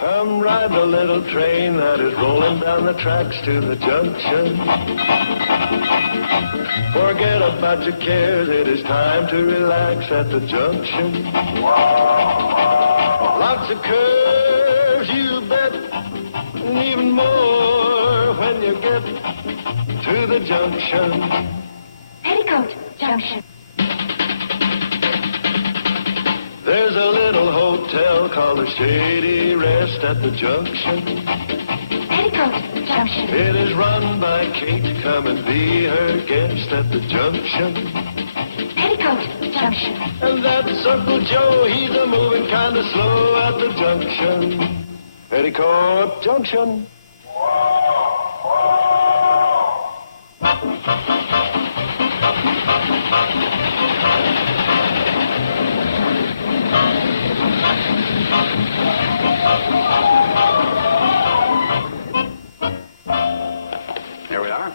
Come ride the little train that is rolling down the tracks to the junction. Forget about your cares, it is time to relax at the junction. Lots of curves, you bet, and even more when you get to the junction. Petticoat Junction. There's a little hotel called the Shady Rest at the junction. Petticoat Junction. It is run by Kate. Come and be her guest at the junction. Petticoat Junction. And that's Uncle Joe. He's a moving kind of slow at the junction. Petticoat Junction. Here we are.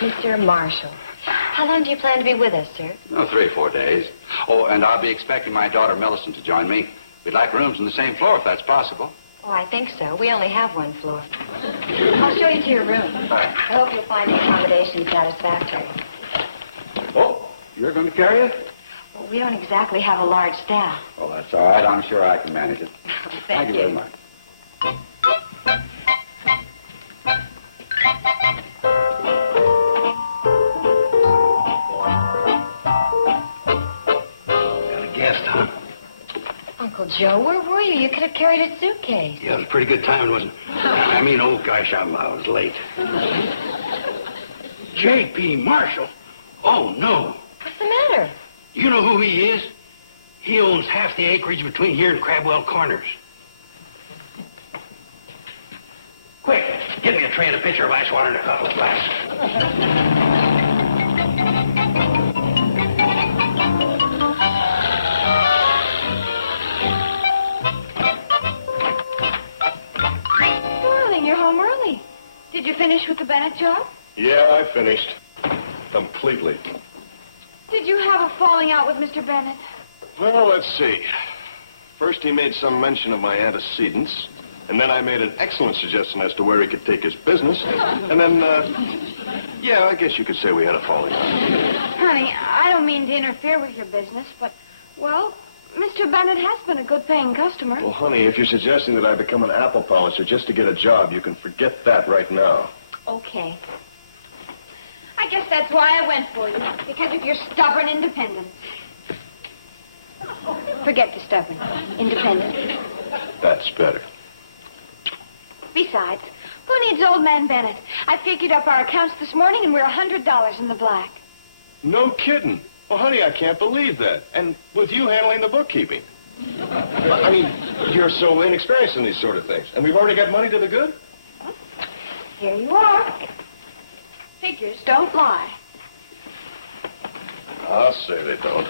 Mr. Marshall, how long do you plan to be with us, sir? Oh, 3 or 4 days. Oh, and I'll be expecting my daughter Millicent to join me. We'd like rooms on the same floor if that's possible. Oh, I think so. We only have 1 floor. I'll show you to your room. I hope you'll find the accommodation satisfactory. Oh, you're going to carry it? Well, we don't exactly have a large staff. Oh, that's all right. I'm sure I can manage it. Thank you very much. Uncle Joe, where were you? You could have carried a suitcase. Yeah, it was a pretty good time, wasn't it? I mean, oh, gosh, I was late. J.P. Marshall? Oh, no. What's the matter? You know who he is? He owns half the acreage between here and Crabwell Corners. Quick, get me a tray and a pitcher of ice water and a couple of glasses. Did you finish with the Bennett job? Yeah, I finished. Completely. Did you have a falling out with Mr. Bennett? Well, let's see. First, he made some mention of my antecedents. And then I made an excellent suggestion as to where he could take his business. And then, yeah, I guess you could say we had a falling out. Honey, I don't mean to interfere with your business, but, well, Mr. Bennett has been a good-paying customer. Well, honey, if you're suggesting that I become an apple polisher just to get a job, you can forget that right now. Okay. I guess that's why I went for you, because of your stubborn independence. Forget the stubborn independence. That's better. Besides, who needs old man Bennett? I figured up our accounts this morning, and we're $100 in the black. No kidding. Well, honey, I can't believe that. And with you handling the bookkeeping. I mean, you're so inexperienced in these sort of things. And we've already got money to the good? Here you are. Figures don't lie. I'll say they don't.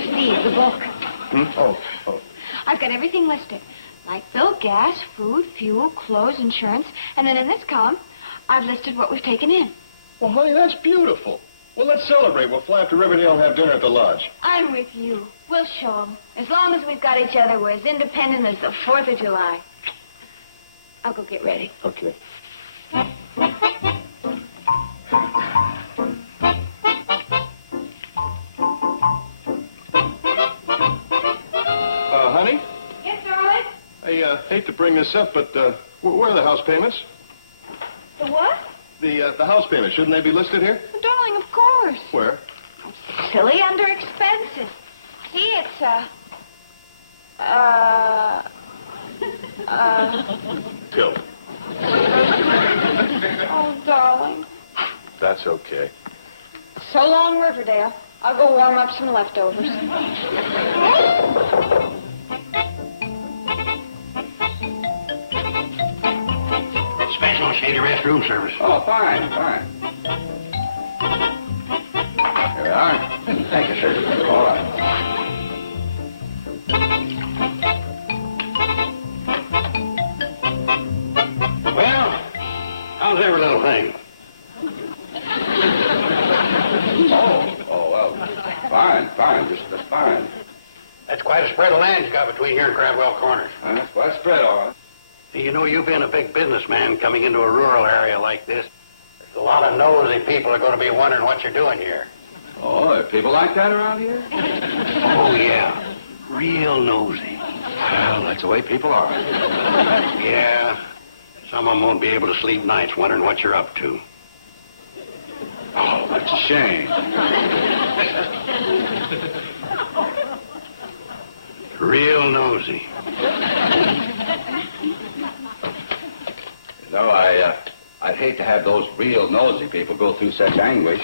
Steve, the book. Oh. I've got everything listed. Light bill, gas, food, fuel, clothes, insurance. And then in this column, I've listed what we've taken in. Well, honey, that's beautiful. Well, let's celebrate. We'll fly up to Riverdale and have dinner at the lodge. I'm with you. We'll show them. As long as we've got each other, we're as independent as the 4th of July. I'll go get ready. Okay. Honey? Yes, darling? I hate to bring this up, but where are the house payments? The what? The house payments. Shouldn't they be listed here? Well, darling, of course. Where? Silly under expenses. See, it's, Till. Oh, darling. That's okay. So long, Riverdale. I'll go warm up some leftovers. Special Shady Rest room service. Oh, fine. Here we are. Thank you, sir. All right. Well, how's every little thing? Oh, well, fine, just fine. That's quite a spread of land you got between here and Crabwell Corners. That's quite spread, all right. You know, you've been a big businessman coming into a rural area like this. There's a lot of nosy people are going to be wondering what you're doing here. Oh, are people like that around here? Oh, yeah. Real nosy. Well, that's the way people are. Yeah. Some of them won't be able to sleep nights wondering what you're up to. Oh, that's a shame. Real nosy. You know, I'd hate to have those real nosy people go through such anguish.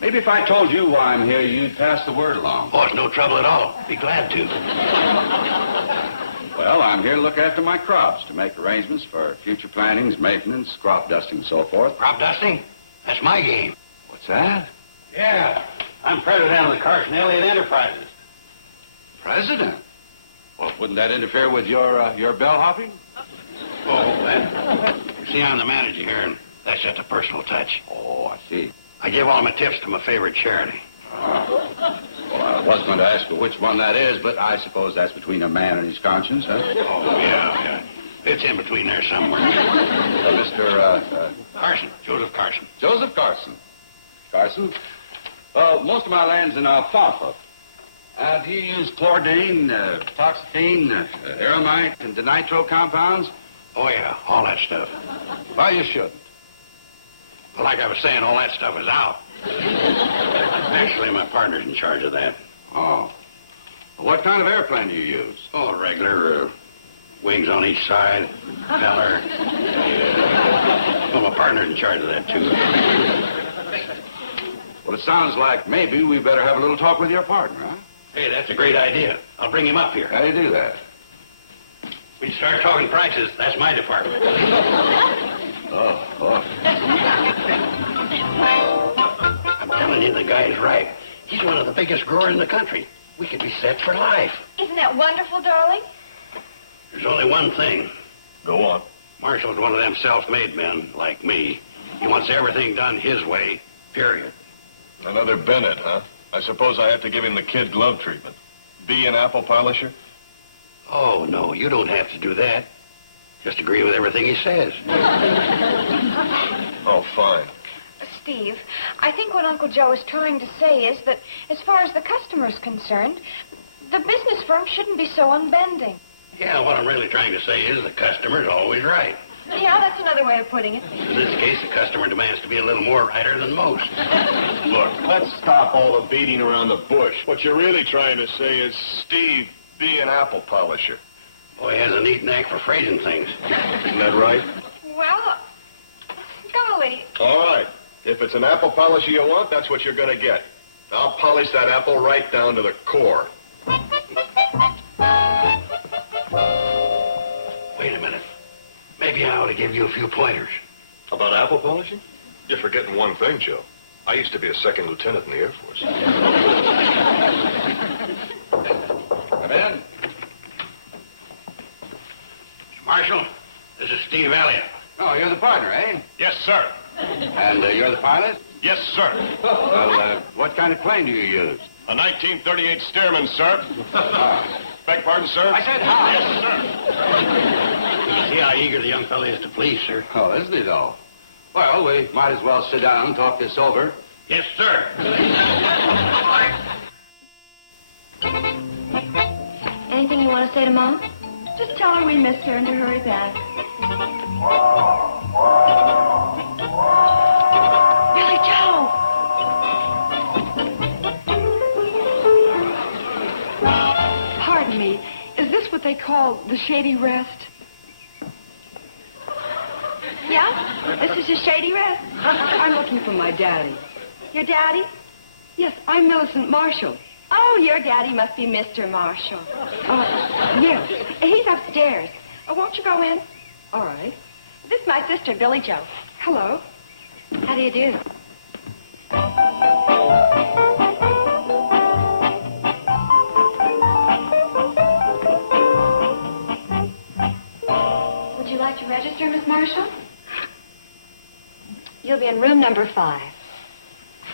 Maybe if I told you why I'm here, you'd pass the word along. Oh, it's no trouble at all. Be glad to. Well, I'm here to look after my crops, to make arrangements for future plantings, maintenance, crop dusting, and so forth. Crop dusting? That's my game. What's that? Yeah. I'm president of the Carson Elliott Enterprises. President? Well, wouldn't that interfere with your bellhopping? Oh, that. You see, I'm the manager here, and that's just a personal touch. Oh, I see. I give all my tips to my favorite charity. Well, I was going to ask you which one that is, but I suppose that's between a man and his conscience, huh? Oh, yeah. It's in between there somewhere. Mr. Carson, Joseph Carson. Joseph Carson. Carson, most of my land's in alfalfa. Do you use chlordane, toxaphene, aramite, and nitro compounds? Oh, yeah, all that stuff. Well, you shouldn't. Well, like I was saying, all that stuff is out. Actually, my partner's in charge of that. Oh. Well, what kind of airplane do you use? Oh, regular, wings on each side, feller. Well, my partner's in charge of that, too. Well, it sounds like maybe we better have a little talk with your partner, huh? Hey, that's a great idea. I'll bring him up here. How do you do that? We start talking prices. That's my department. Oh. I'm telling you, the guy's right. He's one of the biggest growers in the country. We could be set for life. Isn't that wonderful, darling? There's only one thing. Go on. Marshall's one of them self-made men, like me. He wants everything done his way, period. Another Bennett, huh? I suppose I have to give him the kid glove treatment. Be an apple polisher? Oh, no, you don't have to do that. Just agree with everything he says. Oh, fine. Steve, I think what Uncle Joe is trying to say is that as far as the customer's concerned, the business firm shouldn't be so unbending. Yeah, what I'm really trying to say is the customer's always right. Yeah, that's another way of putting it. In this case, the customer demands to be a little more righter than most. Look, let's stop all the beating around the bush. What you're really trying to say is, Steve, be an apple polisher. Boy, he has a neat knack for phrasing things. Isn't that right? Well, golly. All right. If it's an apple polisher you want, that's what you're going to get. I'll polish that apple right down to the core. Wait a minute. Maybe I ought to give you a few pointers. About apple polishing? You're forgetting one thing, Joe. I used to be a second lieutenant in the Air Force. Come in. Marshal, this is Steve Elliott. Oh, you're the partner, eh? Yes, sir. And you're the pilot? Yes, sir. Well, what kind of plane do you use? A 1938 Stearman, sir. Beg pardon, sir? I said hi. Yes, sir. See how eager the young fellow is to please, sir. Oh, isn't he, though? Well, we might as well sit down and talk this over. Yes, sir. Anything you want to say to Mom? Just tell her we missed her and to hurry back. Billy Joe! Pardon me, is this what they call the Shady Rest? Yeah? This is your Shady Rest? I'm looking for my daddy. Your daddy? Yes, I'm Millicent Marshall. Oh, your daddy must be Mr. Marshall. Yes. He's upstairs. Won't you go in? All right. This is my sister, Billy Joe. Hello. How do you do? Would you like to register, Miss Marshall? You'll be in room number 5,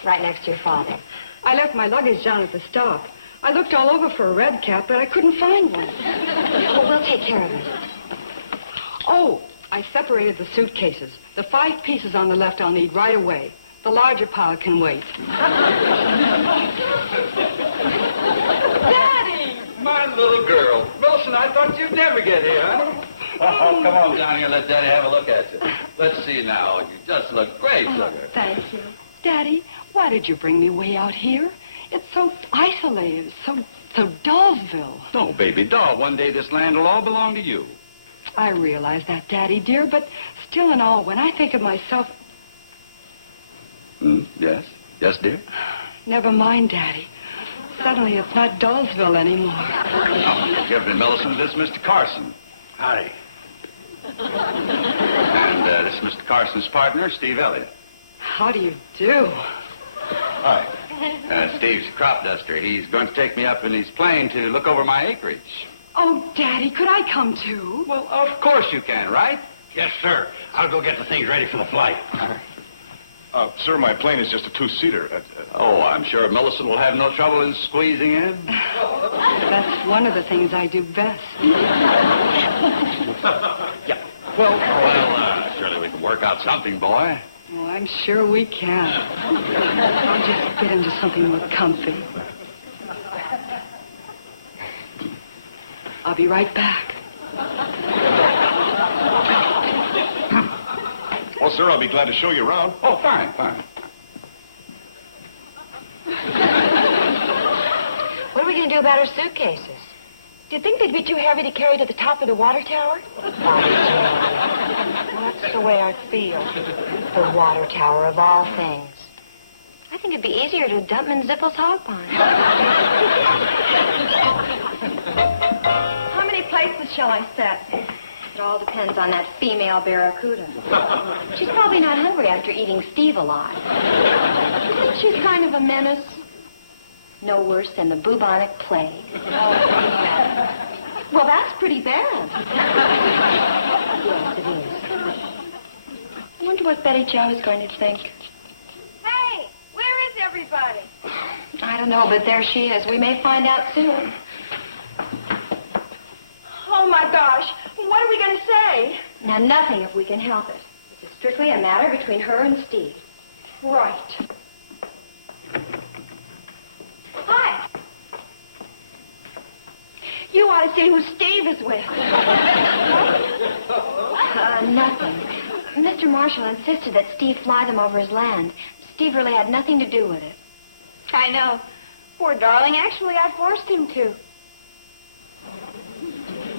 right next to your father. I left my luggage down at the stop. I looked all over for a red cap, but I couldn't find one. Well, we'll take care of it. Oh, I separated the suitcases. The 5 pieces on the left I'll need right away. The larger pile can wait. Daddy! My little girl. Wilson, I thought you'd never get here, honey. Oh, come on down here and let Daddy have a look at you. Let's see now. You just look great, sugar. Thank you. Daddy, why did you bring me way out here? It's so isolated, so Dullsville. No, baby doll. One day this land will all belong to you. I realize that, Daddy, dear, but still and all, when I think of myself... Yes? Yes, dear? Never mind, Daddy. Suddenly it's not Dullsville anymore. Oh, give me Millicent. This is Mr. Carson. Howdy. And this is Mr. Carson's partner, Steve Elliott. How do you do? Hi. Steve's a crop duster. He's going to take me up in his plane to look over my acreage. Oh, Daddy, could I come too? Well, of course you can, right? Yes, sir. I'll go get the things ready for the flight. Sir, my plane is just a 2-seater. Oh, I'm sure Millicent will have no trouble in squeezing in. That's one of the things I do best. Yeah. Well, surely we can work out something, boy. Oh, I'm sure we can. I'll just get into something more comfy. I'll be right back. Well, sir, I'll be glad to show you around. Oh, fine, fine. What are we going to do about our suitcases? Do you think they'd be too heavy to carry to the top of the water tower? That's the way I feel. The water tower of all things. I think it'd be easier to dump them in Zippel's hog pond. How many places shall I set? It all depends on that female barracuda. She's probably not hungry after eating Steve alive. You think she's kind of a menace? No worse than the bubonic plague. Well, that's pretty bad. Yes, it is. I wonder what Betty Jo is going to think. Hey, where is everybody? I don't know, but there she is. We may find out soon. Oh, my gosh. What are we going to say? Now, nothing if we can help it. It's strictly a matter between her and Steve. Right. Hi. You ought to see who Steve is with. Nothing. Mr. Marshall insisted that Steve fly them over his land. Steve really had nothing to do with it. I know. Poor darling. Actually, I forced him to.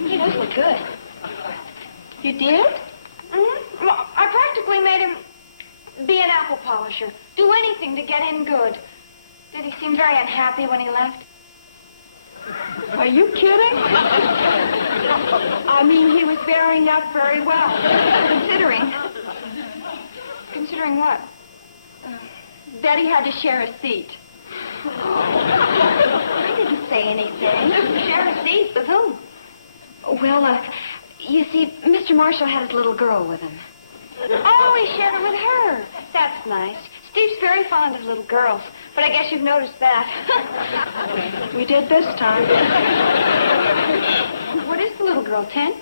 He does look good. You did? Mm-hmm. Well, I practically made him be an apple polisher. Do anything to get in good. Did he seem very unhappy when he left? Are you kidding? I mean, he was bearing up very well. Considering. Considering what? That he had to share a seat. I didn't say anything. Share a seat with whom? Well, you see, Mr. Marshall had his little girl with him. Oh, he shared it with her. That's nice. Steve's very fond of little girls, but I guess you've noticed that. We did this time. What is the little girl, 10?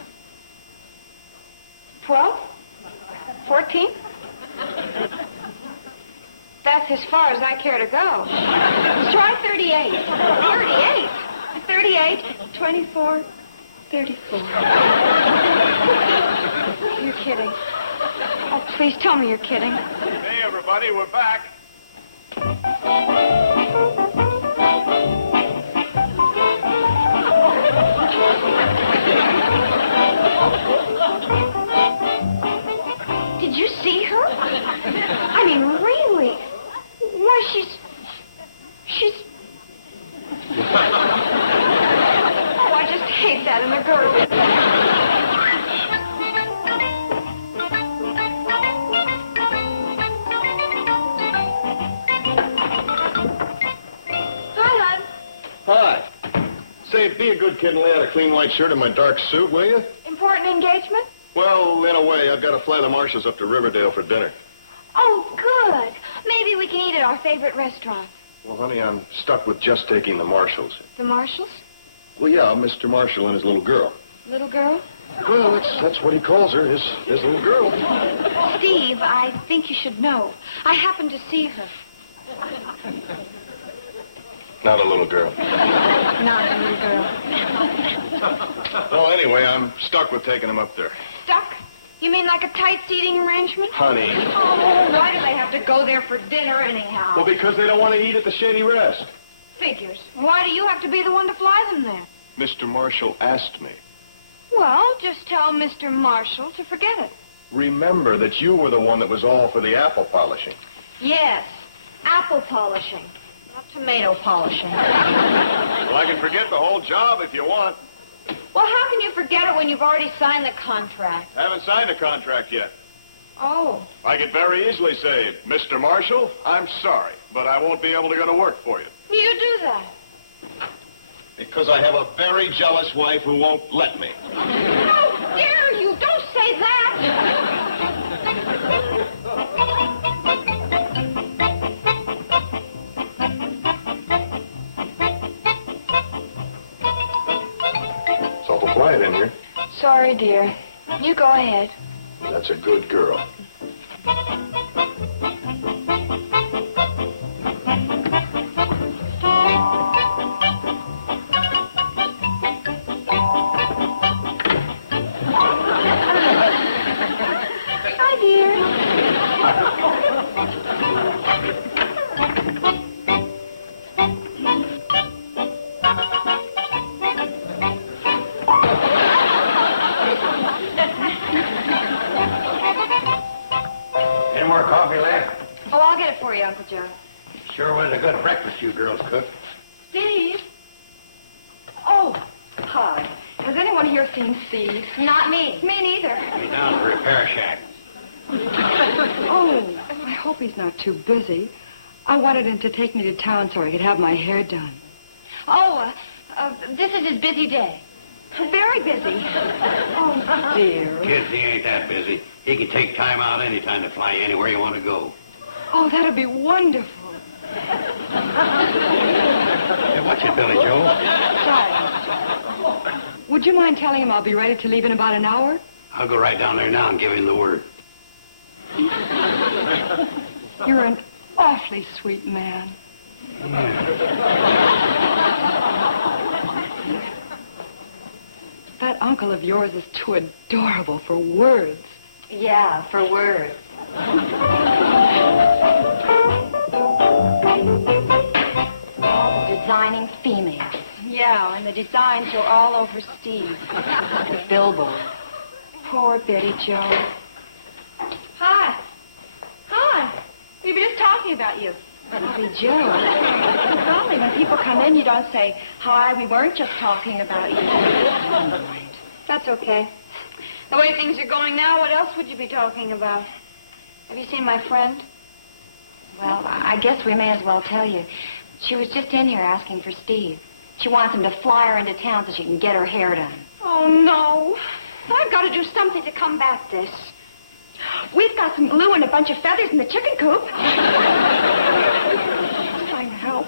12? 14? That's as far as I care to go. Try 38. 38? 38, 24, 34. You're kidding. Oh, please tell me you're kidding. Hey, everybody, we're back. Did you see her? I mean, really? Why, she's... Oh, I just hate that in a girl. Hi, hon. Hi. Say, be a good kid and lay out a clean white shirt and my dark suit, will you? Important engagement? Well, in a way, I've got to fly the Marshalls up to Riverdale for dinner. Oh, good. Maybe we can eat at our favorite restaurant. Well, honey, I'm stuck with just taking the Marshalls. The Marshalls? Well, yeah, Mr. Marshall and his little girl. Little girl? Well, that's what he calls her, his little girl. Steve, I think you should know. I happened to see her. Not a little girl. Not a little girl. Well, anyway, I'm stuck with taking him up there. Stuck? You mean like a tight seating arrangement? Honey. Oh, why do they have to go there for dinner anyhow? Well, because they don't want to eat at the Shady Rest. Figures. Why do you have to be the one to fly them there? Mr. Marshall asked me. Well, just tell Mr. Marshall to forget it. Remember that you were the one that was all for the apple polishing. Yes, apple polishing, not tomato polishing. Well, I can forget the whole job if you want. Well, how can you forget it when you've already signed the contract? I haven't signed a contract yet. Oh. I could very easily say, Mr. Marshall, I'm sorry, but I won't be able to go to work for you. You do that. Because I have a very jealous wife who won't let me. How dare you! Don't say that! It's awful quiet in here. Sorry, dear. You go ahead. That's a good girl. Hi, dear. Any more coffee left? Oh, I'll get it for you, Uncle Joe. Sure was a good breakfast you girls cooked. Steve? Oh, hi. Has anyone here seen Steve? Not me. Me neither. Be down to the repair shack. Oh, I hope he's not too busy. I wanted him to take me to town so I could have my hair done. Oh, this is his busy day. Very busy. Oh, dear. Kids, he ain't that busy. He can take time out any time to fly anywhere you want to go. Oh, that'd be wonderful. Hey, watch it, Billy Joe. Sorry. Would you mind telling him I'll be ready to leave in about an hour? I'll go right down there now and give him the word. You're an awfully sweet man. That uncle of yours is too adorable for words. Yeah, for words. Designing females. Yeah, and the designs are all over Steve. The billboard. Poor Betty Joe. Hi. Hi. We were just talking about you. Betty Joe. Golly, when people come in, you don't say, hi, we weren't just talking about you. That's okay. The way things are going now, what else would you be talking about? Have you seen my friend? Well, I guess we may as well tell you. She was just in here asking for Steve. She wants him to fly her into town so she can get her hair done. Oh, no. I've got to do something to combat this. We've got some glue and a bunch of feathers in the chicken coop. Trying to help.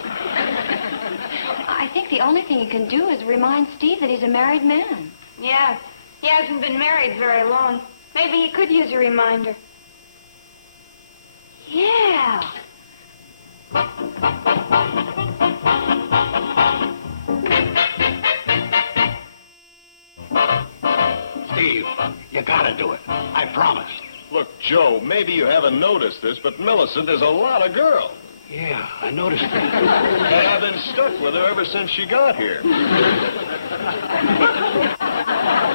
I think the only thing you can do is remind Steve that he's a married man. Yeah, he hasn't been married very long. Maybe he could use a reminder. Yeah. Steve, you gotta do it. I promise. Look, Joe, maybe you haven't noticed this, but Millicent is a lot of girl. Yeah, I noticed that. And I've been stuck with her ever since she got here.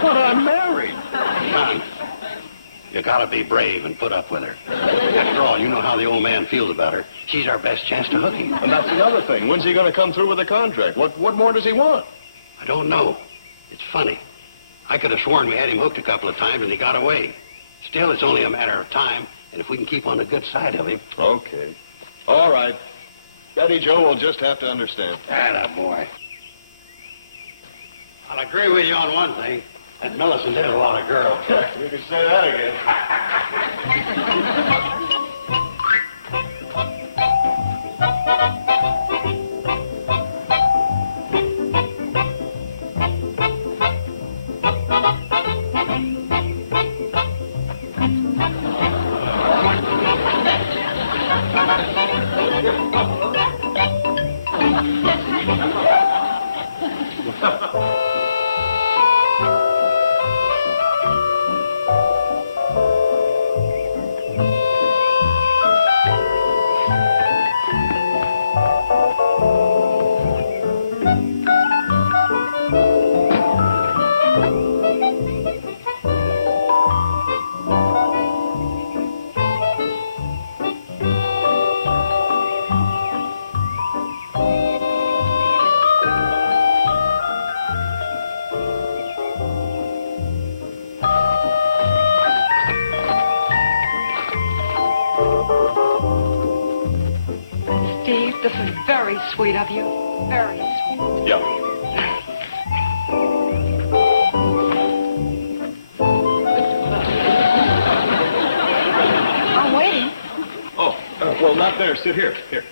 But I'm married. Son, you gotta be brave and put up with her. After all, you know how the old man feels about her. She's our best chance to hook him. And that's the other thing. When's he going to come through with the contract? What more does he want? I don't know. It's funny. I could have sworn we had him hooked a couple of times and he got away. Still, it's only a matter of time, and if we can keep on the good side of him... Okay. All right. Betty Joe will just have to understand. Atta boy. I'll agree with you on one thing. That Millicent is a lot of girl. You can say that again. Steve, this is very sweet of you. Very sweet. Yeah. I'm waiting. Oh, well, not there. Sit here. Here.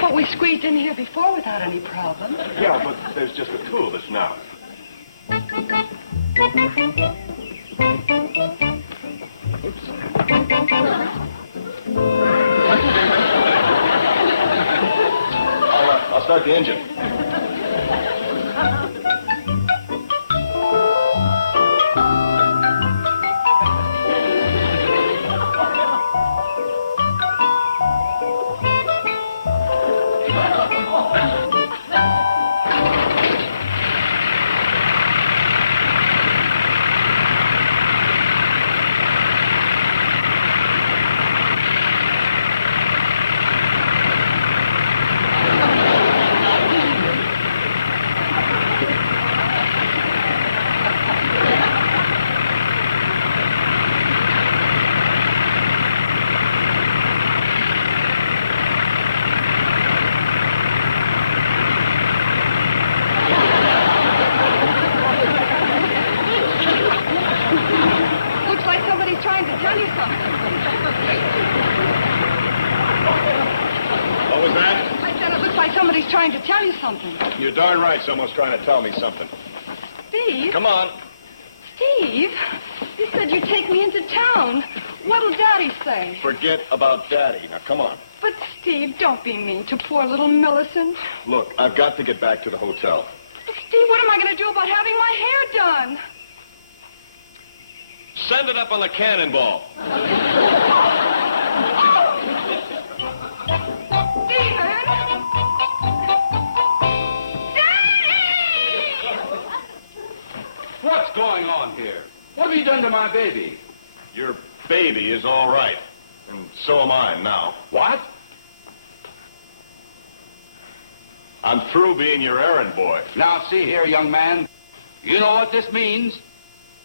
But we squeezed in here before without any problem. Yeah, but there's just the two of us now. I'll start the engine. Looks like somebody's trying to tell you something. What was that? I said it looks like somebody's trying to tell you something. You're darn right someone's trying to tell me something. Steve? Come on. Steve? You said you'd take me into town. What'll Daddy say? Forget about Daddy. Now, come on. But, Steve, don't be mean to poor little Millicent. Look, I've got to get back to the hotel. Steve, what am I going to do about having my hair done? Send it up on the cannonball. Stephen! What's going on here? What have you done to my baby? Your baby is all right. And so am I now. What? I'm through being your errand boy. Now, see here, young man. You know what this means?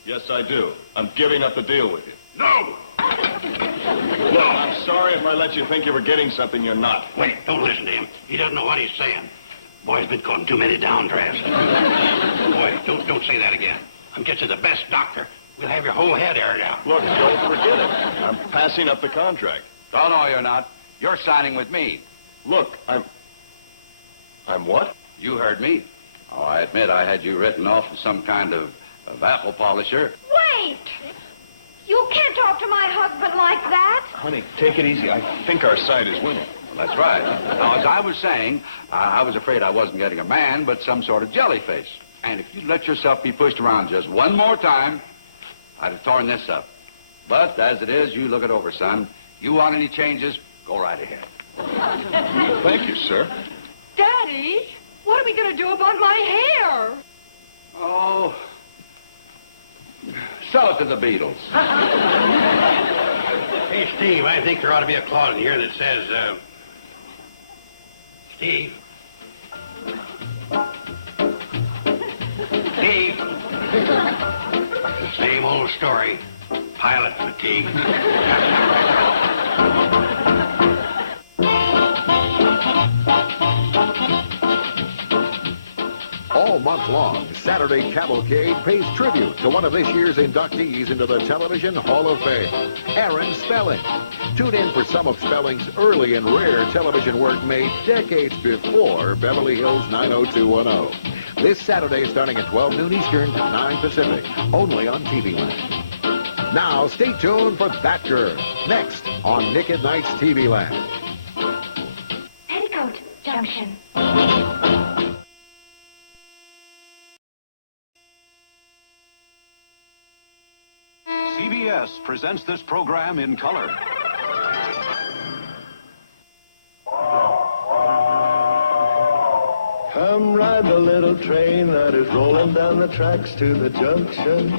Yes, I do. I'm giving up the deal with you. No! No, I'm sorry if I let you think you were getting something you're not. Wait, don't listen to him. He doesn't know what he's saying. Boy's been caught in too many downdrafts. Boy, don't say that again. I'm getting the best doctor. We'll have your whole head aired out. Look, don't forget it. I'm passing up the contract. Oh, no, you're not. You're signing with me. Look, I'm what? You heard me. Oh, I admit I had you written off as some kind of apple polisher. Wait! You can't talk to my husband like that. Honey, take it easy. I think our side is winning. Well, that's right. Now, as I was saying, I was afraid I wasn't getting a man, but some sort of jellyfish. And if you'd let yourself be pushed around just one more time, I'd have torn this up. But as it is, you look it over, son. You want any changes, go right ahead. Thank you, sir. Daddy, what are we going to do about my hair? Oh, sell it to the Beatles. Hey, Steve, I think there ought to be a clause in here that says, Steve. Steve. Same old story. Pilot fatigue. All month long, Saturday Cavalcade pays tribute to one of this year's inductees into the Television Hall of Fame, Aaron Spelling. Tune in for some of Spelling's early and rare television work made decades before Beverly Hills 90210. This Saturday starting at 12 noon Eastern, 9 Pacific, only on TV Land. Now, stay tuned for That Girl, next on Nick at Night's TV Land. Petticoat Junction. CBS presents this program in color. Come ride the little train that is rolling down the tracks to the junction.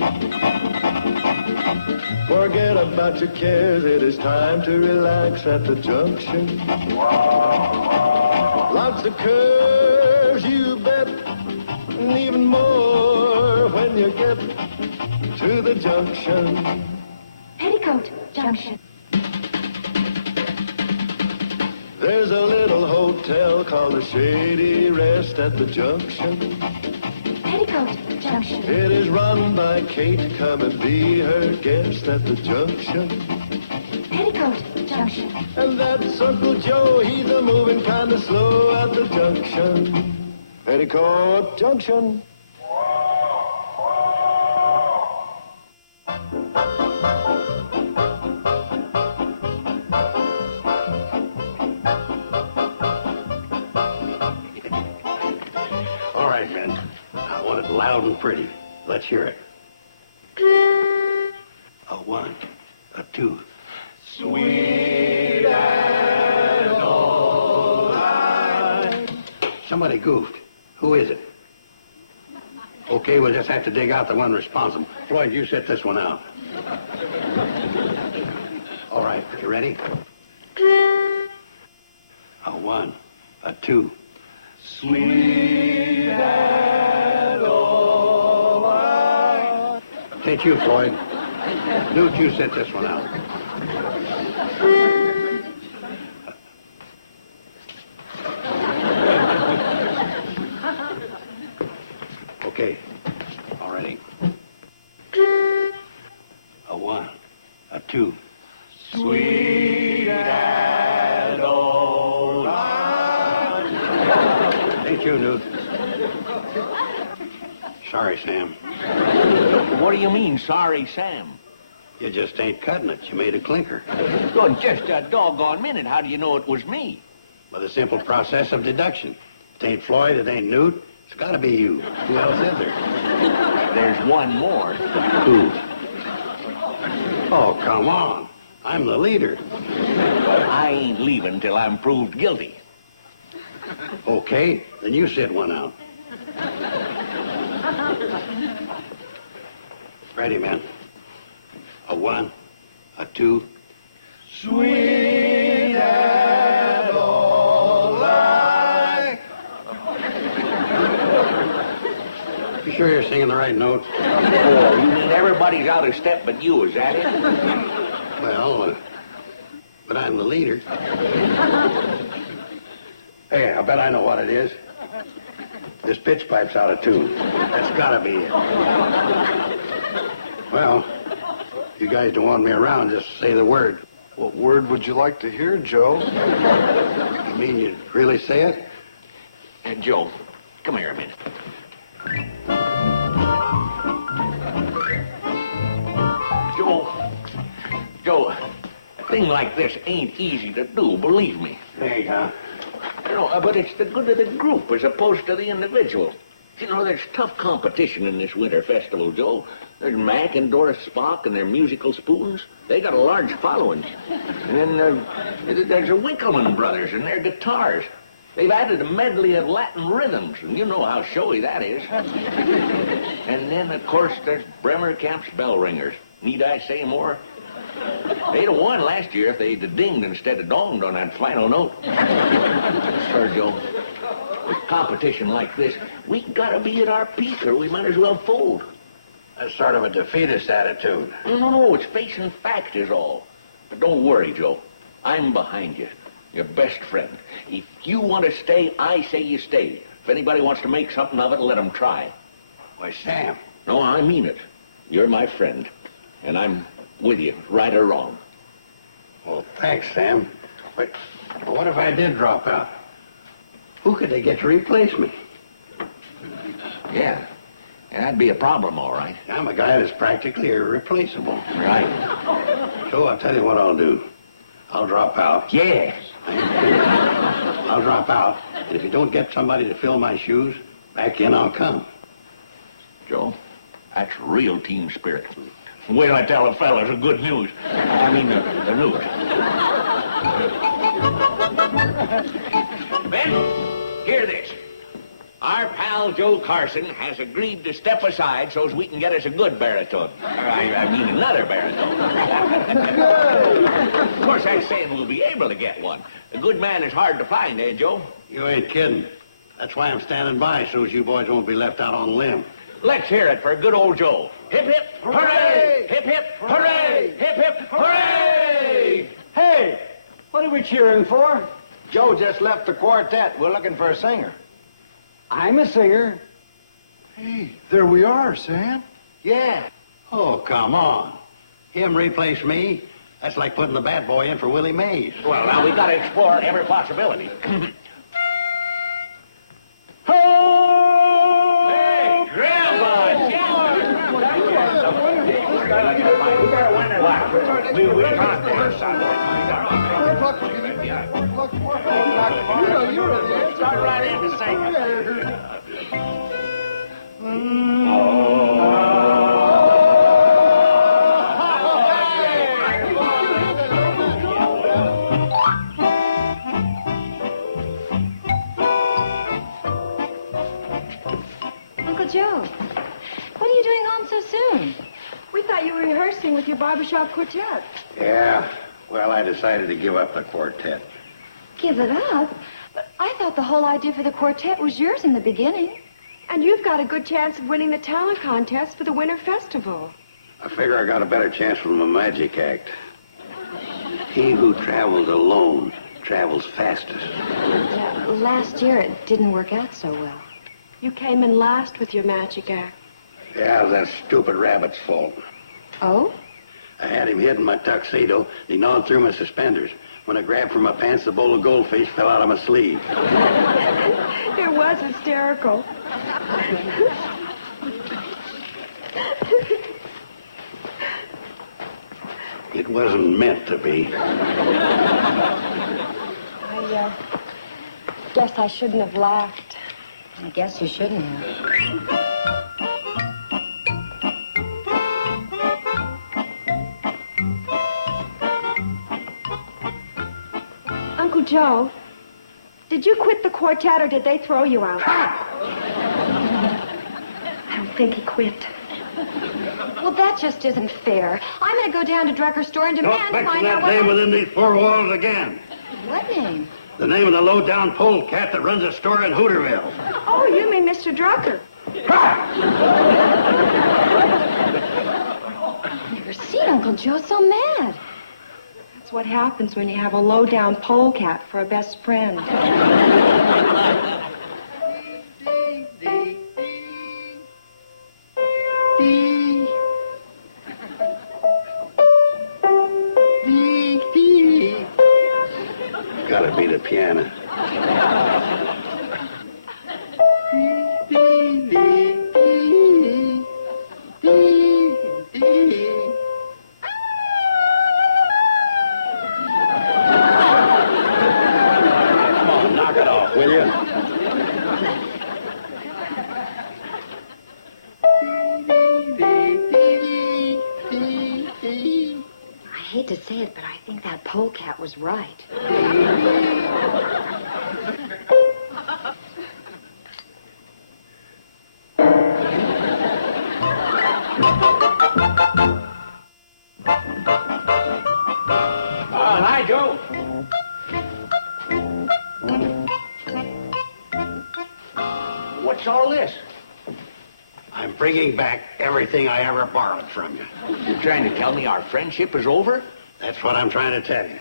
Forget about your cares, it is time to relax at the junction. Lots of curves, you bet, and even more when you get to the junction. Petticoat Junction. There's a little hotel called the Shady Rest at the junction. Petticoat Junction. It is run by Kate. Come and be her guest at the junction. Petticoat Junction. And that's Uncle Joe. He's a moving kind of slow at the junction. Petticoat Junction. All right, men. I want it loud and pretty. Let's hear it. A one, a two. Sweet and old time. Somebody goofed. Who is it? Okay, we'll just have to dig out the one responsible. Floyd, you sit this one out. All right, you ready? A one, a two. Sweet and old time. Ain't you, Floyd? Newt, you sit this one out. Okay, all ready. A one, a two. Sweet and old time. Ain't you, Newt? Sorry, Sam. What do you mean, sorry, Sam? You just ain't cutting it. You made a clinker. Well, just a doggone minute. How do you know it was me? By the simple process of deduction. It ain't Floyd, it ain't Newt. It's gotta be you. Who else is there? There's one more. Who? Oh, come on. I'm the leader. I ain't leaving till I'm proved guilty. Okay, then you sit one out. Ready, man. A one, a two. Sweet and old time. You sure you're singing the right notes? Oh, you mean everybody's out of step but you, is that it? Well, but I'm the leader. Hey, I bet I know what it is. This pitch pipe's out of tune. That's gotta be it. Well, if you guys don't want me around, just say the word. What word would you like to hear, Joe? You mean you'd really say it? And Joe, come here a minute. Joe, a thing like this ain't easy to do, believe me. Hey, huh? You know, but it's the good of the group as opposed to the individual. You know, there's tough competition in this winter festival, Joe. There's Mac and Doris Spock and their musical spoons. They got a large following. And then there's the Winkleman brothers and their guitars. They've added a medley of Latin rhythms, and you know how showy that is. And then, of course, there's Bremer Camp's bell ringers. Need I say more? They'd have won last year if they'd dinged instead of donged on that final note. Sir Joe, with competition like this, we gotta be at our peak or we might as well fold. That's sort of a defeatist attitude. No, it's facing fact is all. But don't worry, Joe. I'm behind you. Your best friend. If you want to stay, I say you stay. If anybody wants to make something of it, let them try. Why, Sam. No, I mean it. You're my friend. And I'm with you, right or wrong. Well, thanks, Sam. But what if I did drop out? Who could they get to replace me? Yeah, that'd be a problem, all right. I'm a guy that's practically irreplaceable. Right. So I'll tell you what I'll do. I'll drop out. Yes. I'll drop out. And if you don't get somebody to fill my shoes, back in I'll come. Joe, that's real team spirit. Wait till I tell the fellas the good news. I mean, the news. Ben, hear this. Our pal Joe Carson has agreed to step aside so as we can get us a good baritone. I mean another baritone. Of course, that's saying we'll be able to get one. A good man is hard to find, eh, Joe? You ain't kidding. That's why I'm standing by, so as you boys won't be left out on a limb. Let's hear it for good old Joe. Hip, hip, hooray! Hip, hip, hooray! Hip, hip, hooray! Hey, what are we cheering for? Joe just left the quartet. We're looking for a singer. I'm a singer. Hey, there we are, Sam. Yeah. Oh, come on. Him replace me? That's like putting the bad boy in for Willie Mays. Well, now we gotta explore every possibility. Hey, Grandma, we can't dance on Start right into singing. Uncle Joe, what are you doing home so soon? We thought you were rehearsing with your barbershop quartet. Yeah, well, I decided to give up the quartet. Give it up? But I thought the whole idea for the quartet was yours in the beginning. And you've got a good chance of winning the talent contest for the Winter Festival. I figure I got a better chance with my magic act. He who travels alone travels fastest. Last year it didn't work out so well. You came in last with your magic act. Yeah, it was that stupid rabbit's fault. Oh? I had him hid in my tuxedo. He gnawed through my suspenders. When I grabbed for my pants, the bowl of goldfish fell out of my sleeve. It was hysterical. It wasn't meant to be. I guess I shouldn't have laughed. I guess you shouldn't have. Uncle Joe, did you quit the quartet or did they throw you out? I don't think he quit. Well, that just isn't fair. I'm going to go down to Drucker's store and demand to find out that name what... within these four walls again. What name? The name of the low-down polecat that runs a store in Hooterville. Oh, you mean Mr. Drucker? Never seen Uncle Joe so mad. That's what happens when you have a low-down polecat for a best friend. Gotta be the piano. Come on, knock it off, will you? I hate to say it, but I think that polecat was right. Hi, Joe. What's all this? I'm bringing back everything I ever borrowed from you. You trying to tell me our friendship is over? That's what I'm trying to tell you.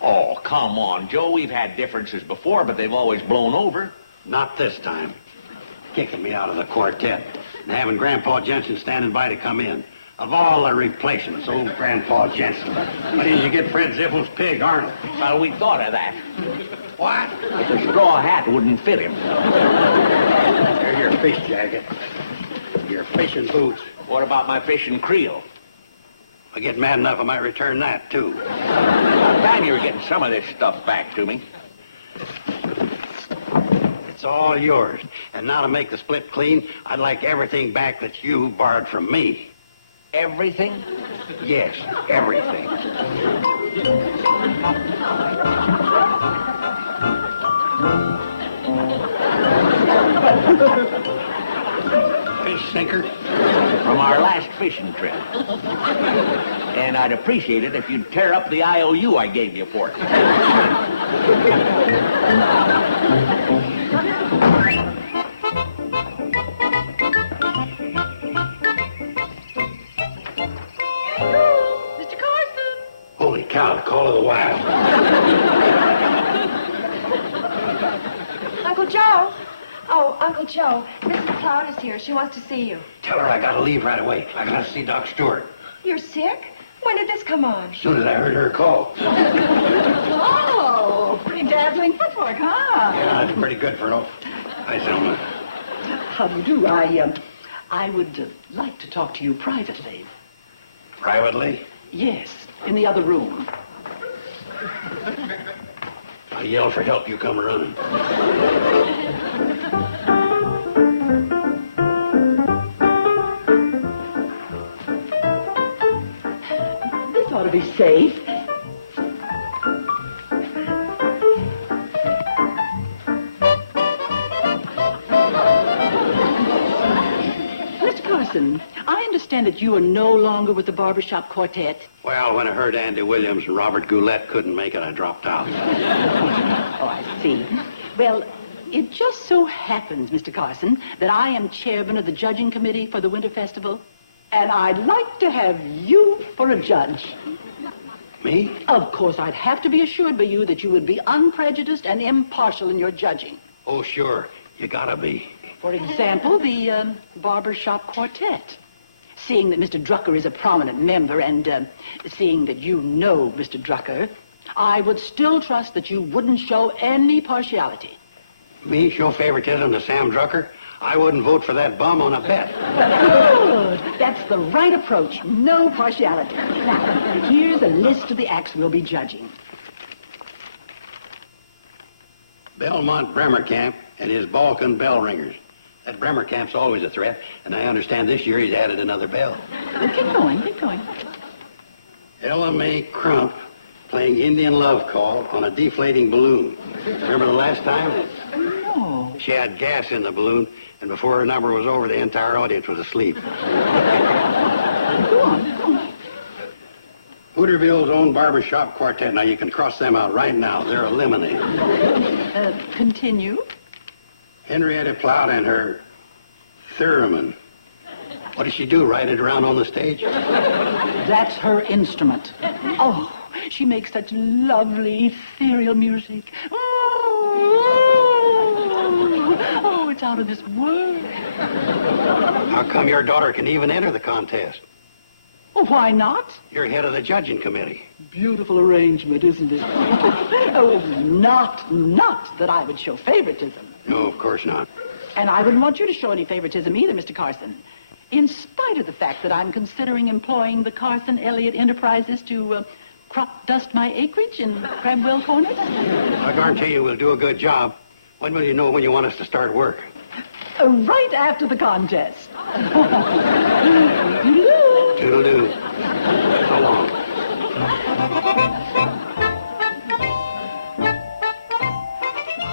Oh, come on, Joe. We've had differences before, but they've always blown over. Not this time. Kicking me out of the quartet and having Grandpa Jensen standing by to come in. Of all the replacements, old Grandpa Jensen. Why didn't you get Fred Zippel's pig, Arnold? Well, we thought of that. What? The straw hat wouldn't fit him. There's your fish jacket. Your fishing boots. What about my fishing creel? If I get mad enough, I might return that, too. About time you were getting some of this stuff back to me. It's all yours. And now to make the split clean, I'd like everything back that you borrowed from me. Everything? Yes, everything. Fish sinker? From our last fishing trip. And I'd appreciate it if you'd tear up the IOU I gave you for it. Mr. Carson! Holy cow, the call of the wild. Uncle Joe? Oh, Uncle Joe, Mrs. Cloud is here. She wants to see you. Tell her I gotta leave right away. I gotta see Doc Stewart. You're sick? When did this come on? As soon as I heard her call. Oh, pretty dazzling footwork, huh? Yeah, that's pretty good for no. Hi, Selma. How do you do? I would like to talk to you privately. Privately? Yes, in the other room. I yell for help, you come running. This ought to be safe. Mr. Carson, I understand that you are no longer with the barbershop quartet. Well, when I heard Andy Williams and Robert Goulet couldn't make it, I dropped out. Oh, I see. Well, it just so happens, Mr. Carson, that I am chairman of the judging committee for the Winter Festival, and I'd like to have you for a judge. Me? Of course, I'd have to be assured by you that you would be unprejudiced and impartial in your judging. Oh, sure. You gotta be. For example, the barbershop quartet. Seeing that Mr. Drucker is a prominent member and seeing that you know Mr. Drucker, I would still trust that you wouldn't show any partiality. Me show favoritism to Sam Drucker? I wouldn't vote for that bum on a bet. Good. That's the right approach. No partiality. Now, here's a list of the acts we'll be judging. Belmont Bremerkamp and his Balkan bell ringers. That Bremerkamp's always a threat, and I understand this year he's added another bell. Keep going, keep going. Ella-Mae Crump playing Indian Love Call on a deflating balloon. Remember the last time? No. She had gas in the balloon, and before her number was over, the entire audience was asleep. Go on, go on. Hooterville's own barbershop quartet. Now, you can cross them out right now. They're eliminated. Continue. Henrietta Plout and her theremin. What does she do, ride it around on the stage? That's her instrument. Oh, she makes such lovely, ethereal music. Oh, it's out of this world. How come your daughter can even enter the contest? Well, why not? You're head of the judging committee. Beautiful arrangement, isn't it? Oh, not that I would show favoritism. No, of course not. And I wouldn't want you to show any favoritism either, Mr. Carson. In spite of the fact that I'm considering employing the Carson Elliott Enterprises to crop dust my acreage in Crabwell Corners. I guarantee you we'll do a good job. When will you know when you want us to start work? Right after the contest. Toodle-doo. So long.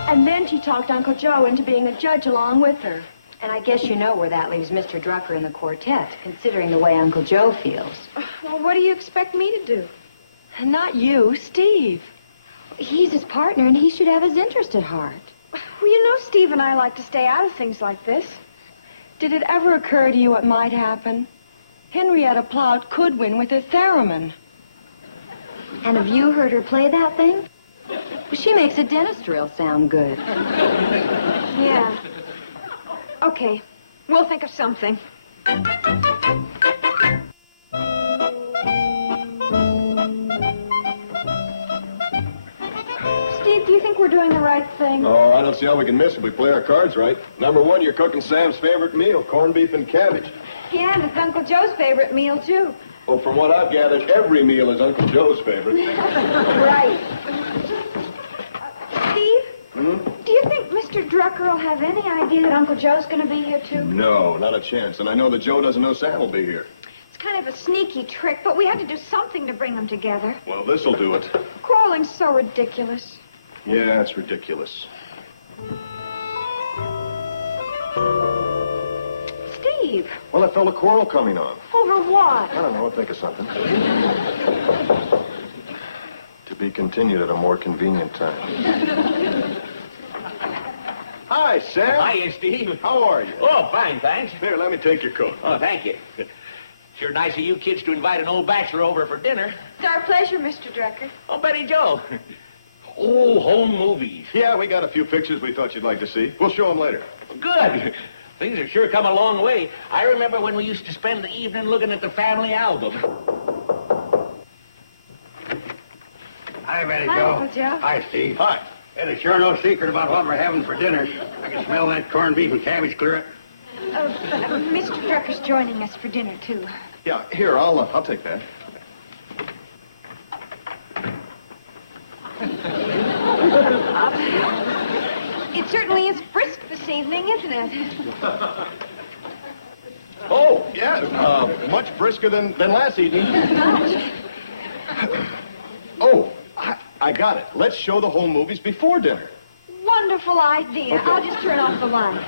And then she talked Uncle Joe into being a judge along with her. And I guess you know where that leaves Mr. Drucker in the quartet, considering the way Uncle Joe feels. Well, what do you expect me to do? Not you, Steve. He's his partner, and he should have his interest at heart. Well, you know Steve and I like to stay out of things like this. Did it ever occur to you what might happen? Henrietta Plout could win with her theremin. And have you heard her play that thing? Well, she makes a dentist drill sound good. Yeah. Okay. We'll think of something. Steve, do you think we're doing the right thing? Oh, I don't see how we can miss if we play our cards right. Number one, you're cooking Sam's favorite meal, corned beef and cabbage. Yeah, and it's Uncle Joe's favorite meal, too. Well, from what I've gathered, every meal is Uncle Joe's favorite. Right. Steve? Do you think Mr. Drucker will have any idea that Uncle Joe's going to be here, too? No, not a chance. And I know that Joe doesn't know Sam will be here. It's kind of a sneaky trick, but we had to do something to bring them together. Well, this'll do it. Quarreling's so ridiculous. Yeah, it's ridiculous. Steve, Well, I felt a quarrel coming on. over what? I don't know. I'll think of something. To be continued at a more convenient time. Hi, Sam. Hiya, Steve. How are you? Oh, fine, thanks. Here, let me take your coat. Oh, thank you. Sure nice of you kids to invite an old bachelor over for dinner. It's our pleasure, Mr. Drucker. Oh, Betty Joe. Oh, home movies. Yeah, we got a few pictures we thought you'd like to see. We'll show them later. Good. Things have sure come a long way. I remember when we used to spend the evening looking at the family album. Hi, Betty Hi, Joe. Uncle Joe. Hi, Steve. Hi. And it's sure no secret about what we're having for dinner. I can smell that corned beef and cabbage clear it. Mr. Drucker's joining us for dinner, too. Yeah, here, I'll take that. It certainly is brisk this evening, isn't it? Oh, yeah, much brisker than last evening. Oh, I got it. Let's show the home movies before dinner. Wonderful idea. Okay. I'll just turn off the light.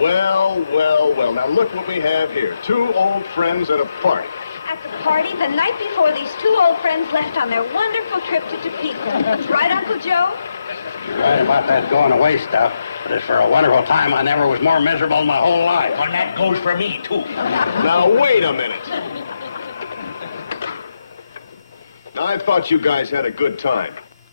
Well. Now look what we have here. Two old friends at a party. At the party, the night before these two old friends left on their wonderful trip to Topeka. Right, Uncle Joe? You're right about that going away stuff. But it's for a wonderful time. I never was more miserable in my whole life. And that goes for me, too. Now, wait a minute. Now, I thought you guys had a good time.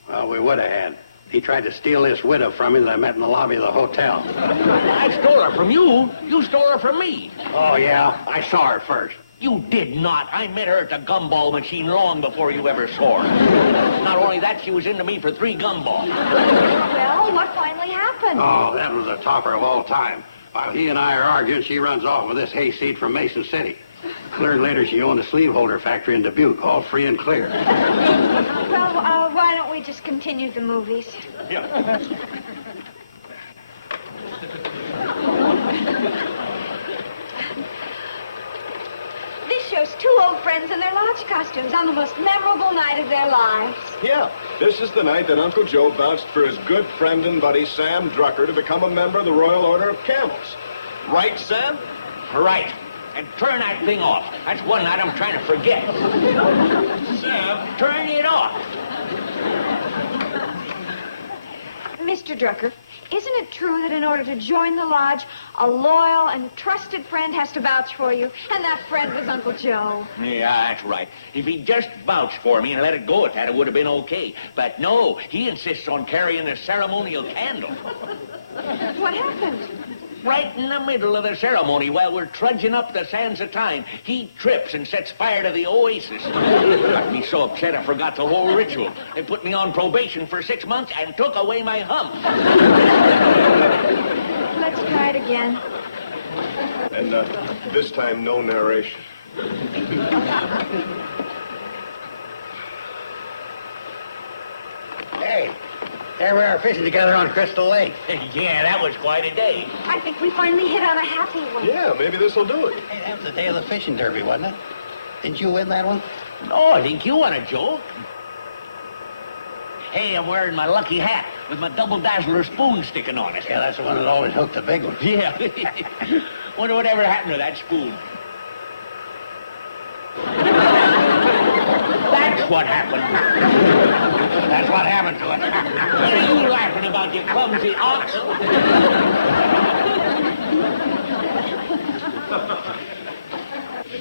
Well, we would have had. He tried to steal this widow from me that I met in the lobby of the hotel. I stole her from you. You stole her from me. Oh, yeah? I saw her first. You did not. I met her at the gumball machine long before you ever saw her. Not only that, she was into me for 3 gumballs. Well, what finally happened? Oh, that was the topper of all time. While he and I are arguing, she runs off with this hayseed from Mason City. Learned later she owned a sleeve holder factory in Dubuque, all free and clear. Well, why don't we just continue the movies? Yeah. This shows two old friends in their lodge costumes on the most memorable night of their lives. Yeah, this is the night that Uncle Joe vouched for his good friend and buddy, Sam Drucker, to become a member of the Royal Order of Camels. Right, Sam? Right. And turn that thing off. That's one night I'm trying to forget. Sam, turn it off. Mr. Drucker, isn't it true that in order to join the lodge, a loyal and trusted friend has to vouch for you? And that friend was Uncle Joe. Yeah, that's right. If he just vouched for me and let it go at that, it would have been okay. But no, he insists on carrying a ceremonial candle. What happened? Right in the middle of the ceremony, while we're trudging up the sands of time, he trips and sets fire to the oasis. Got me so upset I forgot the whole ritual. They put me on probation for 6 months and took away my hump. Let's try it again. And this time, no narration. Hey, there we are fishing together on Crystal Lake. Yeah, that was quite a day. I think we finally hit on a happy one. Yeah, maybe this will do it. Hey, that was the day of the fishing derby, wasn't it? Didn't you win that one? No, I think you want a joke. Hey, I'm wearing my lucky hat with my double dazzler spoon sticking on it. Yeah, that's the one that always hooked the big one. Yeah. Wonder whatever happened to that spoon. That's what happened. That's what happened to it. What are you laughing about, you clumsy ox?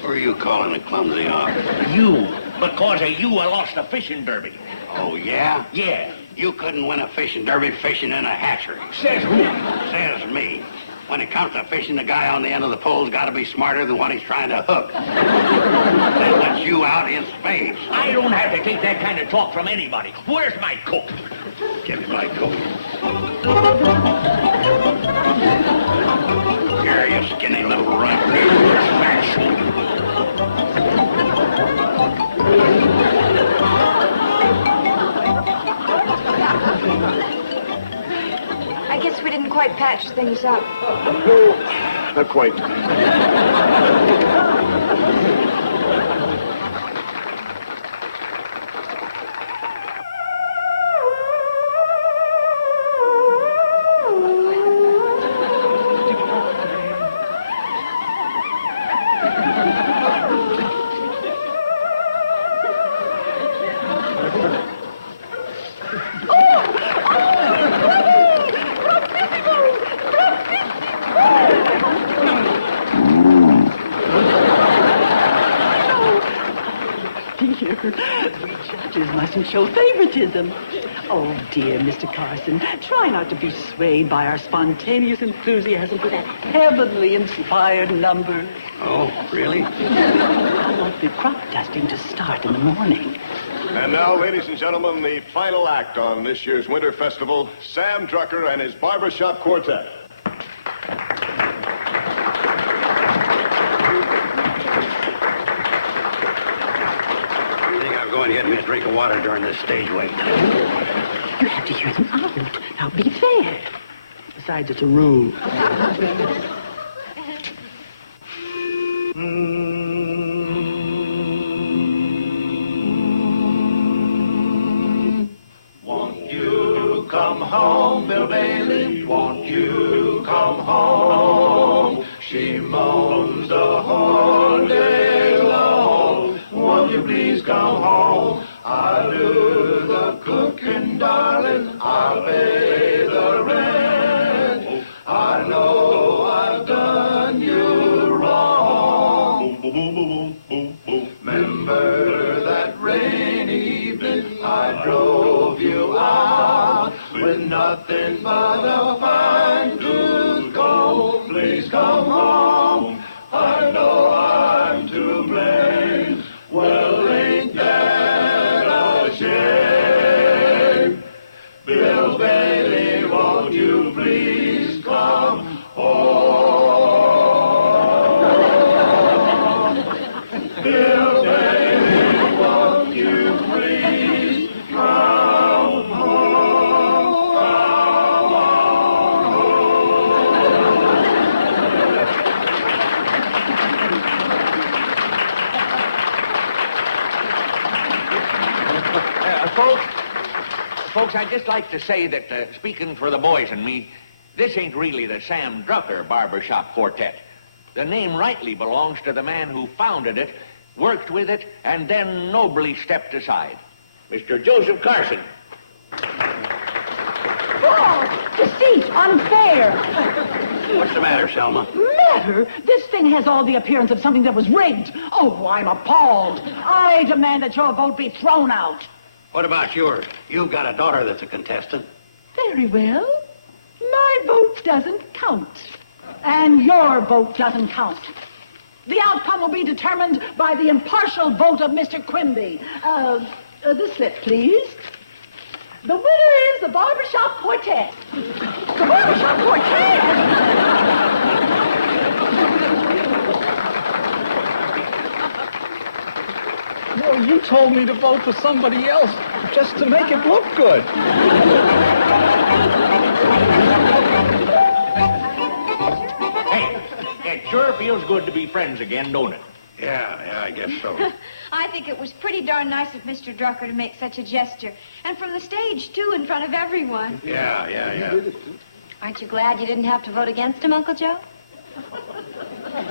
Who are you calling a clumsy ox? You. Because of you, I lost a fishing derby. Oh, yeah? Yeah. You couldn't win a fishing derby fishing in a hatchery. Says who? Says me. When it comes to fishing, the guy on the end of the pole's got to be smarter than what he's trying to hook. That lets you out in spades. I don't have to take that kind of talk from anybody. Where's my coat? Give me my coat. Here, you skinny little runt. I guess we didn't quite patch things up. No, not quite. Dear, we judges mustn't show favoritism. Oh, dear, Mr. Carson, try not to be swayed by our spontaneous enthusiasm for that heavenly inspired number. Oh, really? I want the crop dusting to start in the morning. And now, ladies and gentlemen, the final act on this year's Winter Festival, Sam Drucker and his Barbershop Quartet. I think I'll go and get me a drink of water during this stage wait. You have to hear them out. Now, be fair. Besides, it's a rule. Won't you come home, Bill Bailey? Won't you come home? She moans the whole day long. Won't you please come home? I'll do the cooking, darling. I'll pay the rent. I know I've done you wrong. Remember that rainy evening I drove you out with nothing but a fine tooth comb. Please come home. I know I'm to blame. Well, ain't that a shame? Bill Bailey, won't you please come home? Bill Bailey, won't you please come Folks, I'd just like to say that, speaking for the boys and me, this ain't really the Sam Drucker Barbershop Quartet. The name rightly belongs to the man who founded it, worked with it, and then nobly stepped aside. Mr. Joseph Carson. Oh, deceit, unfair. What's the matter, Selma? Matter? This thing has all the appearance of something that was rigged. Oh, I'm appalled. I demand that your vote be thrown out. What about yours? You've got a daughter that's a contestant. Very well. My vote doesn't count. And your vote doesn't count. The outcome will be determined by the impartial vote of Mr. Quimby. The slip, please. The winner is the Barbershop Quartet. The Barbershop Quartet! No, you told me to vote for somebody else just to make it look good. Hey, it sure feels good to be friends again, don't it? Yeah, I guess so. I think it was pretty darn nice of Mr. Drucker to make such a gesture. And from the stage, too, in front of everyone. Yeah. Aren't you glad you didn't have to vote against him, Uncle Joe?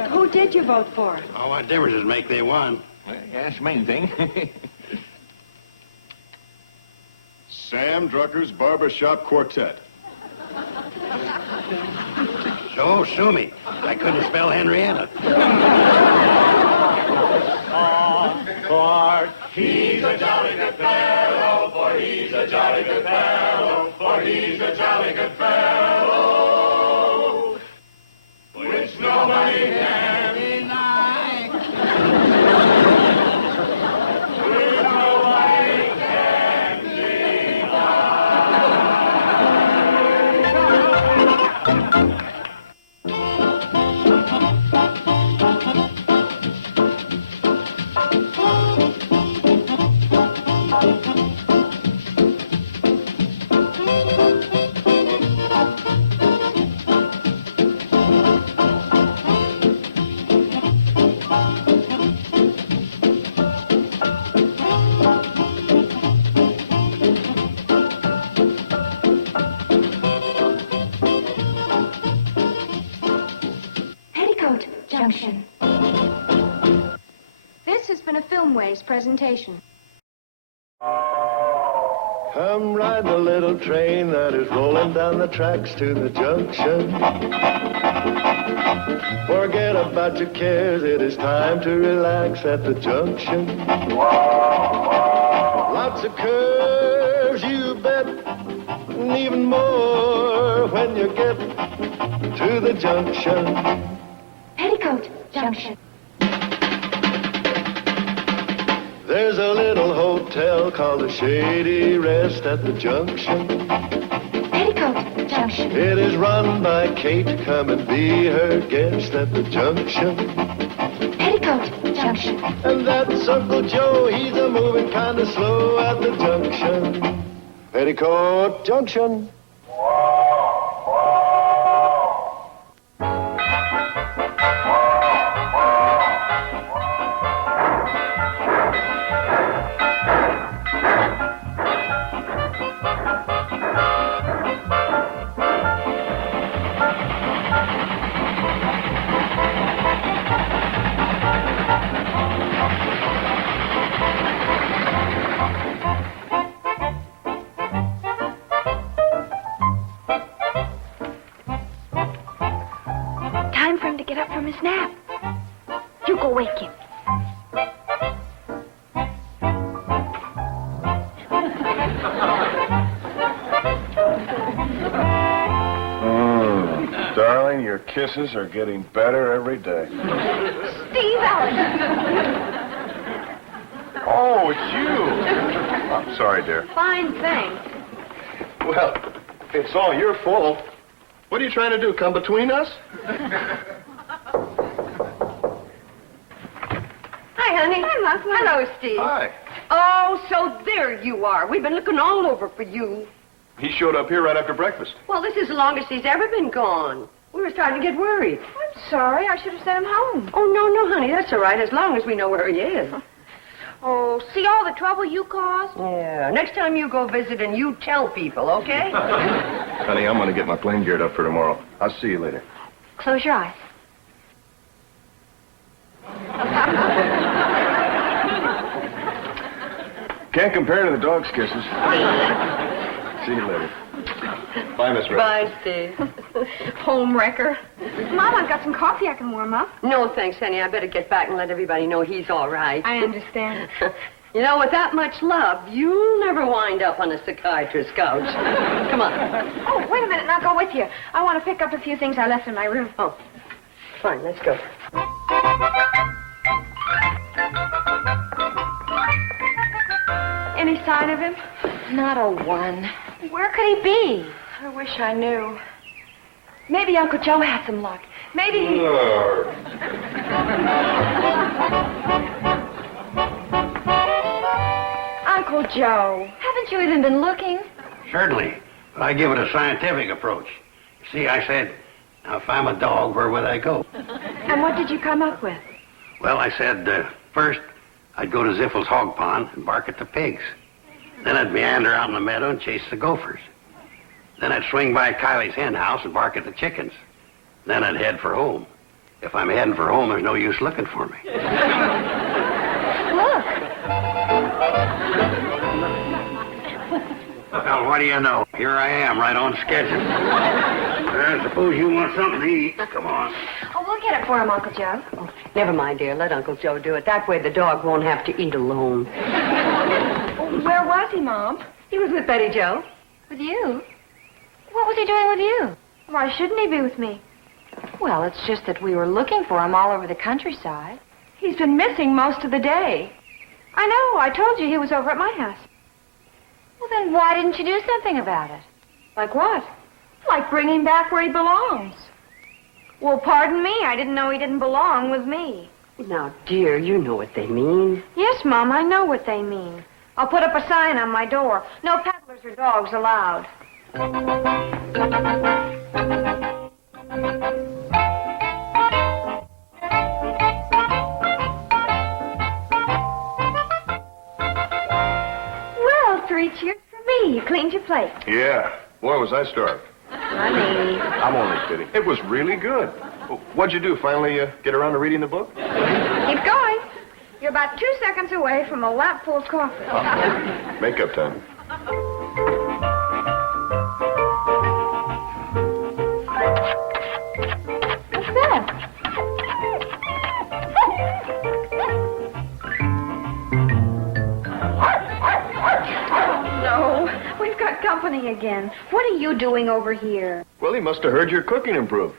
Who did you vote for? Oh, what difference does it make they won? Well, yeah, that's the main thing. Sam Drucker's Barbershop Quartet. So, sue me. I couldn't spell Henrietta. For he's a jolly good fellow, for he's a jolly good fellow, for he's a jolly good fellow, which nobody can deny. Which nobody can deny. Junction. This has been a Filmways presentation. Come ride the little train that is rolling down the tracks to the junction. Forget about your cares, it is time to relax at the junction. Lots of curves, you bet, and even more when you get to the junction. Petticoat Junction. There's a little hotel called the Shady Rest at the junction. Petticoat Junction. It is run by Kate. Come and be her guest at the junction. Petticoat Junction. And that's Uncle Joe. He's a moving kind of slow at the junction. Petticoat Junction. Time for him to get up from his nap. You go wake him. Darling, your kisses are getting better every day. Steve Allen. Oh, it's you. I'm sorry, dear. Fine thing. Well, it's all your fault. What are you trying to do, come between us? Hi, honey. Hi, hello, Steve. Hi. Oh, so there you are. We've been looking all over for you. He showed up here right after breakfast. Well, this is the longest he's ever been gone. We were starting to get worried. I'm sorry. I should have sent him home. Oh, no, honey. That's all right, as long as we know where he is. Oh, see all the trouble you caused? Yeah. Next time you go visiting, you tell people, okay? Honey, I'm going to get my plane geared up for tomorrow. I'll see you later. Close your eyes. Can't compare to the dog's kisses. See you later. Bye, Miss Ray. Bye, Steve. Home wrecker. Mom, I've got some coffee I can warm up. No, thanks, honey. I better get back and let everybody know he's all right. I understand. You know, with that much love, you'll never wind up on a psychiatrist's couch. Come on. Oh, wait a minute, and I'll go with you. I want to pick up a few things I left in my room. Oh, fine. Let's go. Any sign of him? Not a one. Where could he be? I wish I knew. Maybe Uncle Joe had some luck. Maybe he... Uncle Joe, haven't you even been looking? Certainly, but I give it a scientific approach. See, I said, now if I'm a dog, where would I go? And what did you come up with? Well, I said, first, I'd go to Ziffel's hog pond and bark at the pigs. Then I'd meander out in the meadow and chase the gophers. Then I'd swing by Kylie's hen house and bark at the chickens. Then I'd head for home. If I'm heading for home, there's no use looking for me. Look. Well, what do you know? Here I am, right on schedule. I suppose you want something to eat. Come on. Oh, we'll get it for him, Uncle Joe. Oh, never mind, dear. Let Uncle Joe do it. That way the dog won't have to eat alone. Where was he, Mom? He was with Betty Joe. With you? What was he doing with you? Why shouldn't he be with me? Well, it's just that we were looking for him all over the countryside. He's been missing most of the day. I know. I told you he was over at my house. Well, then why didn't you do something about it? Like what? Like bring him back where he belongs. Well, pardon me. I didn't know he didn't belong with me. Now, dear, you know what they mean. Yes, Mom, I know what they mean. I'll put up a sign on my door. No peddlers or dogs allowed. Well, 3 cheers for me. You cleaned your plate. Yeah. Boy, was I starved. Honey. I'm only kidding. It was really good. What'd you do? Finally get around to reading the book? Keep going. You're about 2 seconds away from a lap full of coffee. Makeup time. What's that? No, we've got company again. What are you doing over here? Well, he must have heard your cooking improved.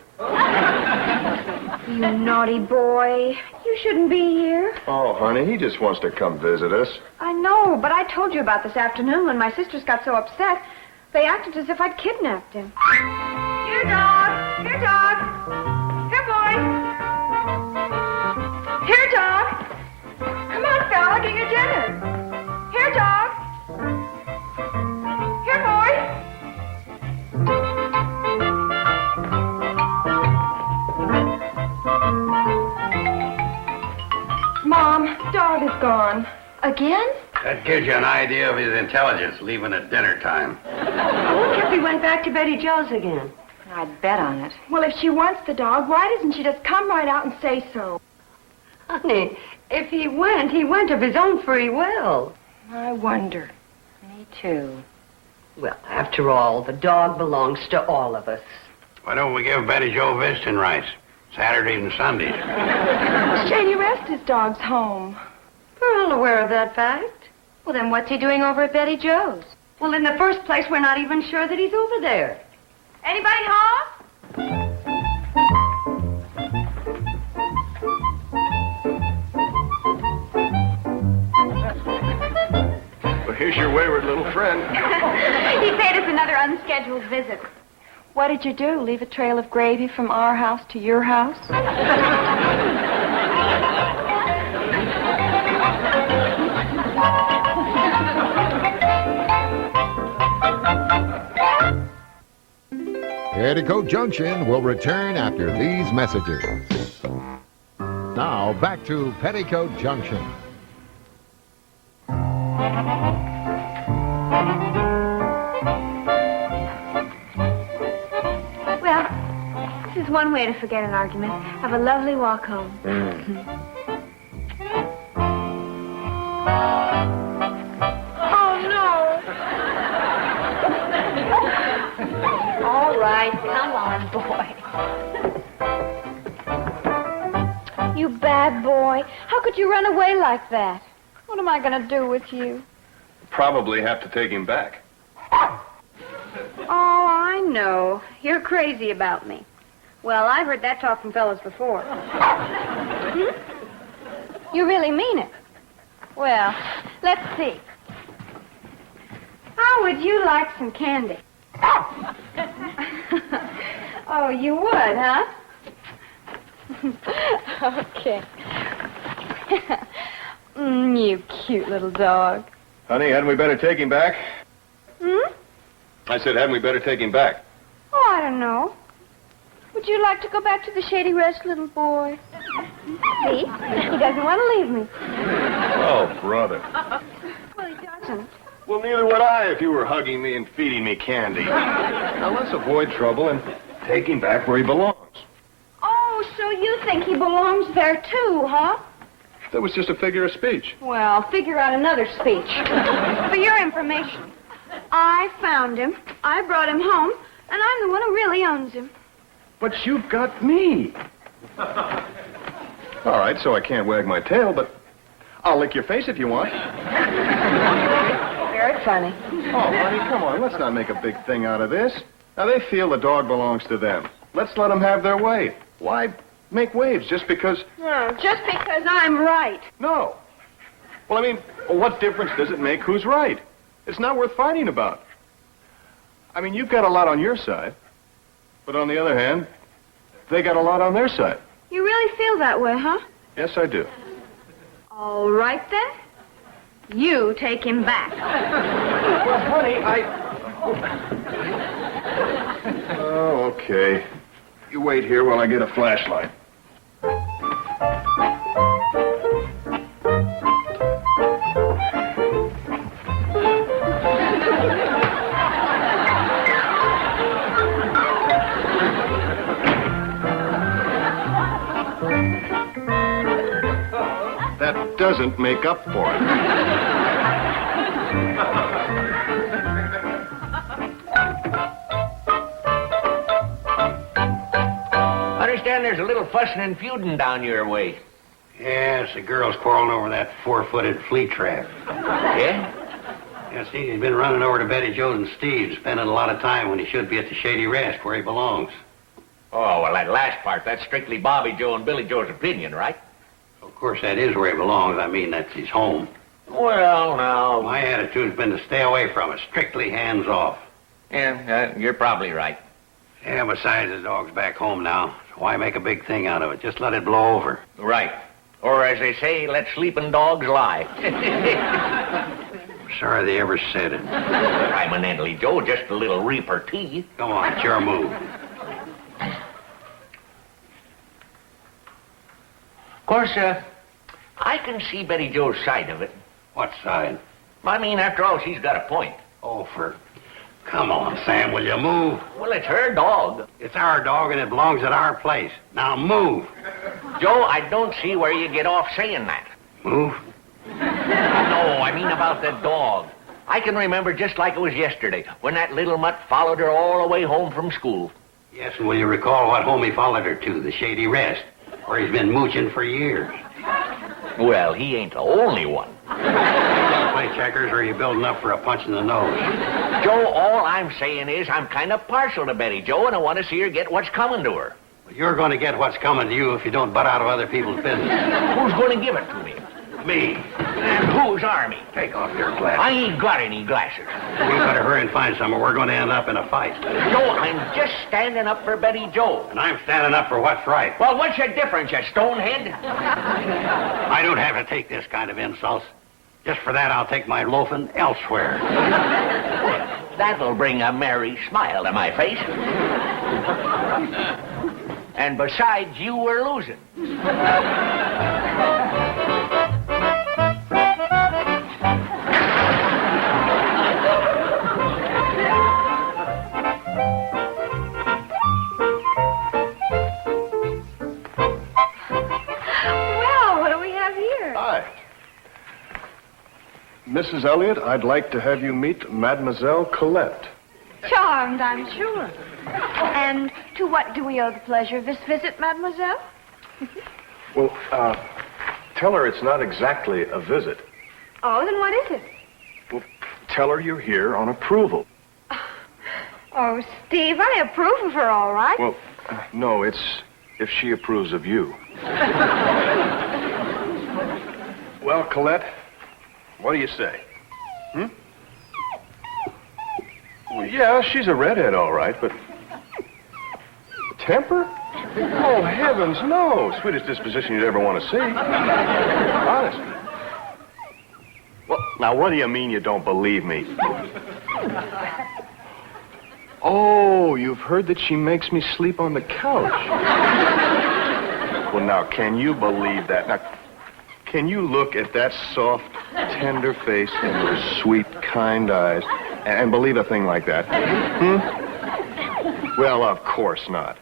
You naughty boy. You shouldn't be here. Oh, honey, he just wants to come visit us. I know, but I told you about this afternoon when my sisters got so upset. They acted as if I'd kidnapped him. Here, dog. Here, dog. Here, boy. Here, dog. Come on, fella, get your dinner. Here, dog. Here, boy. Mom, dog is gone. Again? That gives you an idea of his intelligence, leaving at dinner time. I wonder if he went back to Betty Jo's again. I'd bet on it. Well, if she wants the dog, why doesn't she just come right out and say so? Honey, if he went of his own free will. I wonder. Me too. Well, after all, the dog belongs to all of us. Why don't we give Betty Jo visiting rights? Saturdays and Sundays. Shady Resta's dog's home. We're all aware of that fact. Well, then what's he doing over at Betty Jo's? Well, in the first place, we're not even sure that he's over there. Anybody home? Well, here's your wayward little friend. He paid us another unscheduled visit. What did you do? Leave a trail of gravy from our house to your house? Petticoat Junction will return after these messages. Now, back to Petticoat Junction. Well, this is one way to forget an argument. Have a lovely walk home. Oh, no. All right, come on, boy. You bad boy. How could you run away like that? What am I going to do with you? Probably have to take him back. Oh, I know. You're crazy about me. Well, I've heard that talk from fellas before. You really mean it? Well, let's see. How would you like some candy? Oh, you would, huh? Okay. You cute little dog. Honey, hadn't we better take him back? Hmm? I said, hadn't we better take him back? Oh, I don't know. Would you like to go back to the Shady Rest, little boy? See? He doesn't want to leave me. Oh, brother. Well, he doesn't. Well, neither would I if you were hugging me and feeding me candy. Now, let's avoid trouble and take him back where he belongs. Oh, so you think he belongs there, too, huh? That was just a figure of speech. Well, figure out another speech. For your information, I found him, I brought him home, and I'm the one who really owns him. But you've got me. All right, so I can't wag my tail, but I'll lick your face if you want. Very funny. Oh, honey, come on. Let's not make a big thing out of this. Now, they feel the dog belongs to them. Let's let them have their way. Why make waves just because... No, just because I'm right. No. Well, I mean, what difference does it make who's right? It's not worth fighting about. I mean, you've got a lot on your side. But on the other hand, they got a lot on their side. You really feel that way, huh? Yes, I do. All right, then. You take him back. Well, honey, Oh, okay. You wait here while I get a flashlight. doesn't make up for it. I understand there's a little fussing and feuding down your way. Yes, the girl's quarreling over that four-footed flea trap. Yeah? Yeah, see, he's been running over to Betty Jo's and Steve's, spending a lot of time when he should be at the Shady Rest where he belongs. Oh, well, that last part, that's strictly Bobby Joe and Billy Joe's opinion, right? Of course, that is where he belongs. I mean, that's his home. Well, now... My attitude's been to stay away from it, strictly hands off. Yeah, you're probably right. Yeah, besides, the dog's back home now. So why make a big thing out of it? Just let it blow over. Right. Or, as they say, let sleeping dogs lie. Sorry they ever said it. I'm an Italy Joe, just a little repartee. Come on, it's your move. Of course, I can see Betty Jo's side of it. What side? I mean, after all, she's got a point. Oh, Come on, Sam, will you move? Well, it's her dog. It's our dog, and it belongs at our place. Now move. Joe, I don't see where you get off saying that. Move? No, I mean about the dog. I can remember just like it was yesterday, when that little mutt followed her all the way home from school. Yes, and will you recall what home he followed her to? The Shady Rest, where he's been mooching for years. Well, he ain't the only one. You gonna play checkers, or are you building up for a punch in the nose? Joe, all I'm saying is I'm kind of partial to Betty Joe, and I want to see her get what's coming to her. You're going to get what's coming to you if you don't butt out of other people's business. Who's going to give it to me? Me. And whose army? Take off your glasses. I ain't got any glasses. You better hurry and find some, or we're going to end up in a fight. Joe, I'm just standing up for Betty Joe. And I'm standing up for what's right. Well, what's your difference, you stonehead? I don't have to take this kind of insults. Just for that, I'll take my loafing elsewhere. That'll bring a merry smile to my face. And besides, you were losing. Well, what do we have here? Hi. Mrs. Elliott, I'd like to have you meet Mademoiselle Colette. Charmed, I'm sure. And to what do we owe the pleasure of this visit, mademoiselle? Well, tell her it's not exactly a visit. Oh, then what is it? Well, tell her you're here on approval. Oh, Steve, I approve of her, all right. Well, no, it's if she approves of you. Well, Colette, what do you say? Well, yeah, she's a redhead, all right, but... Temper? Oh, heavens, no. Sweetest disposition you'd ever want to see. Honest. Well, now, what do you mean you don't believe me? Oh, you've heard that she makes me sleep on the couch. Well, now, can you believe that? Now, can you look at that soft, tender face and those sweet, kind eyes and believe a thing like that? Well, of course not.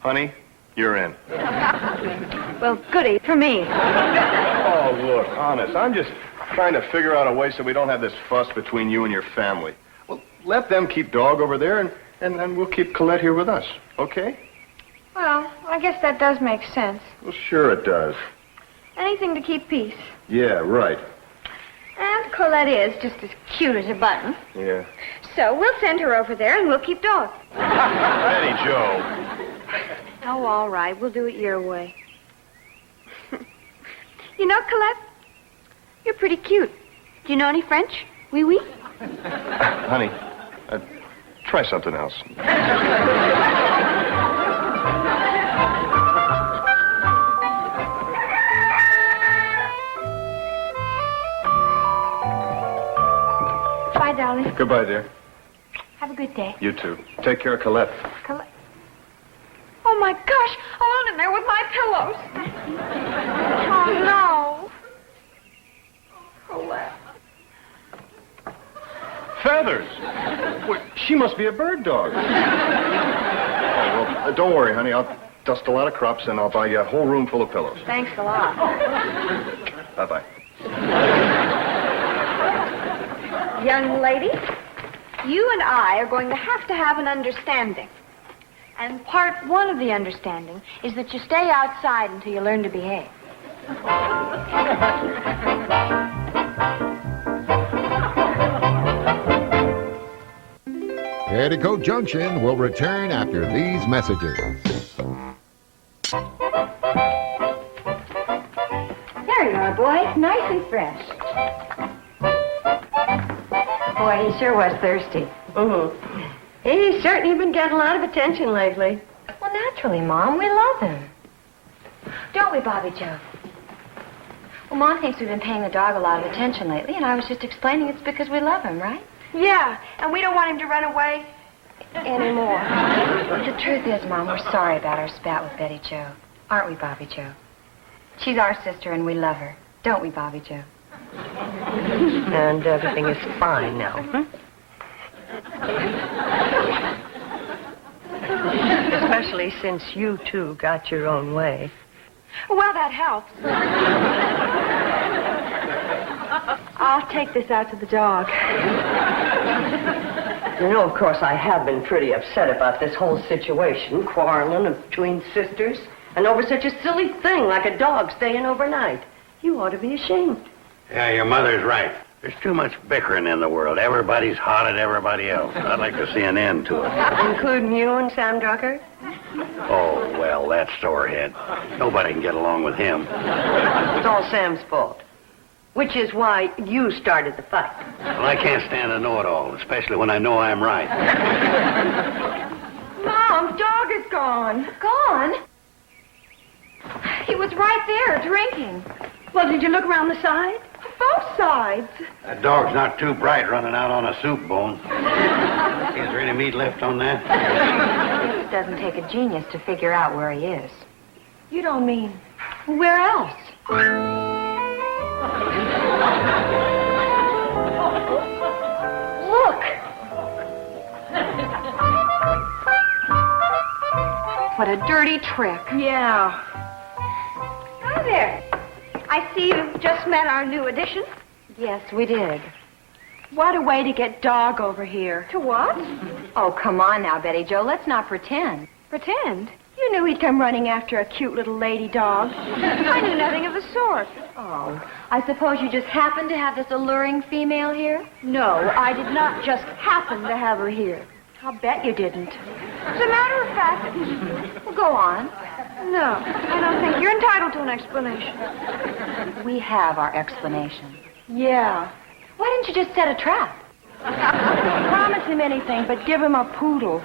Honey, you're in. Well, goody for me. Oh, look, honest, I'm just trying to figure out a way so we don't have this fuss between you and your family. Well, let them keep dog over there, and we'll keep Colette here with us, okay? Well, I guess that does make sense. Well, sure it does. Anything to keep peace. Yeah, right. And Colette is just as cute as a button. Yeah. So we'll send her over there, and we'll keep dog. Betty Joe. Oh, all right. We'll do it your way. You know, Colette, you're pretty cute. Do you know any French? Oui, oui? Honey, try something else. Bye, darling. Goodbye, dear. Have a good day. You too. Take care of Colette. Colette. Oh, my gosh. Alone in there with my pillows. Oh, no. Colette. Feathers! Well, she must be a bird dog. Oh, well, don't worry, honey. I'll dust a lot of crops, and I'll buy you a whole room full of pillows. Thanks a lot. Bye-bye. Young lady, you and I are going to have an understanding. And part one of the understanding is that you stay outside until you learn to behave. Petticoat Junction will return after these messages. There you are, boy. Nice and fresh. Boy, he sure was thirsty. Mm-hmm. He's certainly been getting a lot of attention lately. Well, naturally, Mom. We love him. Don't we, Bobby Joe? Well, Mom thinks we've been paying the dog a lot of attention lately, and I was just explaining it's because we love him, right? Yeah, and we don't want him to run away anymore. The truth is, Mom, we're sorry about our spat with Betty Joe. Aren't we, Bobby Joe? She's our sister, and we love her. Don't we, Bobby Joe? And everything is fine now. Especially since you two got your own way. Well, that helps. I'll take this out to the dog. You know, of course, I have been pretty upset about this whole situation, quarreling between sisters, and over such a silly thing like a dog staying overnight. You ought to be ashamed. Yeah, your mother's right. There's too much bickering in the world. Everybody's hot at everybody else. I'd like to see an end to it. Including you and Sam Drucker? Oh, well, that's sorehead. Nobody can get along with him. It's all Sam's fault. Which is why you started the fight. Well, I can't stand a know-it-all, especially when I know I'm right. Mom, dog is gone. Gone? He was right there, drinking. Well, did you look around the side? Both sides. That dog's not too bright running out on a soup bone. Is there any meat left on that? It doesn't take a genius to figure out where he is. You don't mean... Where else? Look! What a dirty trick. Yeah. Hi there. I see you just met our new addition. Yes, we did. What a way to get dog over here. To what? Oh, come on now, Betty Joe. Let's not pretend. Pretend? You knew he'd come running after a cute little lady dog. I knew nothing of the sort. Oh, I suppose you just happened to have this alluring female here? No, I did not just happen to have her here. I'll bet you didn't. As a matter of fact... Well, go on. No, I don't think you're entitled to an explanation. We have our explanation. Yeah. Why didn't you just set a trap? Promise him anything, but give him a poodle.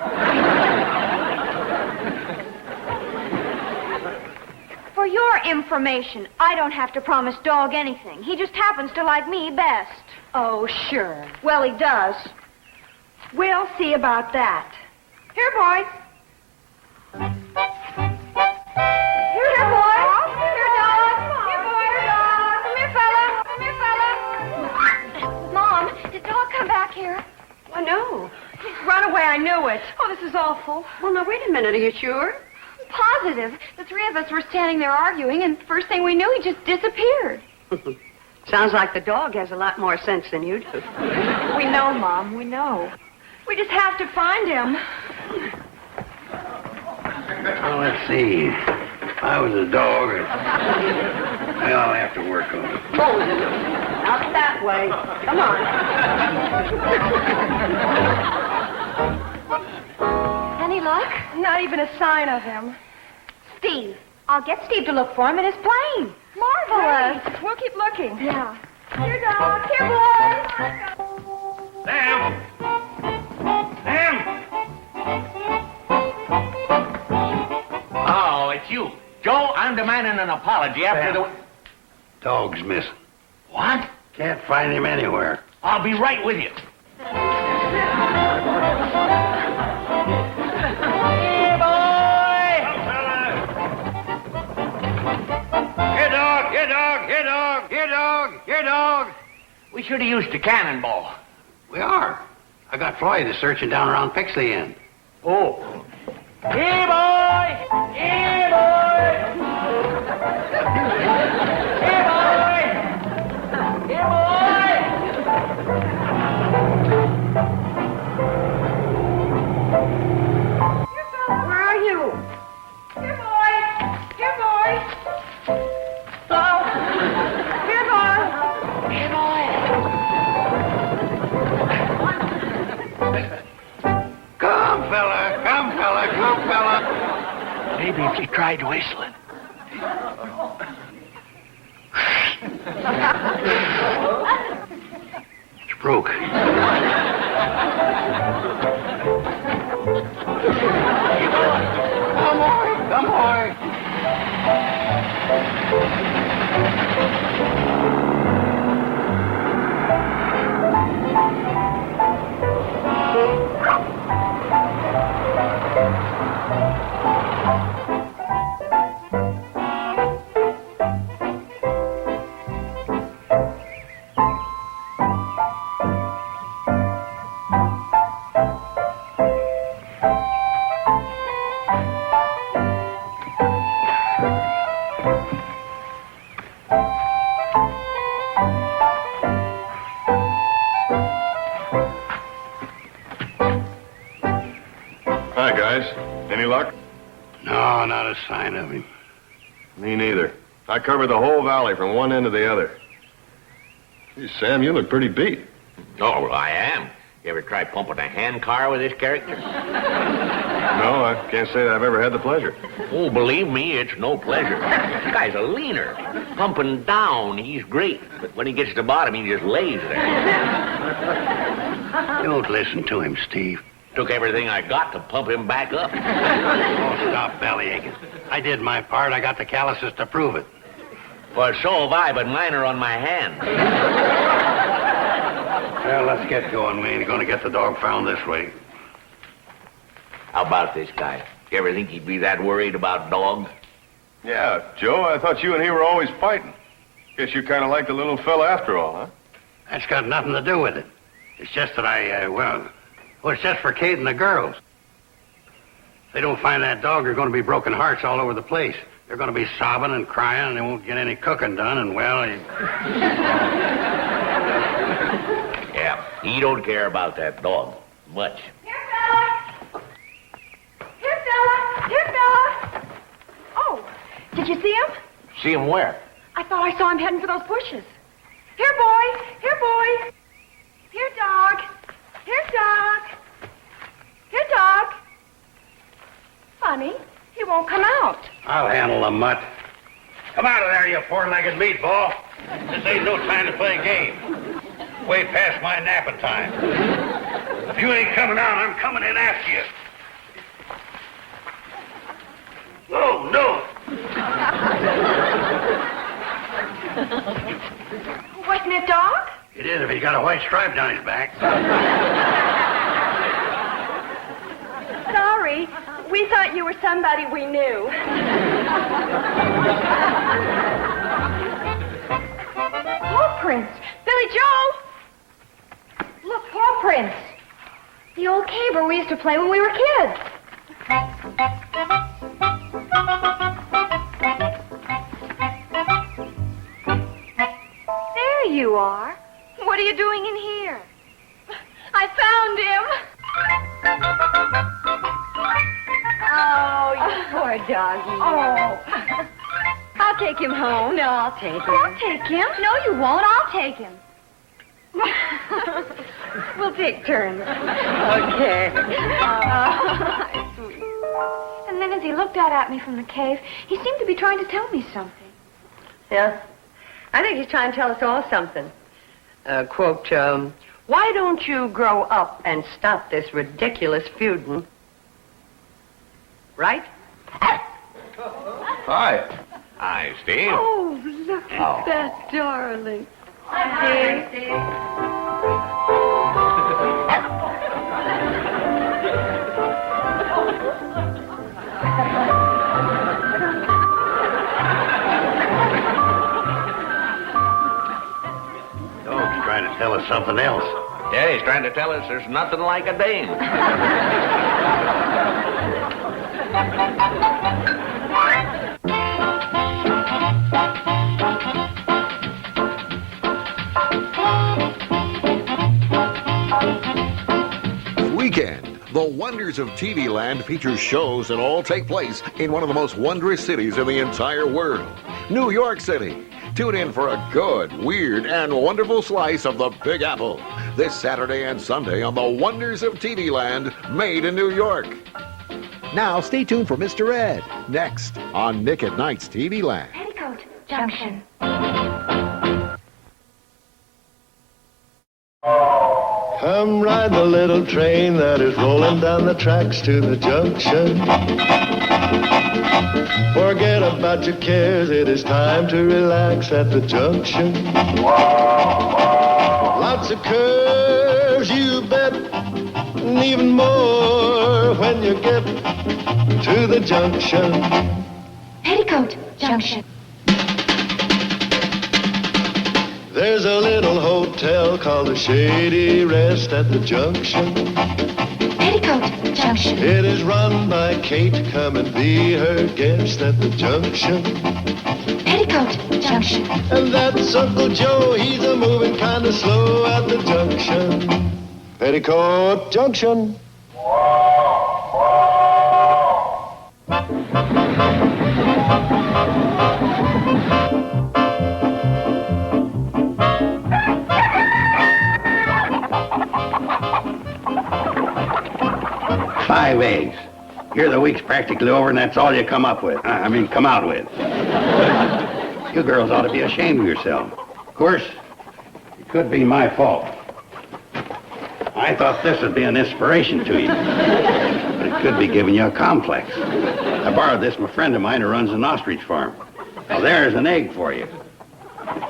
For your information, I don't have to promise Dog anything. He just happens to like me best. Oh, sure. Well, he does. We'll see about that. Here, boys. Here, boys. Here, Dog. Here, boy. Here, Dog. Come here, fella. Come here, fella. Mom, did Dog come back here? Oh, no. He's run away. I knew it. Oh, this is awful. Well, now, wait a minute. Are you sure? Positive. The three of us were standing there arguing, and first thing we knew, he just disappeared. Sounds like the dog has a lot more sense than you do. We know, Mom. We know. We just have to find him. Well, let's see. If I was a dog, well, I'll have to work on it. Oh, not that way. Come on. Any luck? Not even a sign of him. Steve. I'll get Steve to look for him in his plane. Marvelous. Great. We'll keep looking. Yeah. Here, Dog. Here, boys. Sam! Sam! Oh, it's you. Joe, I'm demanding an apology after the... Dog's missing. What? Can't find him anywhere. I'll be right with you. Here, boy! Here, dog! Here, dog! Here, dog! Here, dog! Here, dog! We should have used the cannonball. We are. I got Floyd searching down around Pixley End. Oh. Here, boy! Here, boy! Here, boy! Maybe if you tried whistling. It's broke. Come on, come on. Hi, guys. Any luck? No, not a sign of him. Me neither. I covered the whole valley from one end to the other. Gee, Sam, you look pretty beat. Oh, well, I am. You ever try pumping a hand car with this character? No, I can't say that I've ever had the pleasure. Oh, believe me, it's no pleasure. This guy's a leaner. Pumping down, he's great. But when he gets to the bottom, he just lays there. Don't listen to him, Steve. Took everything I got to pump him back up. Oh, stop bellyaching. I did my part. I got the calluses to prove it. Well, so have I, but mine are on my hand. Well, let's get going. We ain't gonna get the dog found this way. How about this guy? You ever think he'd be that worried about dogs? Yeah, Joe, I thought you and he were always fighting. Guess you kind of like the little fella after all, huh? That's got nothing to do with it. It's just that well, it's just for Kate and the girls. If they don't find that dog, there are going to be broken hearts all over the place. They're going to be sobbing and crying, and they won't get any cooking done, and, well, Yeah, he don't care about that dog much. Here, fella! Here, fella! Here, fella! Oh, did you see him? See him where? I thought I saw him heading for those bushes. Here, boy! Here, boy! Here, dog! Here, dog! Here, dog! Funny, he won't come out. I'll handle the mutt. Come out of there, you four-legged meatball. This ain't no time to play games. Way past my napping time. If you ain't coming out, I'm coming in after you. Oh, no. Wasn't it dog? It is if he's got a white stripe down his back. Sorry. We thought you were somebody we knew. Paw prints. Billy Joe! Look, paw prints. The old caber we used to play when we were kids. There you are. What are you doing in here? I found him. Oh, you poor doggy. Oh. I'll take him home. No, I'll take him. I'll take him. No, you won't. I'll take him. We'll take turns. Okay. And then as he looked out at me from the cave, he seemed to be trying to tell me something. Yeah? I think he's trying to tell us all something. Quote, why don't you grow up and stop this ridiculous feuding? Right? Hi. Hi, Steve. Oh, look at that darling. Hi, Steve. Dog's trying to tell us something else. Yeah, he's trying to tell us there's nothing like a dame. Weekend. The Wonders of TV Land features shows that all take place in one of the most wondrous cities in the entire world, New York City. Tune in for a good, weird, and wonderful slice of the Big Apple this Saturday and Sunday on The Wonders of TV Land, made in New York. Now, stay tuned for Mr. Ed, next on Nick at Night's TV Land. Petticoat Junction. Come ride the little train that is rolling down the tracks to the junction. Forget about your cares, it is time to relax at the junction. Lots of curves, you bet, and even more when you get to the junction. Petticoat Junction. There's a little hotel called the Shady Rest at the junction. Petticoat Junction. It is run by Kate. Come and be her guest at the junction. Petticoat Junction. And that's Uncle Joe. He's a moving kind of slow at the junction. Petticoat Junction. Five eggs. Here the week's practically over, and that's all you come out with. You girls ought to be ashamed of yourself. Of course, it could be my fault. I thought this would be an inspiration to you. But it could be giving you a complex. I borrowed this from a friend of mine who runs an ostrich farm. Well, there's an egg for you.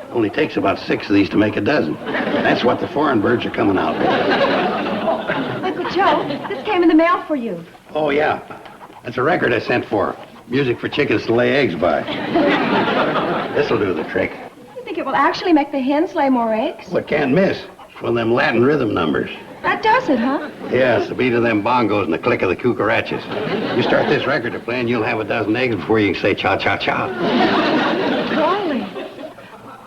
Only takes about 6 of these to make a dozen. That's what the foreign birds are coming out with. Uncle Joe, this came in the mail for you. Oh, yeah. That's a record I sent for. Music for chickens to lay eggs by. This'll do the trick. You think it will actually make the hens lay more eggs? What can't miss? It's one of them Latin rhythm numbers. That does it, huh? Yeah, it's the beat of them bongos and the click of the cucarachas. You start this record to play and you'll have a dozen eggs before you can say cha-cha-cha. Golly.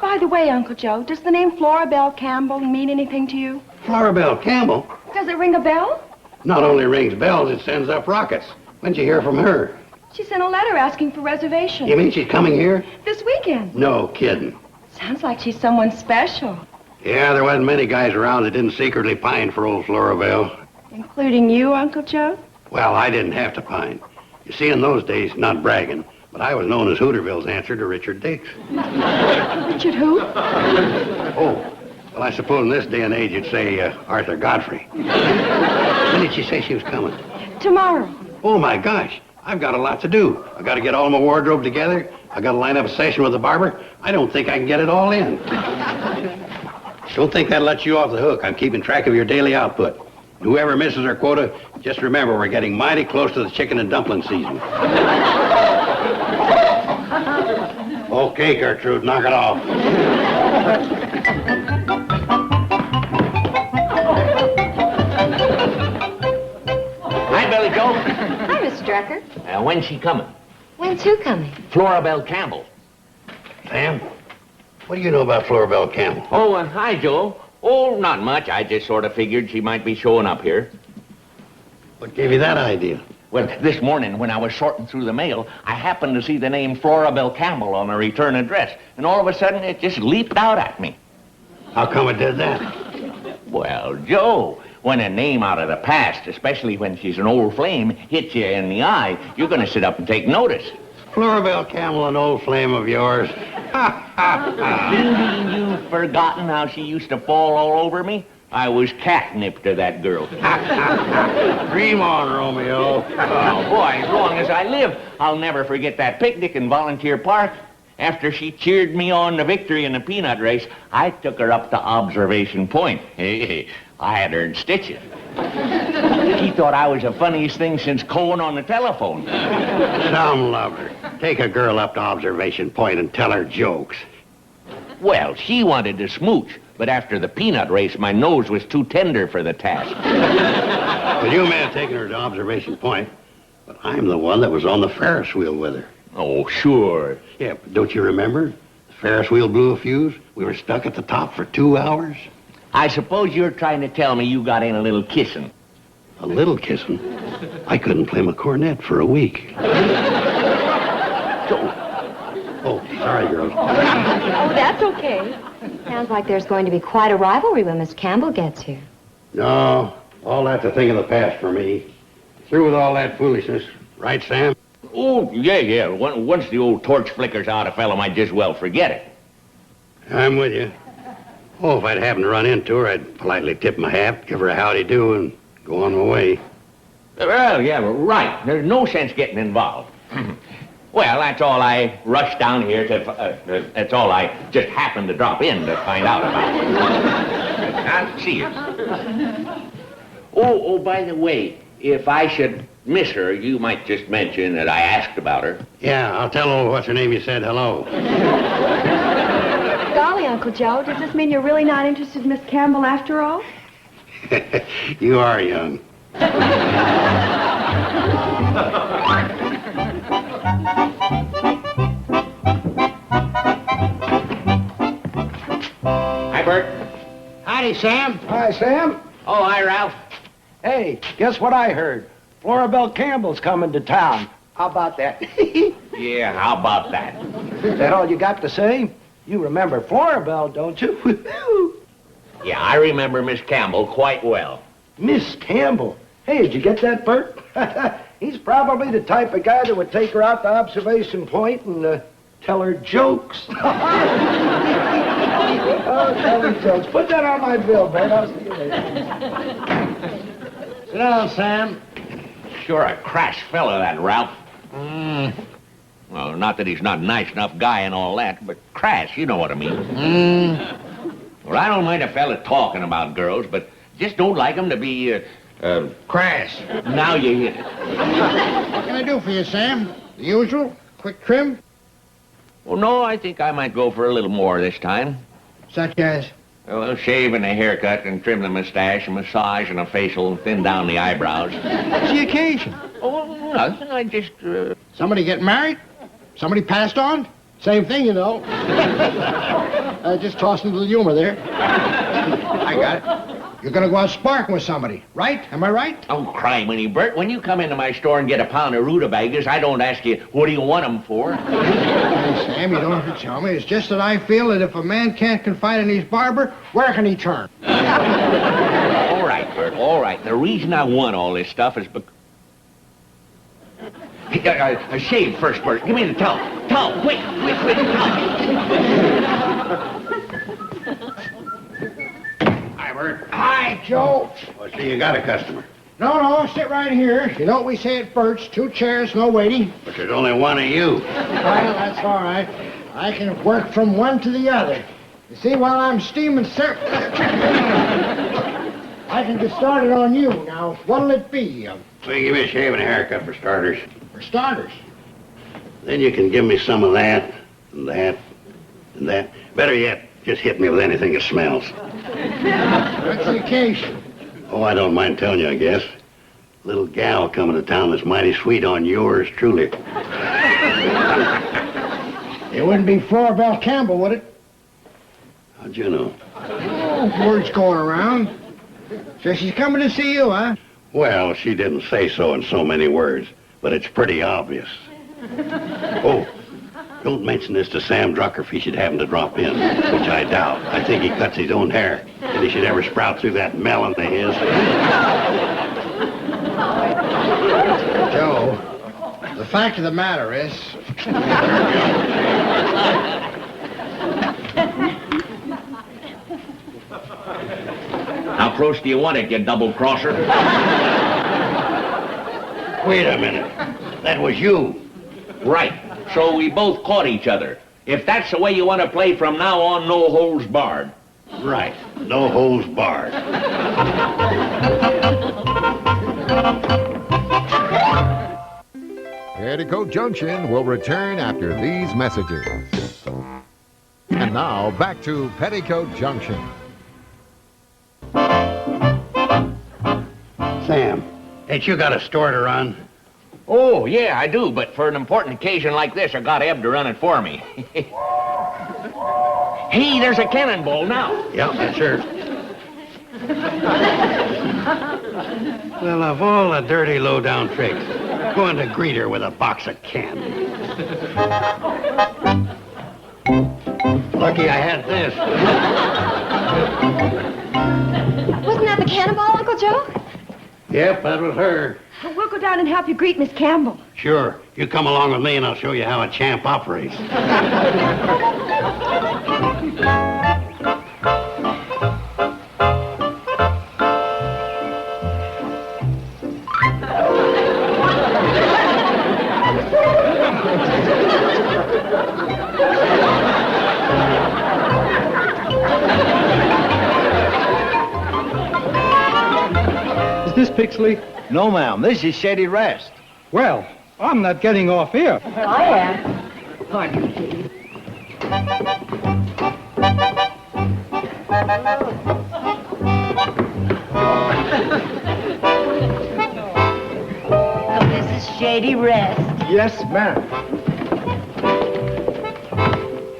By the way, Uncle Joe, does the name Flora Belle Campbell mean anything to you? Flora Belle Campbell? Does it ring a bell? Not only rings bells, it sends up rockets. When'd you hear from her? She sent a letter asking for reservations. You mean she's coming here? This weekend. No kidding. Sounds like she's someone special. Yeah, there wasn't many guys around that didn't secretly pine for old Flora Belle. Including you, Uncle Joe? Well, I didn't have to pine. You see, in those days, not bragging, but I was known as Hooterville's answer to Richard Dix. Richard who? Oh, well, I suppose in this day and age you'd say Arthur Godfrey. When did she say she was coming? Tomorrow. Oh, my gosh. I've got a lot to do. I've got to get all my wardrobe together. I've got to line up a session with the barber. I don't think I can get it all in. Don't think that lets you off the hook. I'm keeping track of your daily output. Whoever misses her quota, just remember we're getting mighty close to the chicken and dumpling season. Okay, Gertrude, knock it off. Hi, Billy Joe. Hi, Mr. Drucker. When's she coming? When's who coming? Flora Belle Campbell. Sam, what do you know about Flora Belle Campbell? Oh, hi, Joe. Oh, not much. I just sort of figured she might be showing up here. What gave you that idea? Well, this morning when I was sorting through the mail, I happened to see the name Flora Belle Campbell on a return address. And all of a sudden, it just leaped out at me. How come it did that? Well, Joe, when a name out of the past, especially when she's an old flame, hits you in the eye, you're going to sit up and take notice. Flora Belle Campbell, an old flame of yours. Ha, ha, ha. You mean you've forgotten how she used to fall all over me? I was catnip to that girl. Dream on, Romeo. Oh, boy, as long as I live, I'll never forget that picnic in Volunteer Park. After she cheered me on the victory in the peanut race, I took her up to Observation Point. Hey, I had her in stitches. She thought I was the funniest thing since Cohen on the telephone. Some lover. Take a girl up to Observation Point and tell her jokes. Well, she wanted to smooch, but after the peanut race, my nose was too tender for the task. Well, you may have taken her to Observation Point, but I'm the one that was on the Ferris wheel with her. Oh, sure. Yeah, but don't you remember? The Ferris wheel blew a fuse. We were stuck at the top for 2 hours. I suppose you're trying to tell me you got in a little kissing. A little kissing? I couldn't play my cornet for a week. Oh, sorry, girls. Oh, that's okay. Sounds like there's going to be quite a rivalry when Miss Campbell gets here. No, all that's a thing of the past for me. Through with all that foolishness. Right, Sam? Oh, yeah. Once the old torch flickers out, a fellow might just well forget it. I'm with you. Oh, if I'd happen to run into her, I'd politely tip my hat, give her a howdy-do, and go on my way. Well, yeah, right. There's no sense getting involved. Well, that's all I rushed down here to... that's all I just happened to drop in to find out about. I'll see you. Oh, by the way, if I should miss her, you might just mention that I asked about her. Yeah, I'll tell old what's-her-name you said hello. Golly, Uncle Joe, does this mean you're really not interested in Miss Campbell after all? You are young. Hi, Bert. Howdy, Sam. Hi, Sam. Oh, hi, Ralph. Hey, guess what I heard? Florabelle Campbell's coming to town. How about that? Yeah, how about that? Is that all you got to say? You remember Florabelle, don't you? Yeah, I remember Miss Campbell quite well. Miss Campbell. Hey, did you get that, Bert? He's probably the type of guy that would take her out to observation point and tell her jokes. Oh, tell her jokes. Put that on my bill, Bert. I'll see you later. Sit down, Sam. Sure a crash fellow, that Ralph. Well, not that he's not a nice enough guy and all that, but crash, you know what I mean. Well, I don't mind a fella talking about girls, but just don't like him to be, crash. Now you hit it. What can I do for you, Sam? The usual? Quick trim? Well, no, I think I might go for a little more this time. Such as? Well, shave and a haircut and trim the mustache, a massage and a facial, and thin down the eyebrows. What's the occasion? Oh, nothing. I just, Somebody get married? Somebody passed on? Same thing, you know. Just tossing a little humor there. I got it. You're gonna go out sparking with somebody, right? Am I right? Oh, criminy, Bert. When you come into my store and get a pound of rutabagas, I don't ask you, what do you want them for? Hey, Sam, you don't have to tell me. It's just that I feel that if a man can't confide in his barber, where can he turn? All right, Bert, all right. The reason I want all this stuff is because... shave first, Bert. Give me the towel. Towel, quick, towel. Hi, Bert. Hi, Joe. Well, see, you got a customer. No, sit right here. You know what we say at Bert's, 2 chairs, no waiting. But there's only one of you. Well, that's all right. I can work from one to the other. You see, while I'm steaming, sir, I can get started on you. Now, what'll it be? Well, give me a shave and a haircut for starters. For starters? Then you can give me some of that, and that, and that. Better yet, just hit me with anything that smells. What's the occasion? Oh, I don't mind telling you, I guess. Little gal coming to town that's mighty sweet on yours truly. It wouldn't be Florabelle Campbell, would it? How'd you know? Oh, word's going around. So she's coming to see you, huh? Well, she didn't say so in so many words, but it's pretty obvious. Oh, don't mention this to Sam Drucker if he should happen to drop in, which I doubt. I think he cuts his own hair, and he should ever sprout through that melon of his. Joe, the fact of the matter is... How close do you want it, you double-crosser? Wait a minute. That was you. Right. So we both caught each other. If that's the way you want to play from now on, no holds barred. Right. No holds barred. Petticoat Junction will return after these messages. And now, back to Petticoat Junction. Sam, ain't you got a store to run? Oh, yeah, I do, but for an important occasion like this, I got Eb to run it for me. Hey, there's a cannonball now. Yeah, that's her. Well, of all the dirty, low-down tricks, going to greet her with a box of candy. Lucky I had this. Wasn't that the cannonball, Uncle Joe? Yep, that was her. Well, go down and help you greet Miss Campbell? Sure. You come along with me and I'll show you how a champ operates. Is this Pixley? No, ma'am. This is Shady Rest. Well, I'm not getting off here. I am. Pardon me, please. Oh, this is Shady Rest. Yes, ma'am.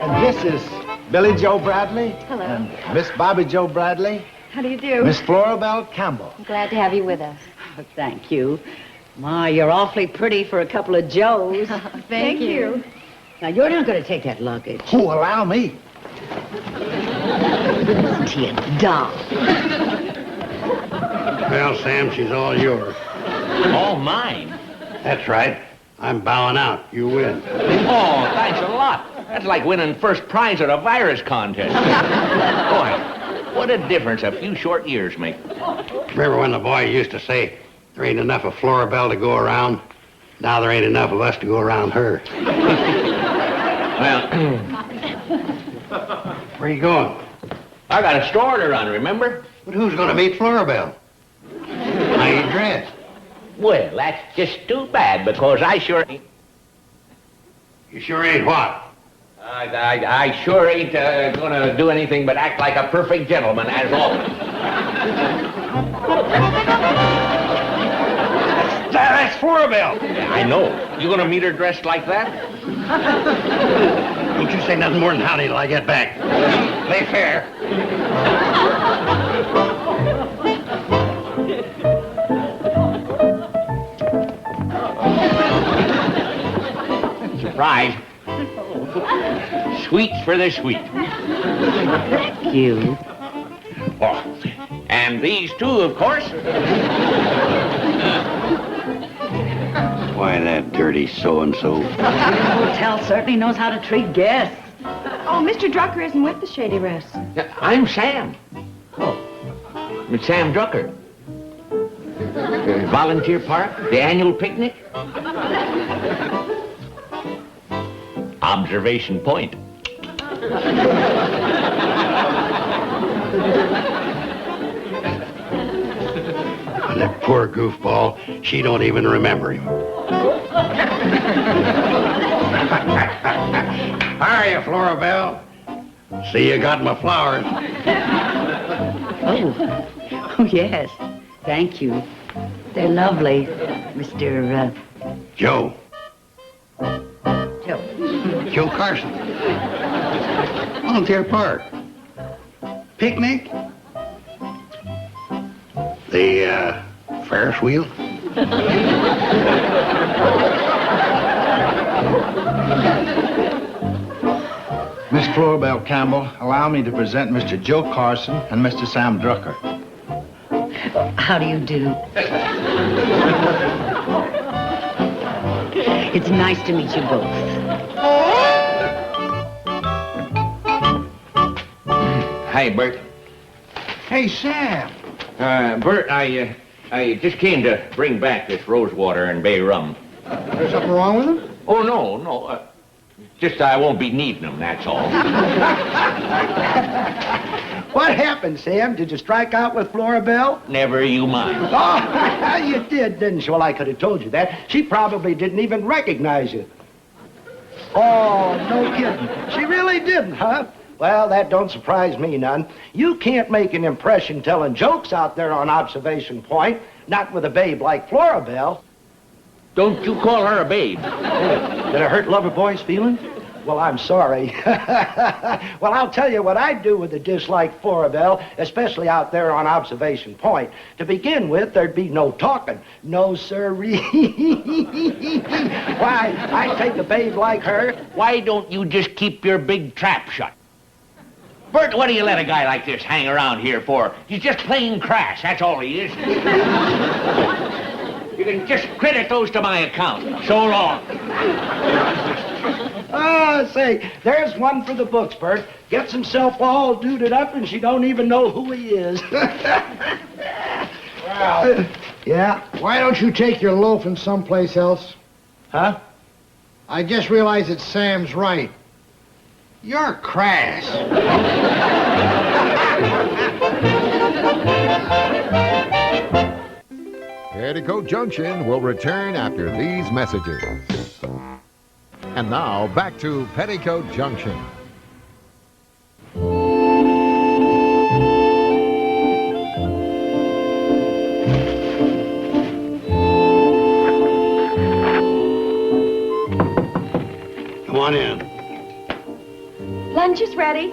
And this is Billy Joe Bradley. Hello. And Miss Bobby Joe Bradley. How do you do? Miss Florabelle Campbell. I'm glad to have you with us. Oh, thank you. My, you're awfully pretty for a couple of Joes. Thank you. Now, you're not going to take that luggage. Oh, allow me. Isn't he a doll? Well, Sam, she's all yours. All mine. That's right. I'm bowing out. You win. Oh, thanks a lot. That's like winning first prize at a virus contest. Boy, what a difference a few short years make. Remember when the boy used to say, there ain't enough of Florabelle to go around? Now there ain't enough of us to go around her. Well, Where you going? I got a store to run, remember? But who's going to meet Florabelle? How you dressed? Well, that's just too bad, because I sure ain't. You sure ain't what? I sure ain't gonna do anything but act like a perfect gentleman, as always. That's Florabelle. Yeah, I know. You gonna meet her dressed like that? Don't you say nothing more than howdy till I get back. Play fair. Surprise. Sweets for the sweet. Thank you. Oh, and these two, of course. Why, that dirty so-and-so. The hotel certainly knows how to treat guests. Oh, Mr. Drucker isn't with the Shady Rest. I'm Sam. Oh. It's Sam Drucker. Volunteer Park, the annual picnic. Observation Point. That poor goofball, she don't even remember him. How are you, Florabelle? See, you got my flowers. Oh, yes. Thank you. They're lovely, Mr. Joe. Joe. Joe Carson. Volunteer Park. Picnic. The, Ferris wheel. Miss Florabelle Campbell, allow me to present Mr. Joe Carson and Mr. Sam Drucker. How do you do? It's nice to meet you both. Hi, Bert. Hey, Sam. Bert, I just came to bring back this rosewater and bay rum. There's something wrong with him? Oh, no. Just I won't be needing them, that's all. What happened, Sam? Did you strike out with Florabelle? Never you mind. Oh, you did, didn't you? Well, I could have told you that. She probably didn't even recognize you. Oh, no kidding. She really didn't, huh? Well, that don't surprise me none. You can't make an impression telling jokes out there on Observation Point, not with a babe like Florabelle. Don't you call her a babe. Oh, did I hurt Loverboy's feelings? Well, I'm sorry. Well, I'll tell you what I'd do with a dish like Florabelle, especially out there on Observation Point. To begin with, there'd be no talking. No, sirree. Why, I'd take a babe like her. Why don't you just keep your big trap shut? Bert, what do you let a guy like this hang around here for? He's just plain crass, that's all he is. You can just credit those to my account. So long. Say, there's one for the books, Bert. Gets himself all duded up and she don't even know who he is. Well, yeah? why don't you take your loafing someplace else? Huh? I just realized that Sam's right. You're crass. Petticoat Junction will return after these messages. And now, back to Petticoat Junction. Come on in. Lunch is ready.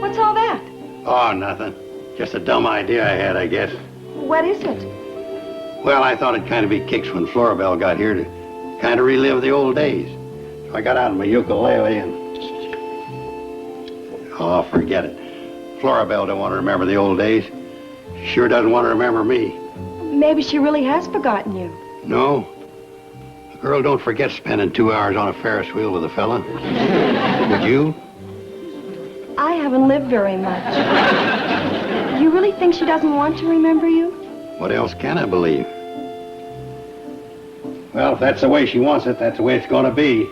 What's all that? Oh, nothing. Just a dumb idea I had, I guess. What is it? Well, I thought it'd kind of be kicks when Florabelle got here to kind of relive the old days. So I got out my ukulele and... Oh, forget it. Florabelle don't want to remember the old days. She sure doesn't want to remember me. Maybe she really has forgotten you. No. A girl don't forget spending 2 hours on a Ferris wheel with a fella. Would you? I haven't lived very much. You really think she doesn't want to remember you? What else can I believe? Well, if that's the way she wants it, that's the way it's going to be.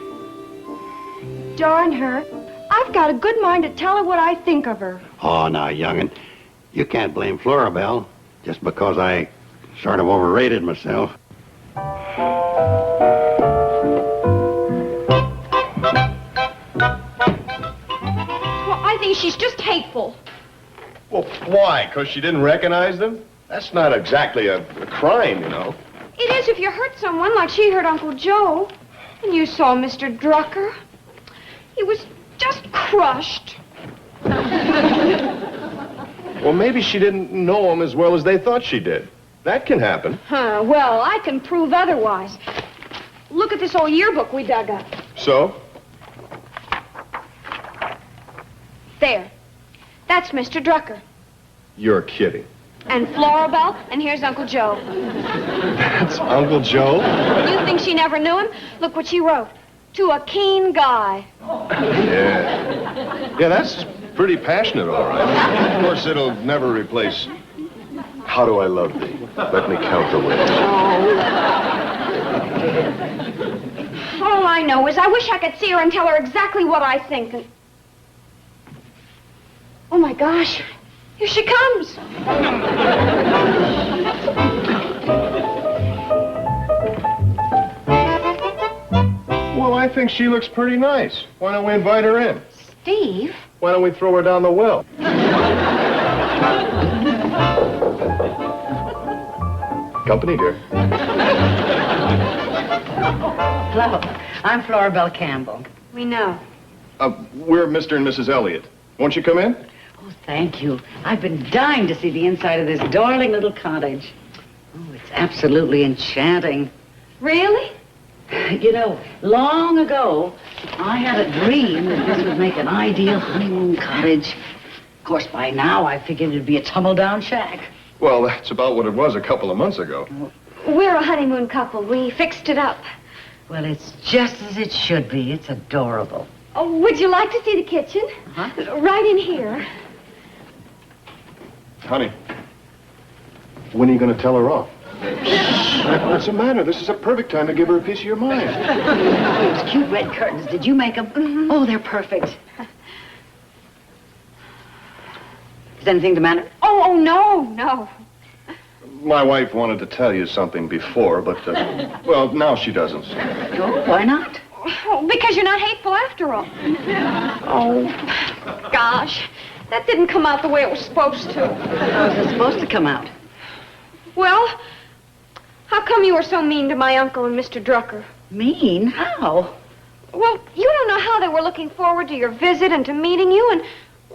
Darn her. I've got a good mind to tell her what I think of her. Oh, now, young'un, you can't blame Florabelle just because I sort of overrated myself. Well, I think she's just hateful. Well, why? Because she didn't recognize them? That's not exactly a crime, you know. It is if you hurt someone like she hurt Uncle Joe. And you saw Mr. Drucker. He was just crushed. Well, maybe she didn't know him as well as they thought she did. That can happen. Huh, well, I can prove otherwise. Look at this old yearbook we dug up. So? There. That's Mr. Drucker. You're kidding. And Florabelle, and here's Uncle Joe. That's Uncle Joe? You think she never knew him? Look what she wrote. To a keen guy. Yeah. Yeah, that's pretty passionate, all right. Of course, it'll never replace How Do I Love Thee? Let me count the ways. All I know is I wish I could see her and tell her exactly what I think. Oh, my gosh. Here she comes. Well, I think she looks pretty nice. Why don't we invite her in? Steve? Why don't we throw her down the well? Company, dear. Hello. I'm Florabelle Campbell. We know. We're Mr. and Mrs. Elliott. Won't you come in? Oh, thank you. I've been dying to see the inside of this darling little cottage. Oh, it's absolutely enchanting. Really? You know, long ago, I had a dream that this would make an ideal honeymoon cottage. Of course, by now, I figured it'd be a tumble-down shack. Well, that's about what it was a couple of months ago. We're a honeymoon couple. We fixed it up. Well, it's just as it should be. It's adorable. Oh, would you like to see the kitchen? Huh? Right in here. Honey, when are you going to tell her off? What's the matter? This is a perfect time to give her a piece of your mind. Those cute red curtains, did you make them? Mm-hmm. Oh, they're perfect. Is anything the matter? Oh, no, no. My wife wanted to tell you something before, but, well, now she doesn't. Oh, why not? Oh, because you're not hateful after all. Oh, gosh. That didn't come out the way it was supposed to. How was it supposed to come out? Well, how come you were so mean to my uncle and Mr. Drucker? Mean? How? Well, you don't know how they were looking forward to your visit and to meeting you, and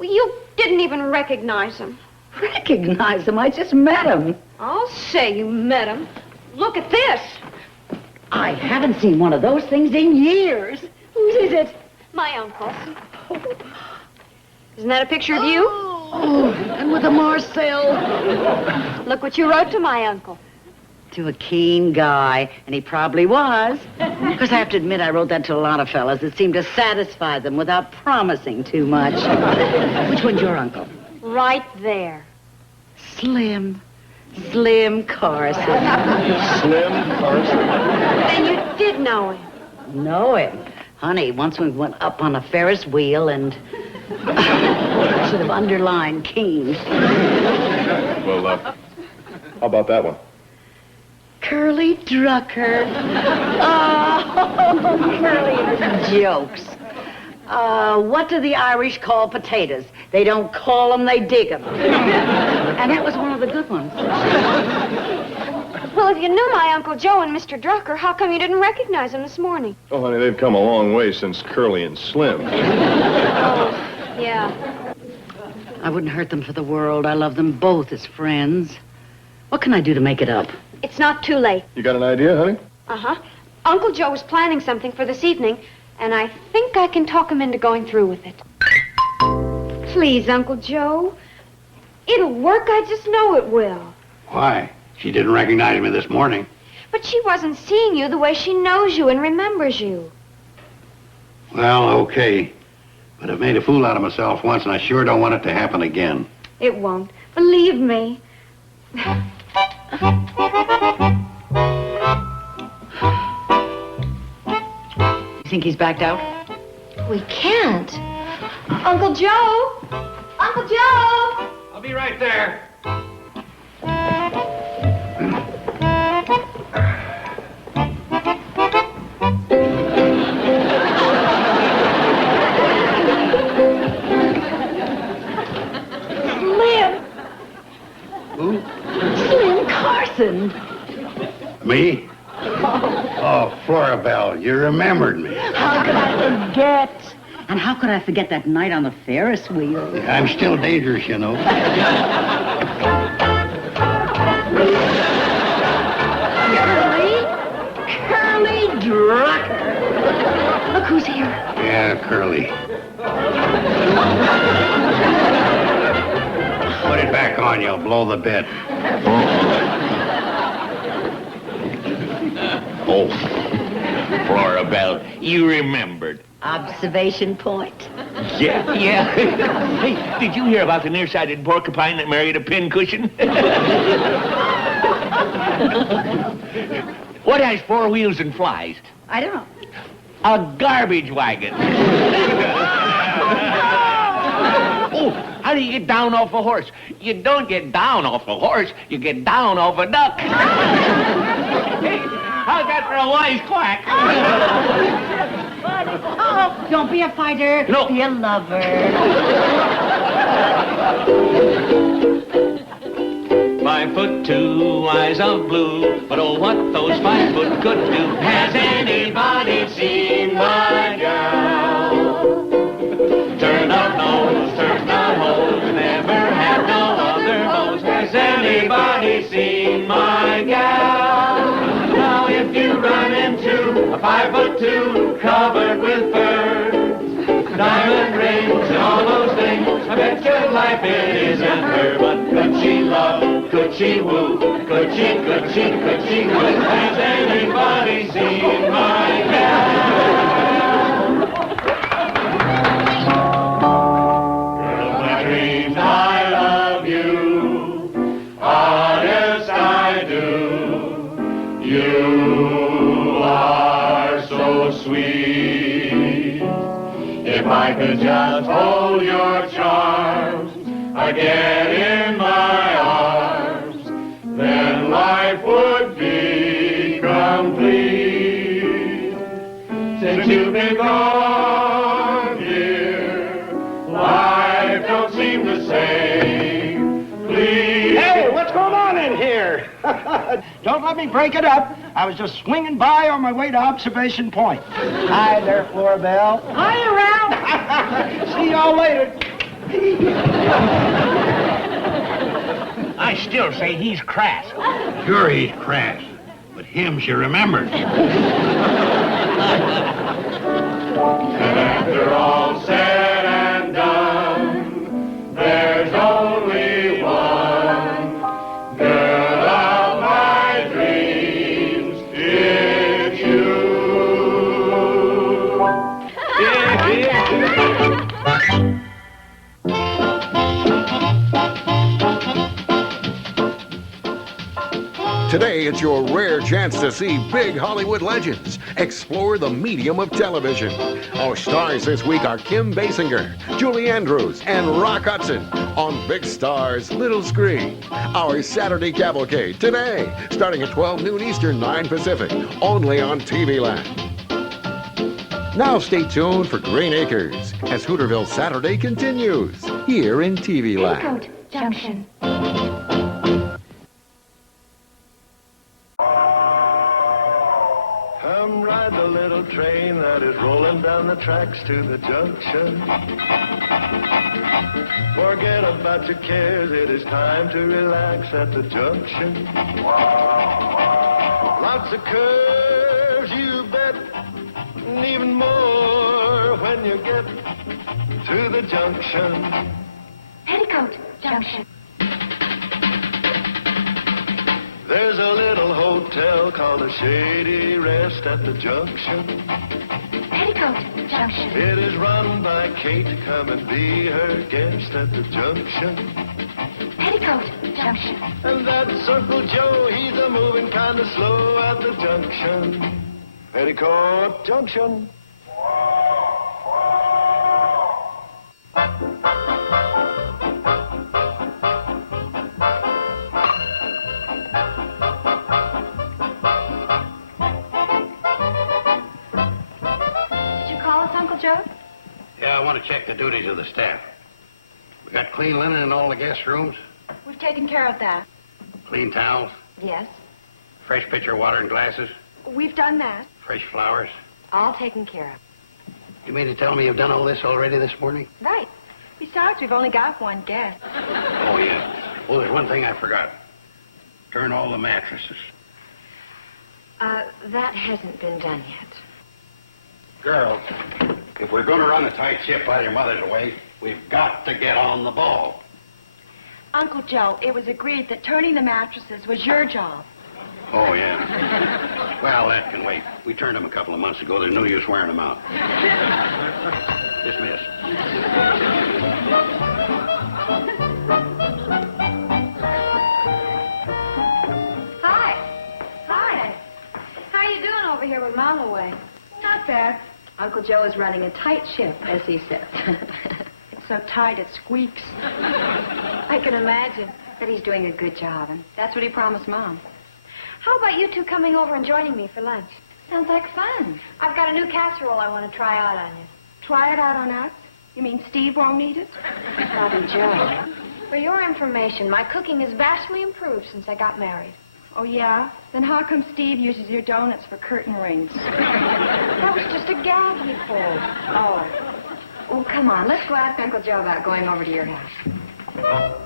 you didn't even recognize them. Recognize them? I just met them. I'll say you met them. Look at this. I haven't seen one of those things in years. Whose is it? My uncle's. Isn't that a picture of you? Oh, and with a Marcel. Look what you wrote to my uncle. to a keen guy, and he probably was. Because I have to admit, I wrote that to a lot of fellas. It seemed to satisfy them without promising too much. Which one's your uncle? Right there. Slim Carson. Slim Carson? Then you did know him. Know him? Honey, once we went up on a Ferris wheel and should have underlined keen. Well, how about that one? Curly Drucker. Oh, Curly and his jokes. What do the Irish call potatoes? They don't call them, they dig them. And that was one of the good ones. Well, if you knew my Uncle Joe and Mr. Drucker, how come you didn't recognize him this morning? Oh, honey, they've come a long way since Curly and Slim. Oh, yeah. I wouldn't hurt them for the world. I love them both as friends. What can I do to make it up? It's not too late. You got an idea, honey? Uh-huh. Uncle Joe is planning something for this evening, and I think I can talk him into going through with it. Please, Uncle Joe. It'll work. I just know it will. Why? She didn't recognize me this morning. But she wasn't seeing you the way she knows you and remembers you. Well, okay. But I've made a fool out of myself once, and I sure don't want it to happen again. It won't. Believe me. You think he's backed out? We can't. Uncle Joe! Uncle Joe! I'll be right there. Who? Slim Carson. Me? Oh, Florabelle, you remembered me. How could I forget? And how could I forget that night on the Ferris wheel? I'm still dangerous, you know. Curly Drucker. Look who's here. Yeah, Curly. Put it back on, you'll blow the bed. Oh, Florabelle, you remembered. Observation point. Yeah. Hey, did you hear about the nearsighted porcupine that married a pincushion? What has four wheels and flies? I don't know. A garbage wagon. Oh, how do you get down off a horse? You don't get down off a horse, you get down off a duck. Hey, how's that for a wisecrack? Oh, don't be a fighter. No. Be a lover. 5'2", eyes of blue. But oh, what those 5 foot could do. Has anybody seen my gal? Turned up nose, turned out hose, never had no other hose. Has anybody seen my gal? Now if you run into a 5'2", covered with fur, diamond rings and all those things, I bet your life it isn't her. But could she love, could she woo, could she woo? Has anybody seen my gal? Girl of my dreams, I love you, honest I do. You are so sweet. If I could just hold your charms again in my arms, then life would be complete. Since you've been gone, dear, life don't seem the same. Please. Hey, what's going on in here? Don't let me break it up. I was just swinging by on my way to Observation Point. Hi there, Florabelle. Hi, around. See y'all later. I still say he's crass. Sure, he's crass. But him she remembered. And after all said and done, there's only one girl of my dreams. Today, it's your rare chance to see big Hollywood legends explore the medium of television. Our stars this week are Kim Basinger, Julie Andrews, and Rock Hudson on Big Stars Little Screen. Our Saturday Cavalcade today, starting at 12 noon Eastern, 9 Pacific, only on TV Land. Now stay tuned for Green Acres as Hooterville Saturday continues here in TV Land. Petticoat Junction. Come ride the little train that is rolling down the tracks to the junction. Forget about your cares, it is time to relax at the junction. Lots of curves, you bet, and even more when you get to the junction. Petticoat Junction. There's a little hotel called a Shady Rest at the junction. Petticoat Junction. It is run by Kate. Come and be her guest at the junction. Petticoat Junction. And that's Uncle Joe. He's a moving kind of slow at the junction. Petticoat Junction. Joe? Yeah, I want to check the duties of the staff. We got clean linen in all the guest rooms, We've taken care of that. clean towels, Yes. fresh pitcher of water and glasses, We've done that. fresh flowers. All taken care of. You mean to tell me you've done all this already this morning? Right. Besides, we've only got one guest. Oh, yeah. Well, there's one thing I forgot. Turn all the mattresses. That hasn't been done yet. Girls, if we're going to run a tight ship while your mother's away, we've got to get on the ball. Uncle Joe, it was agreed that turning the mattresses was your job. Oh, yeah. Well, that can wait. We turned them a couple of months ago. There's no use wearing them out. Dismiss. Hi. Hi. How you doing over here with Mom away? Not bad. Uncle Joe is running a tight ship, as he said. It's so tight it squeaks. I can imagine. But he's doing a good job, and that's what he promised Mom. How about you two coming over and joining me for lunch? Sounds like fun. I've got a new casserole I want to try out on you. Try it out on us? You mean Steve won't eat it? Probably Joe. For your information, my cooking has vastly improved since I got married. Oh, yeah? Then how come Steve uses your donuts for curtain rings? That was just a gag he pulled. Oh. Oh, come on. Let's go ask Uncle Joe about going over to your house.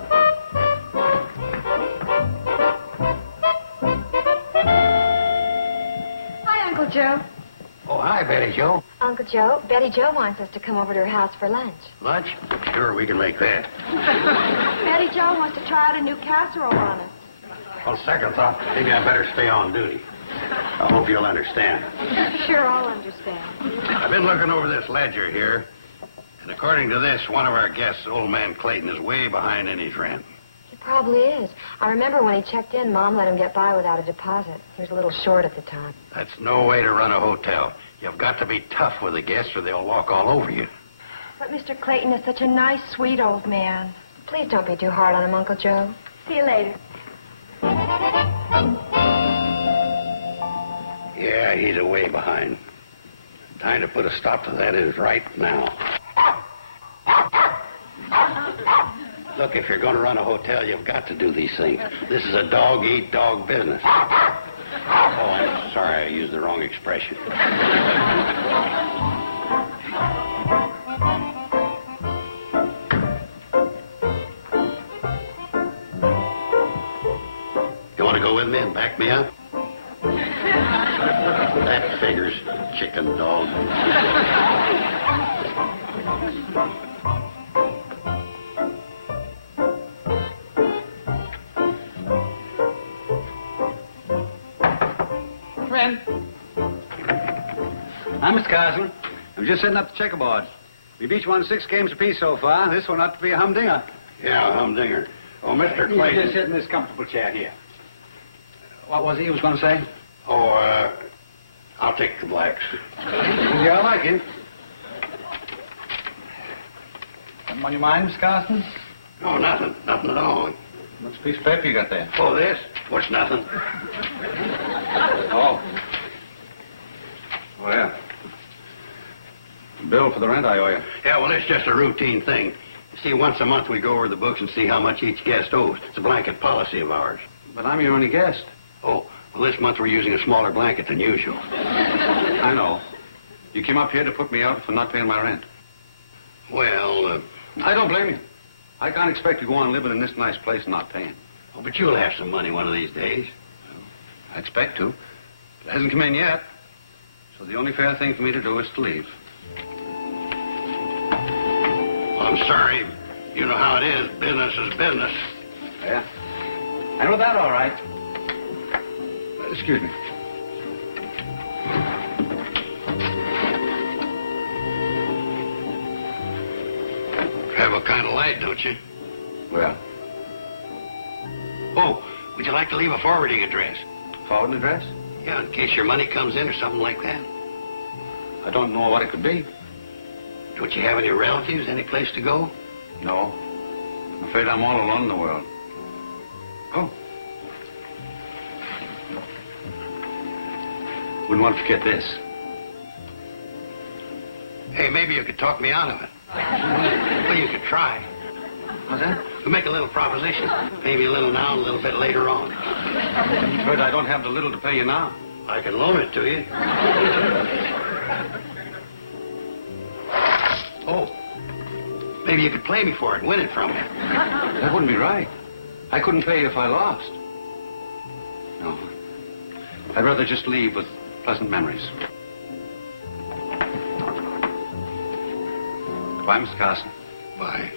Hi, Uncle Joe. Oh, hi, Betty Joe. Uncle Joe, Betty Joe wants us to come over to her house for lunch. Lunch? Sure, we can make that. Betty Joe wants to try out a new casserole on us. On second thought, maybe I better stay on duty. I hope you'll understand. Sure, I'll understand. I've been looking over this ledger here, and according to this, one of our guests, old man Clayton, is way behind in his rent. He probably is. I remember when he checked in, Mom let him get by without a deposit. He was a little short at the time. That's no way to run a hotel. You've got to be tough with the guests or they'll walk all over you. But Mr. Clayton is such a nice, sweet old man. Please don't be too hard on him, Uncle Joe. See you later. Yeah, he's way behind. Time to put a stop to that is right now. Look, if you're going to run a hotel, you've got to do these things. This is a dog-eat-dog business. Oh, I'm sorry, I used the wrong expression. You want to go with me and back me up? That figures, chicken dog. Friend. Hi, Mr. Carson. I'm just setting up the checkerboards. We've each won 6 games apiece so far. This one ought to be a humdinger. Yeah, a humdinger. Oh, Mr. Clayton. You just sit in this comfortable chair here. What was he was going to say? Oh, I'll take the blacks. Yeah, I like him. Something on your mind, Miss Carson? No, nothing. Nothing at all. What's the piece of paper you got there? Oh, this? What's nothing? Oh. Well. Bill for the rent I owe you. Yeah, well, it's just a routine thing. See, once a month we go over the books and see how much each guest owes. It's a blanket policy of ours. But I'm your only guest. Oh, well, this month we're using a smaller blanket than usual. I know. You came up here to put me out for not paying my rent. Well, I don't blame you. I can't expect you to go on living in this nice place and not paying. Oh, but you'll have some money one of these days. Well, I expect to. It hasn't come in yet. So the only fair thing for me to do is to leave. Well, I'm sorry. You know how it is. Business is business. Yeah. I know that all right. Excuse me. Have a kind of light, don't you? Well. Oh, would you like to leave a forwarding address? Forwarding address? Yeah, in case your money comes in or something like that. I don't know what it could be. Don't you have any relatives, any place to go? No. I'm afraid I'm all alone in the world. Oh. Wouldn't want to forget this. Hey, maybe you could talk me out of it. Well, you could try. What's that? We'll make a little proposition. Maybe a little now, a little bit later on. I'm afraid I don't have the little to pay you now. I can loan it to you. Oh, maybe you could play me for it and win it from me. That wouldn't be right. I couldn't pay you if I lost. No. I'd rather just leave with pleasant memories. Bye, Mr. Carson. Bye.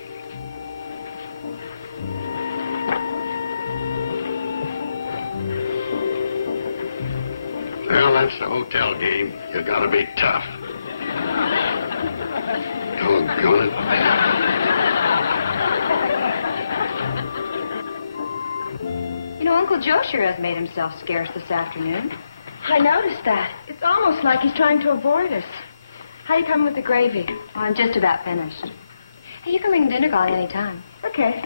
Well, that's the hotel game. You gotta be tough. Doggone it. You know, Uncle Joe sure has made himself scarce this afternoon. I noticed that. It's almost like he's trying to avoid us. How you coming with the gravy? Oh, I'm just about finished. Hey, you can ring dinner call any time. Okay.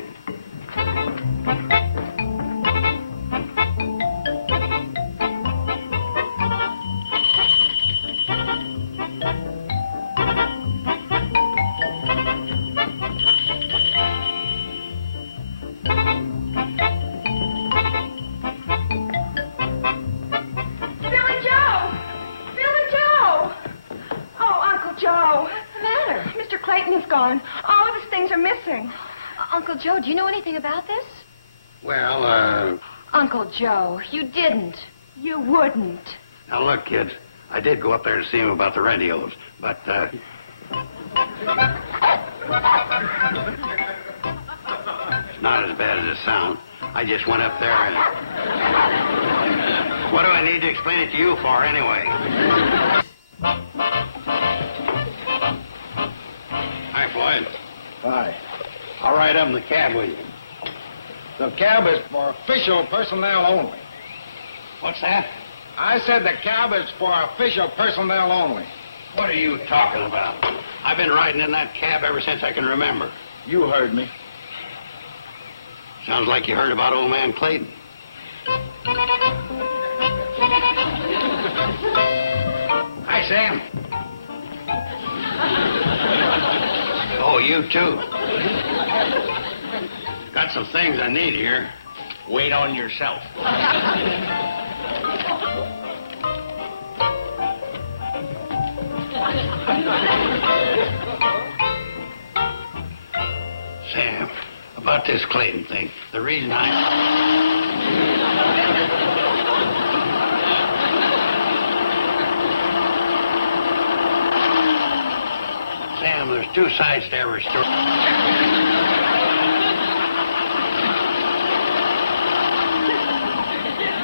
Uncle Joe, do you know anything about this? Well, Uncle Joe, you didn't. You wouldn't. Now, look, kids, I did go up there to see him about the radios, but, it's not as bad as it sounds. I just went up there and... What do I need to explain it to you for, anyway? Hi, Floyd. Hi. I'll ride up in the cab with you. The cab is for official personnel only. What's that? I said the cab is for official personnel only. What are you talking about? I've been riding in that cab ever since I can remember. You heard me. Sounds like you heard about old man Clayton. Hi, Sam. Oh, you too. Got some things I need here. Wait on yourself. Sam, about this Clayton thing, the reason Sam, there's two sides to every story.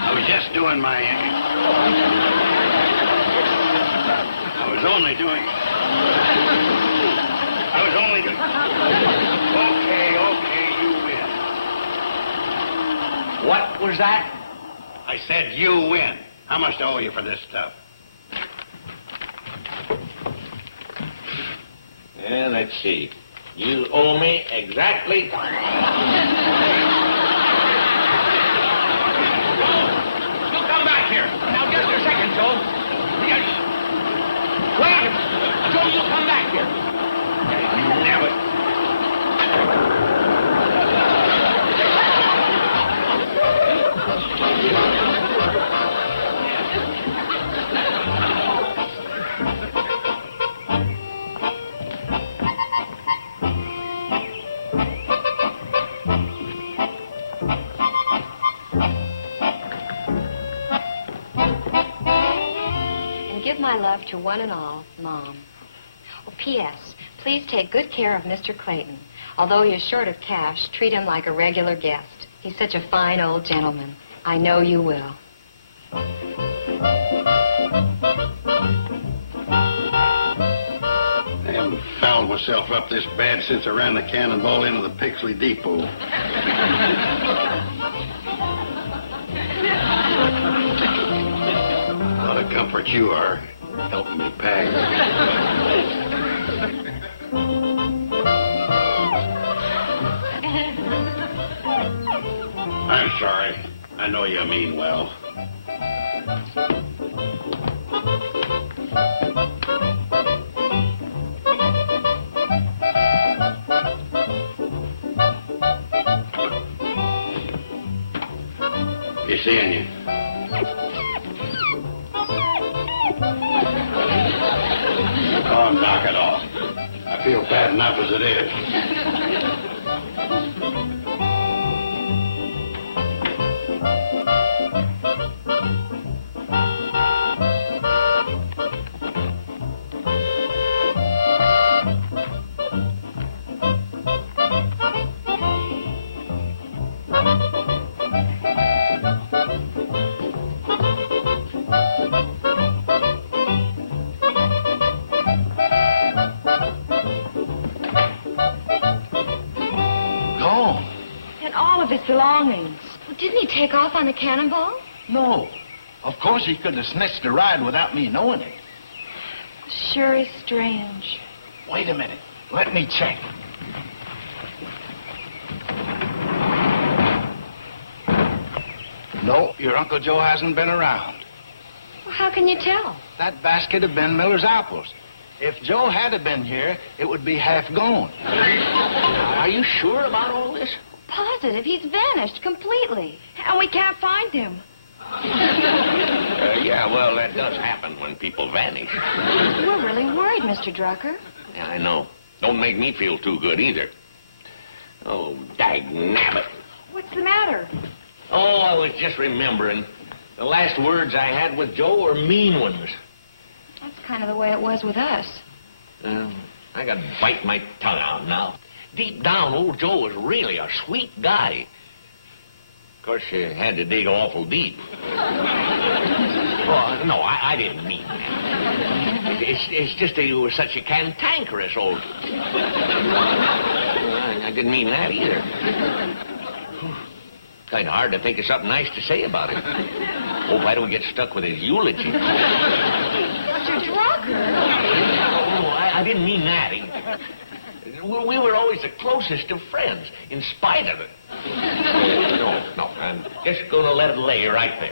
I was just doing my... I was only doing... Okay, you win. What was that? I I said you win. How much do I owe you for this stuff? Yeah, let's see. You owe me exactly... You come back here. Now, just a second, Joe. Wait. Joe, you come back here. Never. Give my love to one and all, Mom. Oh, P.S. Please take good care of Mr. Clayton. Although he is short of cash, treat him like a regular guest. He's such a fine old gentleman. I know you will. I haven't fouled myself up this bad since I ran the cannonball into the Pixley Depot. What a comfort you are, helping me pack. I'm sorry. I know you mean well. Be seeing you. Oh, knock it off. I feel bad enough as it is. His belongings. Well, didn't he take off on the cannonball? No. Of course he couldn't have snitched a ride without me knowing it. Sure is strange. Wait a minute. Let me check. No, your Uncle Joe hasn't been around. Well, how can you tell? That basket of Ben Miller's apples. If Joe had have been here, it would be half gone. Are you sure about all this? Positive. He's vanished completely. And we can't find him. Yeah, well, that does happen when people vanish. We're really worried, Mr. Drucker. Yeah, I know. Don't make me feel too good either. Oh, dagnabbit. What's the matter? Oh, I was just remembering. The last words I had with Joe were mean ones. That's kind of the way it was with us. I got to bite my tongue out now. Deep down, old Joe was really a sweet guy. Of course, you had to dig awful deep. Well, no, I didn't mean that. It's just that he was such a cantankerous old... I didn't mean that either. Kind of hard to think of something nice to say about it. Hope I don't get stuck with his eulogy. Mr. Drucker! No, I didn't mean that. We were always the closest of friends, in spite of it. No, I'm just going to let it lay right there.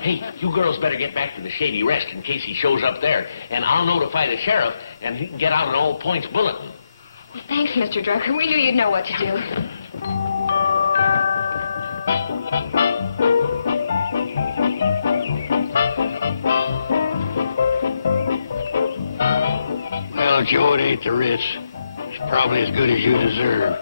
Hey, you girls better get back to the Shady Rest in case he shows up there, and I'll notify the sheriff, and he can get out an all-points bulletin. Well, thanks, Mr. Drucker. We knew you'd know what to do. Well, Joe, it ain't the Ritz. It's probably as good as you deserve.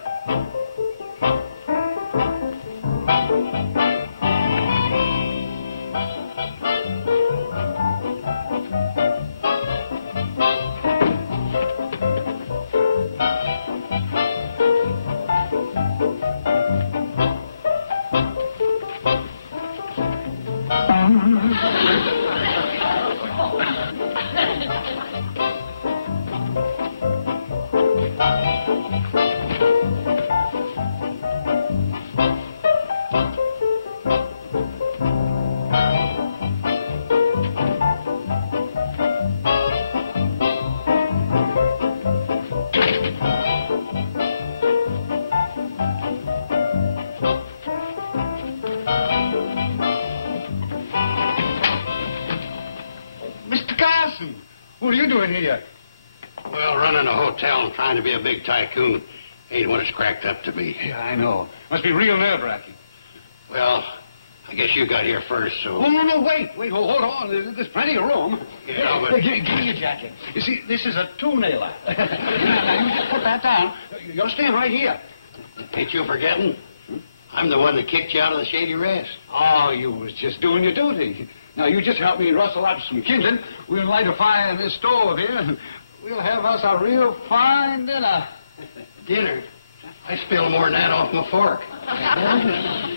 What are you doing here? Well, running a hotel and trying to be a big tycoon ain't what it's cracked up to be. Yeah, I know. Must be real nerve-wracking. Well, I guess you got here first, so... Oh, no, wait, hold on. There's plenty of room. Yeah, but... Hey, give me your jacket. You see, this is a two-nailer. Now, you just put that down. You'll stand right here. Ain't you forgetting? I'm the one that kicked you out of the Shady Rest. Oh, you was just doing your duty. Now, you just help me rustle up some kindling. We'll light a fire in this stove here, and we'll have us a real fine dinner. Dinner? I spilled more than that off my fork.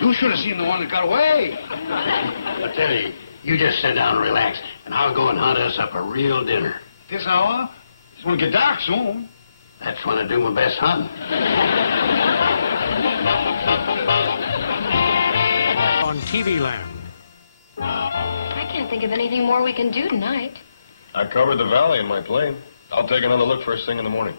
You should have seen the one that got away. I tell you, you just sit down and relax, and I'll go and hunt us up a real dinner. This hour? It's going to get dark soon. That's when I do my best hunting. On TV Land. I can't think of anything more we can do tonight. I covered the valley in my plane. I'll take another look first thing in the morning.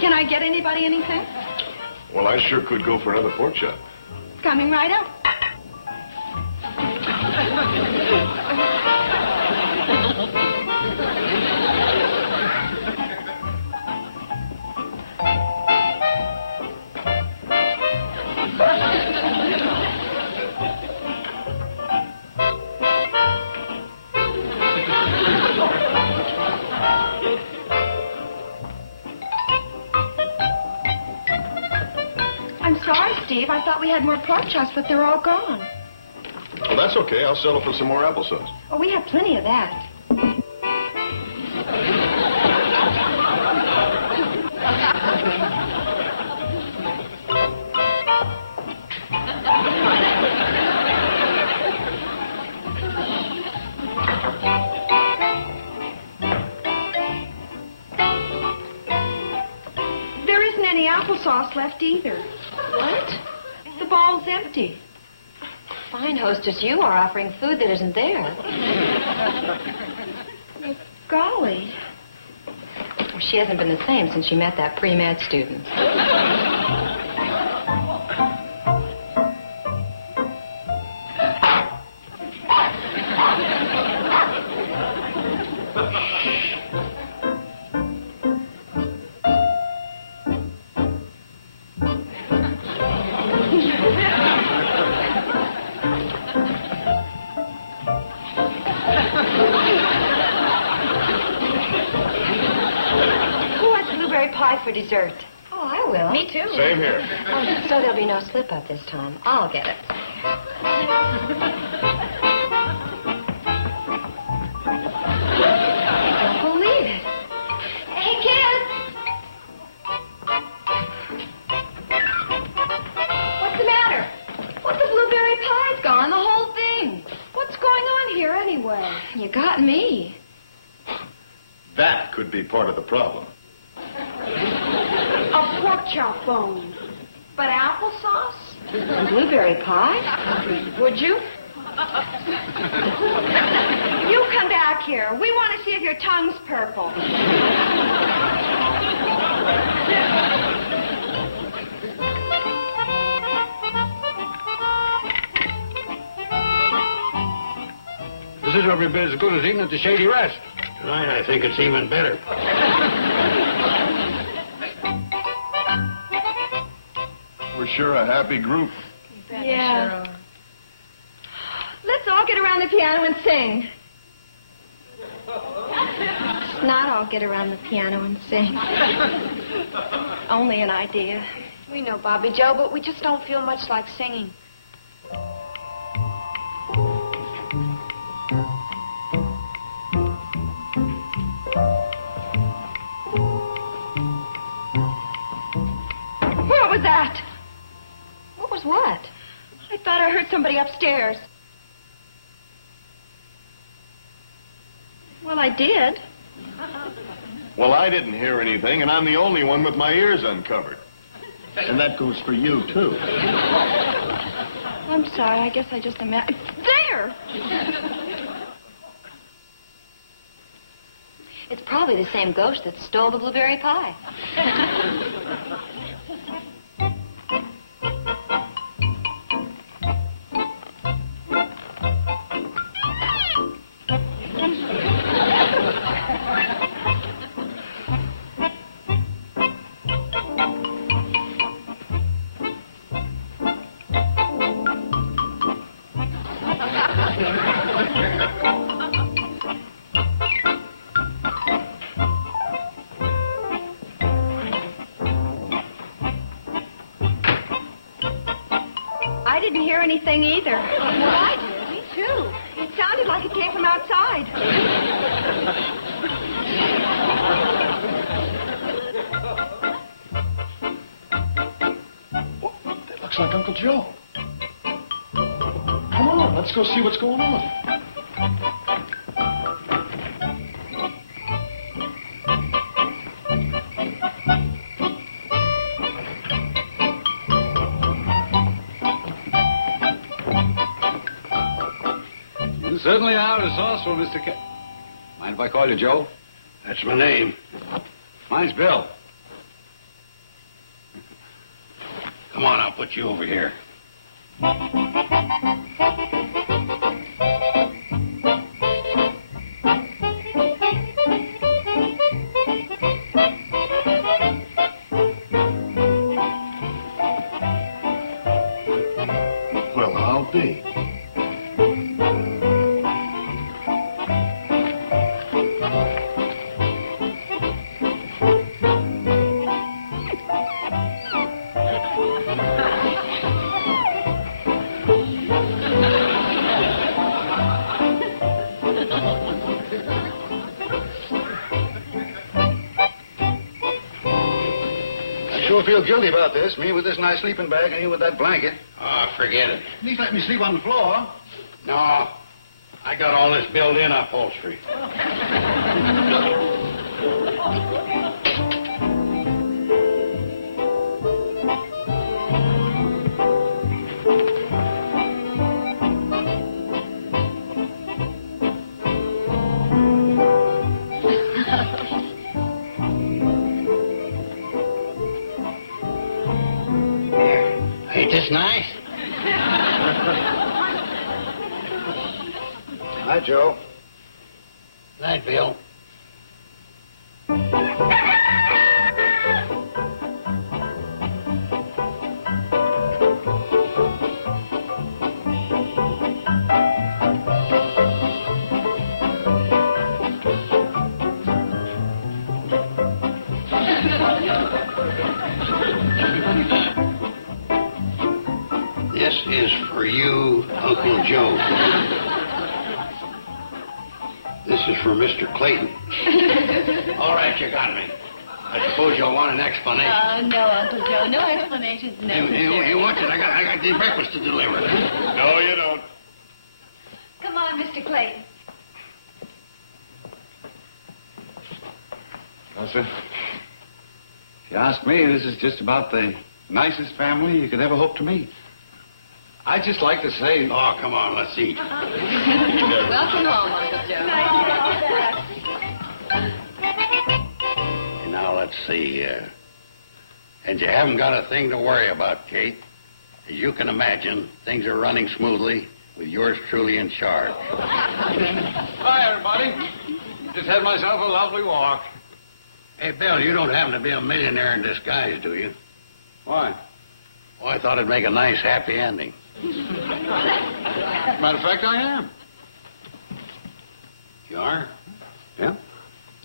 Can I get anybody anything? Well, I sure could go for another pork chop. Coming right up. I'm sorry, Steve. I thought we had more pork chops, but they're all gone. Well, that's okay. I'll settle for some more applesauce. Oh, we have plenty of that. There isn't any applesauce left either. What? The bowl's empty. Fine hostess you are, offering food that isn't there. Golly. Well, she hasn't been the same since she met that pre-med student. For dessert. Oh, I will. Me too. Same here. Oh, so there'll be no slip-up this time. I'll get it. I don't believe it. Hey, kids! What's the matter? What, the blueberry pie's gone, the whole thing. What's going on here anyway? You got me. That could be part of the problem. A pork chop bone. But applesauce? Blueberry pie? Would you? You come back here. We want to see if your tongue's purple. This is every bit as good as eating at the Shady Rest. Tonight, I think it's even better. We're sure a happy group. Yeah. Let's all get around the piano and sing. Let's not all get around the piano and sing. Only an idea. We know, Bobby Joe, but we just don't feel much like singing. What was that? What was what? I thought I heard somebody upstairs. Well, I did. Well, I didn't hear anything, and I'm the only one with my ears uncovered. And that goes for you, too. I'm sorry. I guess I just imagined. There! It's probably the same ghost that stole the blueberry pie. I didn't hear anything either. Well, I did. Me too. It sounded like it came from outside. That looks like Uncle Joe. Come on, let's go see what's going on. You certainly are resourceful, Mr. Mind if I call you Joe? That's my name. Mine's Bill. Come on, I'll put you over here. Well, I'll be. I sure feel guilty about this. Me with this nice sleeping bag and you with that blanket. Oh, forget it. At least let me sleep on the floor. No, I got all this built-in upholstery. Ain't this nice? Hi, Joe. Night, Bill. This is for you, Uncle Joe. This is for Mr. Clayton. All right, you got me. I suppose you'll want an explanation. No, Uncle Joe. No explanations necessary. Hey, watch it. I got the breakfast to deliver. No, you don't. Come on, Mr. Clayton. Well, sir, if you ask me, this is just about the nicest family you could ever hope to meet. I'd just like to say... Oh, come on, let's eat. Welcome home, Uncle Joe. Now, let's see. And you haven't got a thing to worry about, Kate. As you can imagine, things are running smoothly with yours truly in charge. Hi, everybody. Just had myself a lovely walk. Hey, Bill, you don't happen to be a millionaire in disguise, do you? Why? Oh, I thought it'd make a nice, happy ending. Matter of fact, I am. You are? Yeah.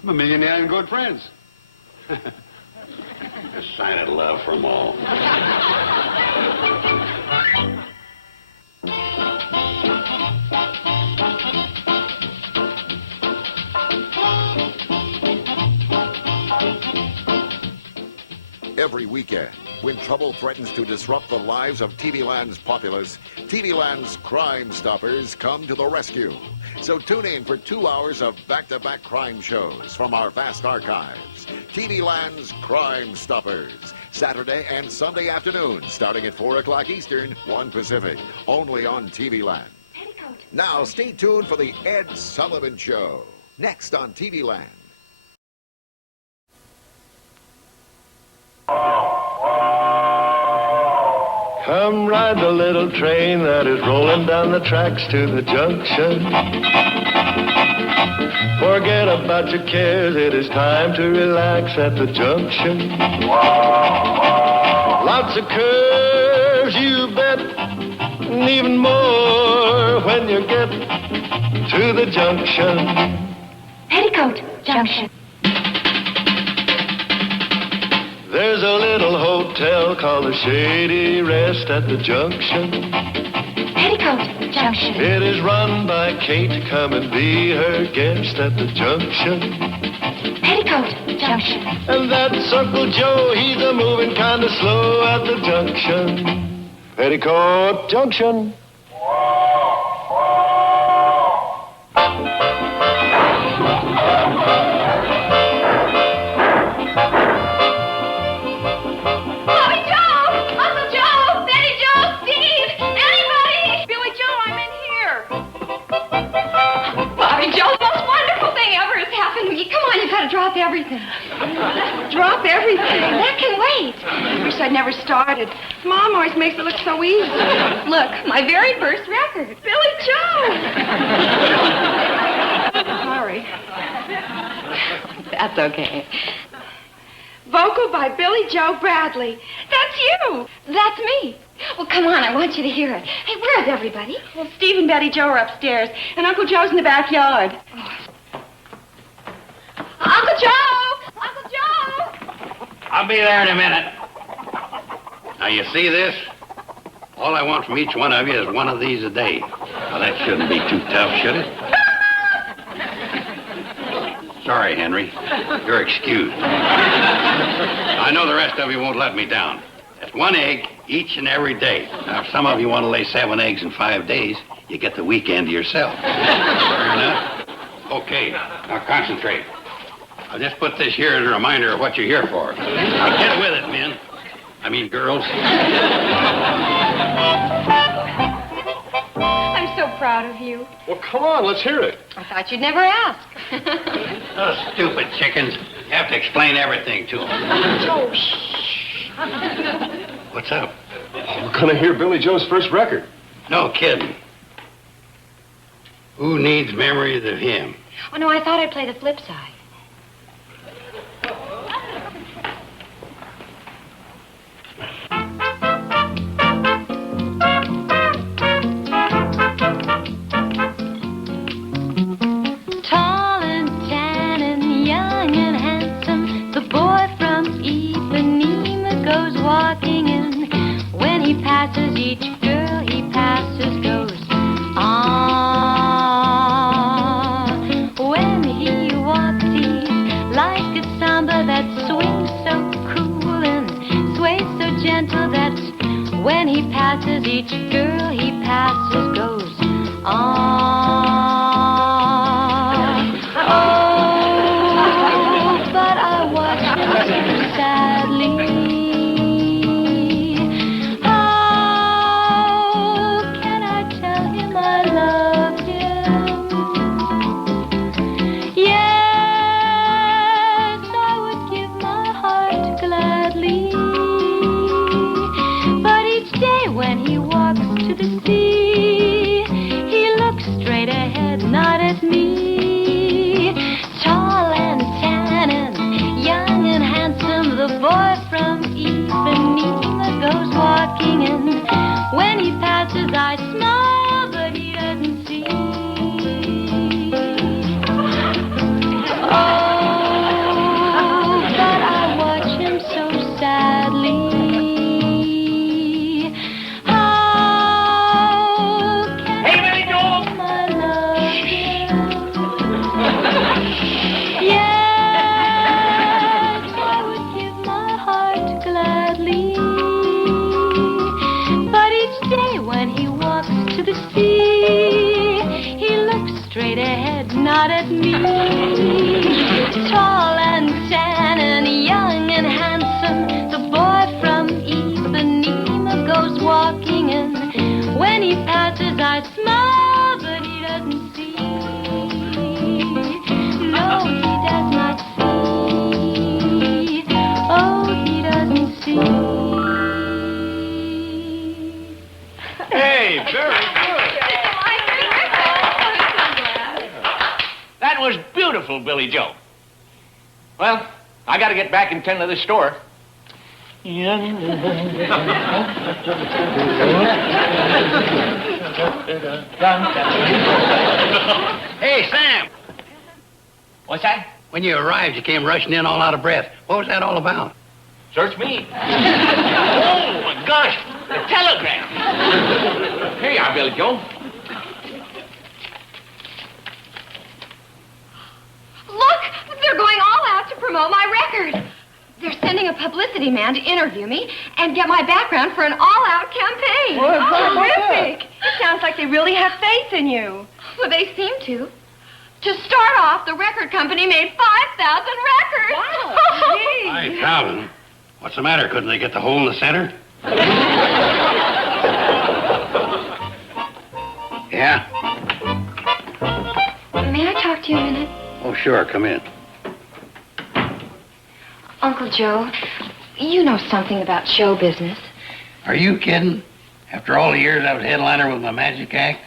I'm a millionaire and good friends. A sign of love from all. Every weekend, When trouble threatens to disrupt the lives of TV Land's populace, TV Land's Crime Stoppers come to the rescue. So tune in for 2 hours of back-to-back crime shows from our vast archives. TV Land's Crime Stoppers, Saturday and Sunday afternoons, starting at 4 o'clock Eastern, 1 Pacific, only on TV Land. Now stay tuned for the Ed Sullivan Show, next on TV Land. Come ride the little train that is rolling down the tracks to the junction. Forget about your cares, it is time to relax at the junction. Lots of curves, you bet, and even more when you get to the junction. Petticoat Junction. There's a little hotel called the Shady Rest at the junction. Petticoat Junction. It is run by Kate. Come and be her guest at the junction. Petticoat Junction. And that's Uncle Joe. He's a moving kind of slow at the junction. Petticoat Junction. Drop everything. Drop everything. That can wait. I wish I'd never started. Mom always makes it look so easy. Look, my very first record. Billy Joe. Sorry. That's okay. Vocal by Billy Joe Bradley. That's you. That's me. Well, come on, I want you to hear it. Hey, where's everybody? Well, Steve and Betty Joe are upstairs, and Uncle Joe's in the backyard. Oh. Uncle Joe! Uncle Joe! I'll be there in a minute. Now, you see this? All I want from each one of you is one of these a day. Now, that shouldn't be too tough, should it? Sorry, Henry. You're excused. I know the rest of you won't let me down. That's 1 egg each and every day. Now, if some of you want to lay 7 eggs in 5 days, you get the weekend to yourself. Fair enough? Okay, now concentrate. I'll just put this here as a reminder of what you're here for. Now get with it, men. I mean, girls. I'm so proud of you. Well, come on, let's hear it. I thought you'd never ask. Those stupid chickens. You have to explain everything to them. Joe, shh. What's up? Oh, we're going to hear Billy Joe's first record. No kidding. Who needs memories of him? Oh, no, I thought I'd play the flip side. Tall and tan and young and handsome, the boy from Ipanema goes walking in. When he passes each girl he passes goes on. When he walks he's like a samba that swings so cool and sways so gentle that when he passes each girl he passes goes on. Oh, but I watch him so sadly. How can I tell him I love him? Yes, I would give my heart gladly. But each day when he walks to the sea, he looks straight ahead, not at me. Tall and tan and young and handsome, the boy from Ipanema goes walking in. When he passes, I smile, but he doesn't see. Oh, but I watch him so sadly. Yes, I would give my heart gladly. not at me. Tall and tan and young and handsome, the boy from Ipanema goes walking in. When he passes, I smile, but he doesn't see. No, he does not see. Oh, he doesn't see. Hey, very good. That was beautiful, Billy Joe. Well, I got to get back and tend to this store. Hey, Sam. What's that? When you arrived, you came rushing in all out of breath. What was that all about? Search me. Oh, my gosh. The telegram. Here you are, Billy Joe. Look! They're going all out to promote my record. They're sending a publicity man to interview me and get my background for an all-out campaign. Well, terrific! It sounds like they really have faith in you. Well, they seem to. To start off, the record company made 5,000 records. Wow! Hi, Calvin. What's the matter? Couldn't they get the hole in the center? Yeah? May I talk to you a minute? Oh, sure. Come in. Uncle Joe, you know something about show business. Are you kidding? After all the years I was headliner with my magic act?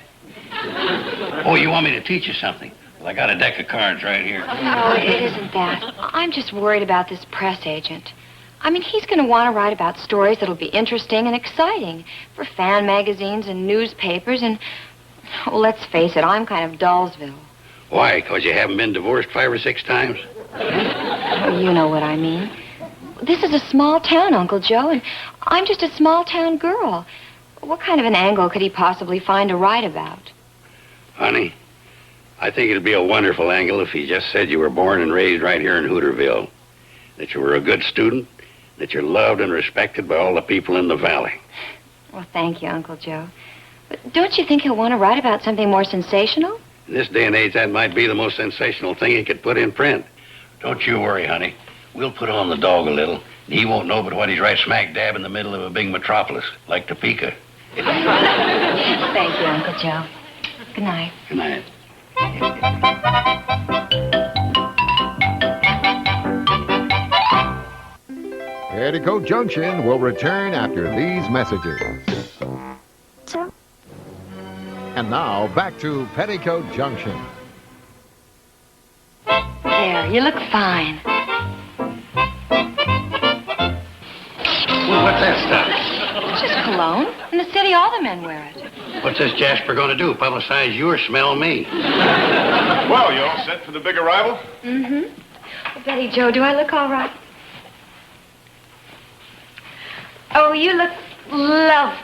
Oh, you want me to teach you something? Well, I got a deck of cards right here. No, it isn't that. I'm just worried about this press agent. I mean, he's going to want to write about stories that'll be interesting and exciting for fan magazines and newspapers and, well, let's face it, I'm kind of Dullsville. Why? Because you haven't been divorced 5 or 6 times? Oh, you know what I mean. This is a small town, Uncle Joe, and I'm just a small town girl. What kind of an angle could he possibly find to write about? Honey, I think it'd be a wonderful angle if he just said you were born and raised right here in Hooterville, that you were a good student, that you're loved and respected by all the people in the valley. Well, thank you, Uncle Joe. But don't you think he'll want to write about something more sensational? In this day and age, that might be the most sensational thing he could put in print. Don't you worry, honey. We'll put on the dog a little. He won't know but what he's right smack dab in the middle of a big metropolis, like Topeka. Thank you, Uncle Joe. Good night. Good night. Petticoat Junction will return after these messages. And now, back to Petticoat Junction. There, you look fine. Well, what's that stuff? It's just cologne. In the city, all the men wear it. What's this Jasper going to do? Publicize you or smell me? Well, you all set for the big arrival? Mm-hmm. Well, Betty Joe, do I look all right? Oh, you look lovely.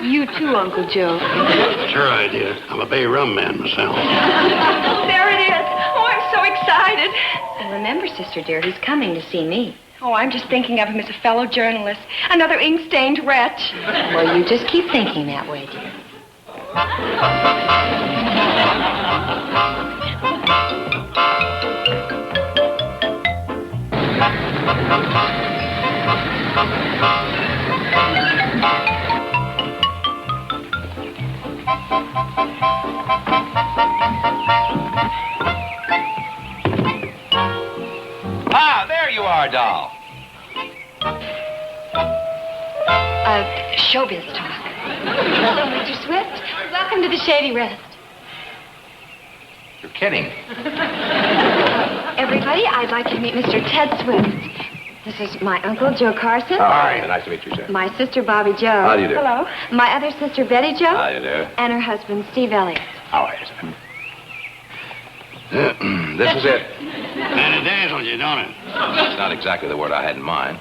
You too, Uncle Joe. Sure I did. I'm a Bay Rum man myself. There it is. Oh, I'm so excited. And remember, Sister dear, he's coming to see me. Oh, I'm just thinking of him as a fellow journalist. Another ink-stained wretch. Well, you just keep thinking that way, dear. Ah, there you are, doll. Showbiz talk. Hello, Mr. Swift. Welcome to the Shady Rest. You're kidding. Everybody, I'd like you to meet Mr. Ted Swift. This is my Uncle Joe Carson. Hi, nice to meet you, sir. My sister Bobby Joe. How do you do? Hello. My other sister Betty Joe. How do you do? And her husband Steve Elliott. How are you, sir? This is it. And it dazzles you, don't it? That's not exactly the word I had in mind.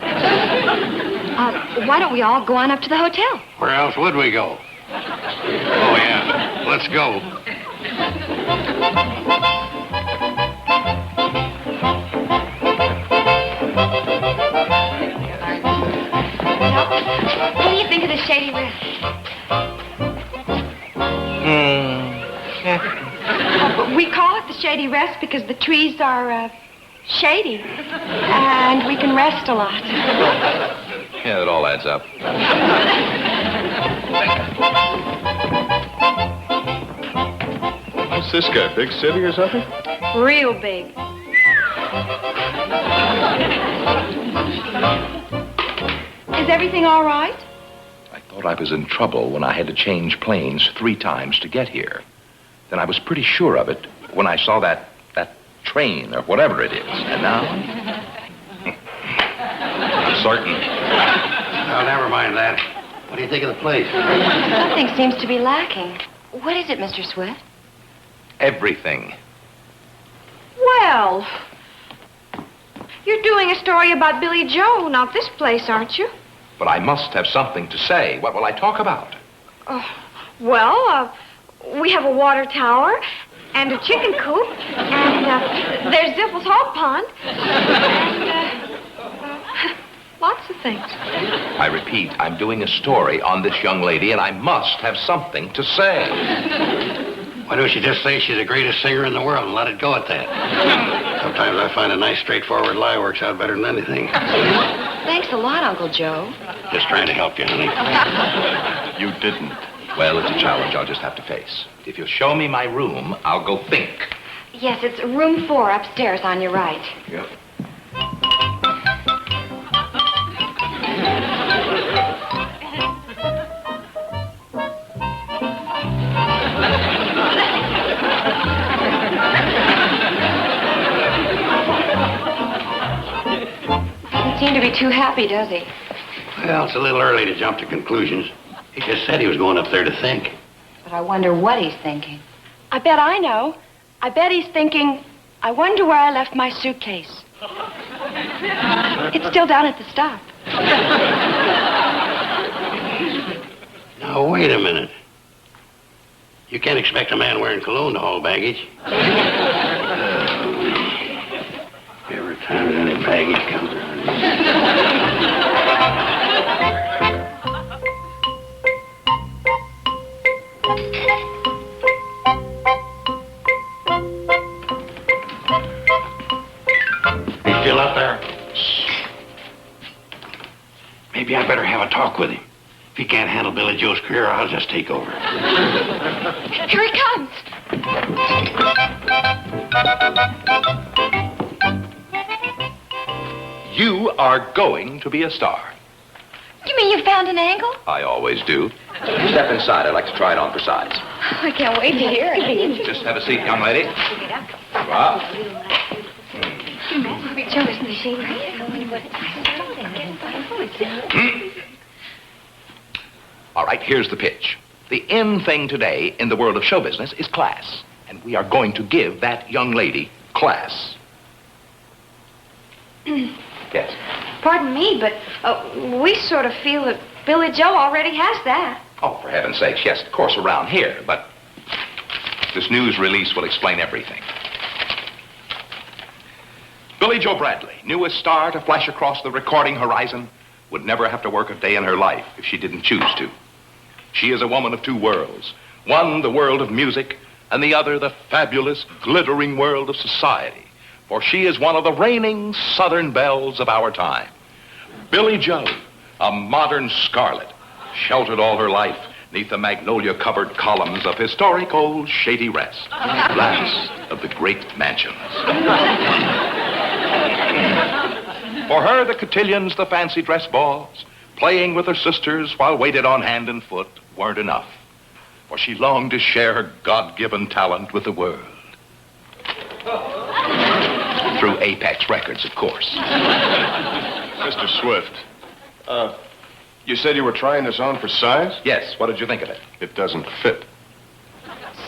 Why don't we all go on up to the hotel? Where else would we go? Oh, yeah. Let's go. What do you think of the Shady Rest? Shady Rest because the trees are, shady. And we can rest a lot. Yeah, it all adds up. What's this guy, big city or something? Real big. Is everything all right? I thought I was in trouble when I had to change planes 3 times to get here. Then I was pretty sure of it when I saw that train or whatever it is. And now, I'm certain. Oh, never mind that. What do you think of the place? Something seems to be lacking. What is it, Mr. Swift? Everything. Well, you're doing a story about Billy Joe, not this place, aren't you? But I must have something to say. What will I talk about? Well, we have a water tower and a chicken coop, and there's Zippel's hog pond, and lots of things. I repeat, I'm doing a story on this young lady, and I must have something to say. Why don't you just say she's the greatest singer in the world and let it go at that? Sometimes I find a nice, straightforward lie works out better than anything. Thanks a lot, Uncle Joe. Just trying to help you, honey. You didn't. Well, it's a challenge I'll just have to face. If you'll show me my room, I'll go think. Yes, it's room 4 upstairs on your right. Yep. Doesn't seem to be too happy, does he? Well, it's a little early to jump to conclusions. He just said he was going up there to think. But I wonder what he's thinking. I bet I know. I bet he's thinking, I wonder where I left my suitcase. It's still down at the stop. Now, wait a minute. You can't expect a man wearing cologne to haul baggage. Every time any baggage comes around. He's still up there? Maybe I better have a talk with him. If he can't handle Billy Joe's career, I'll just take over. Here he comes. You are going to be a star. You mean you found an angle? I always do. Step inside. I'd like to try it on for size. I can't wait to hear it. Just have a seat, young lady. Wow. All right, here's the pitch. The in thing today in the world of show business is class. And we are going to give that young lady class. Yes. Pardon me, but we sort of feel that Billy Joe already has that. Oh, for heaven's sakes, yes, of course, around here. But this news release will explain everything. Billy Joe Bradley, newest star to flash across the recording horizon, would never have to work a day in her life if she didn't choose to. She is a woman of 2 worlds. One, the world of music, and the other, the fabulous, glittering world of society. For she is one of the reigning Southern belles of our time. Billy Joe, a modern scarlet, sheltered all her life neath the magnolia-covered columns of historic old Shady Rest, last of the great mansions. For her, the cotillions, the fancy dress balls, playing with her sisters while waited on hand and foot weren't enough. For she longed to share her God-given talent with the world. Through Apex Records, of course. Mr. Swift, you said you were trying this on for size? Yes. What did you think of it? It doesn't fit.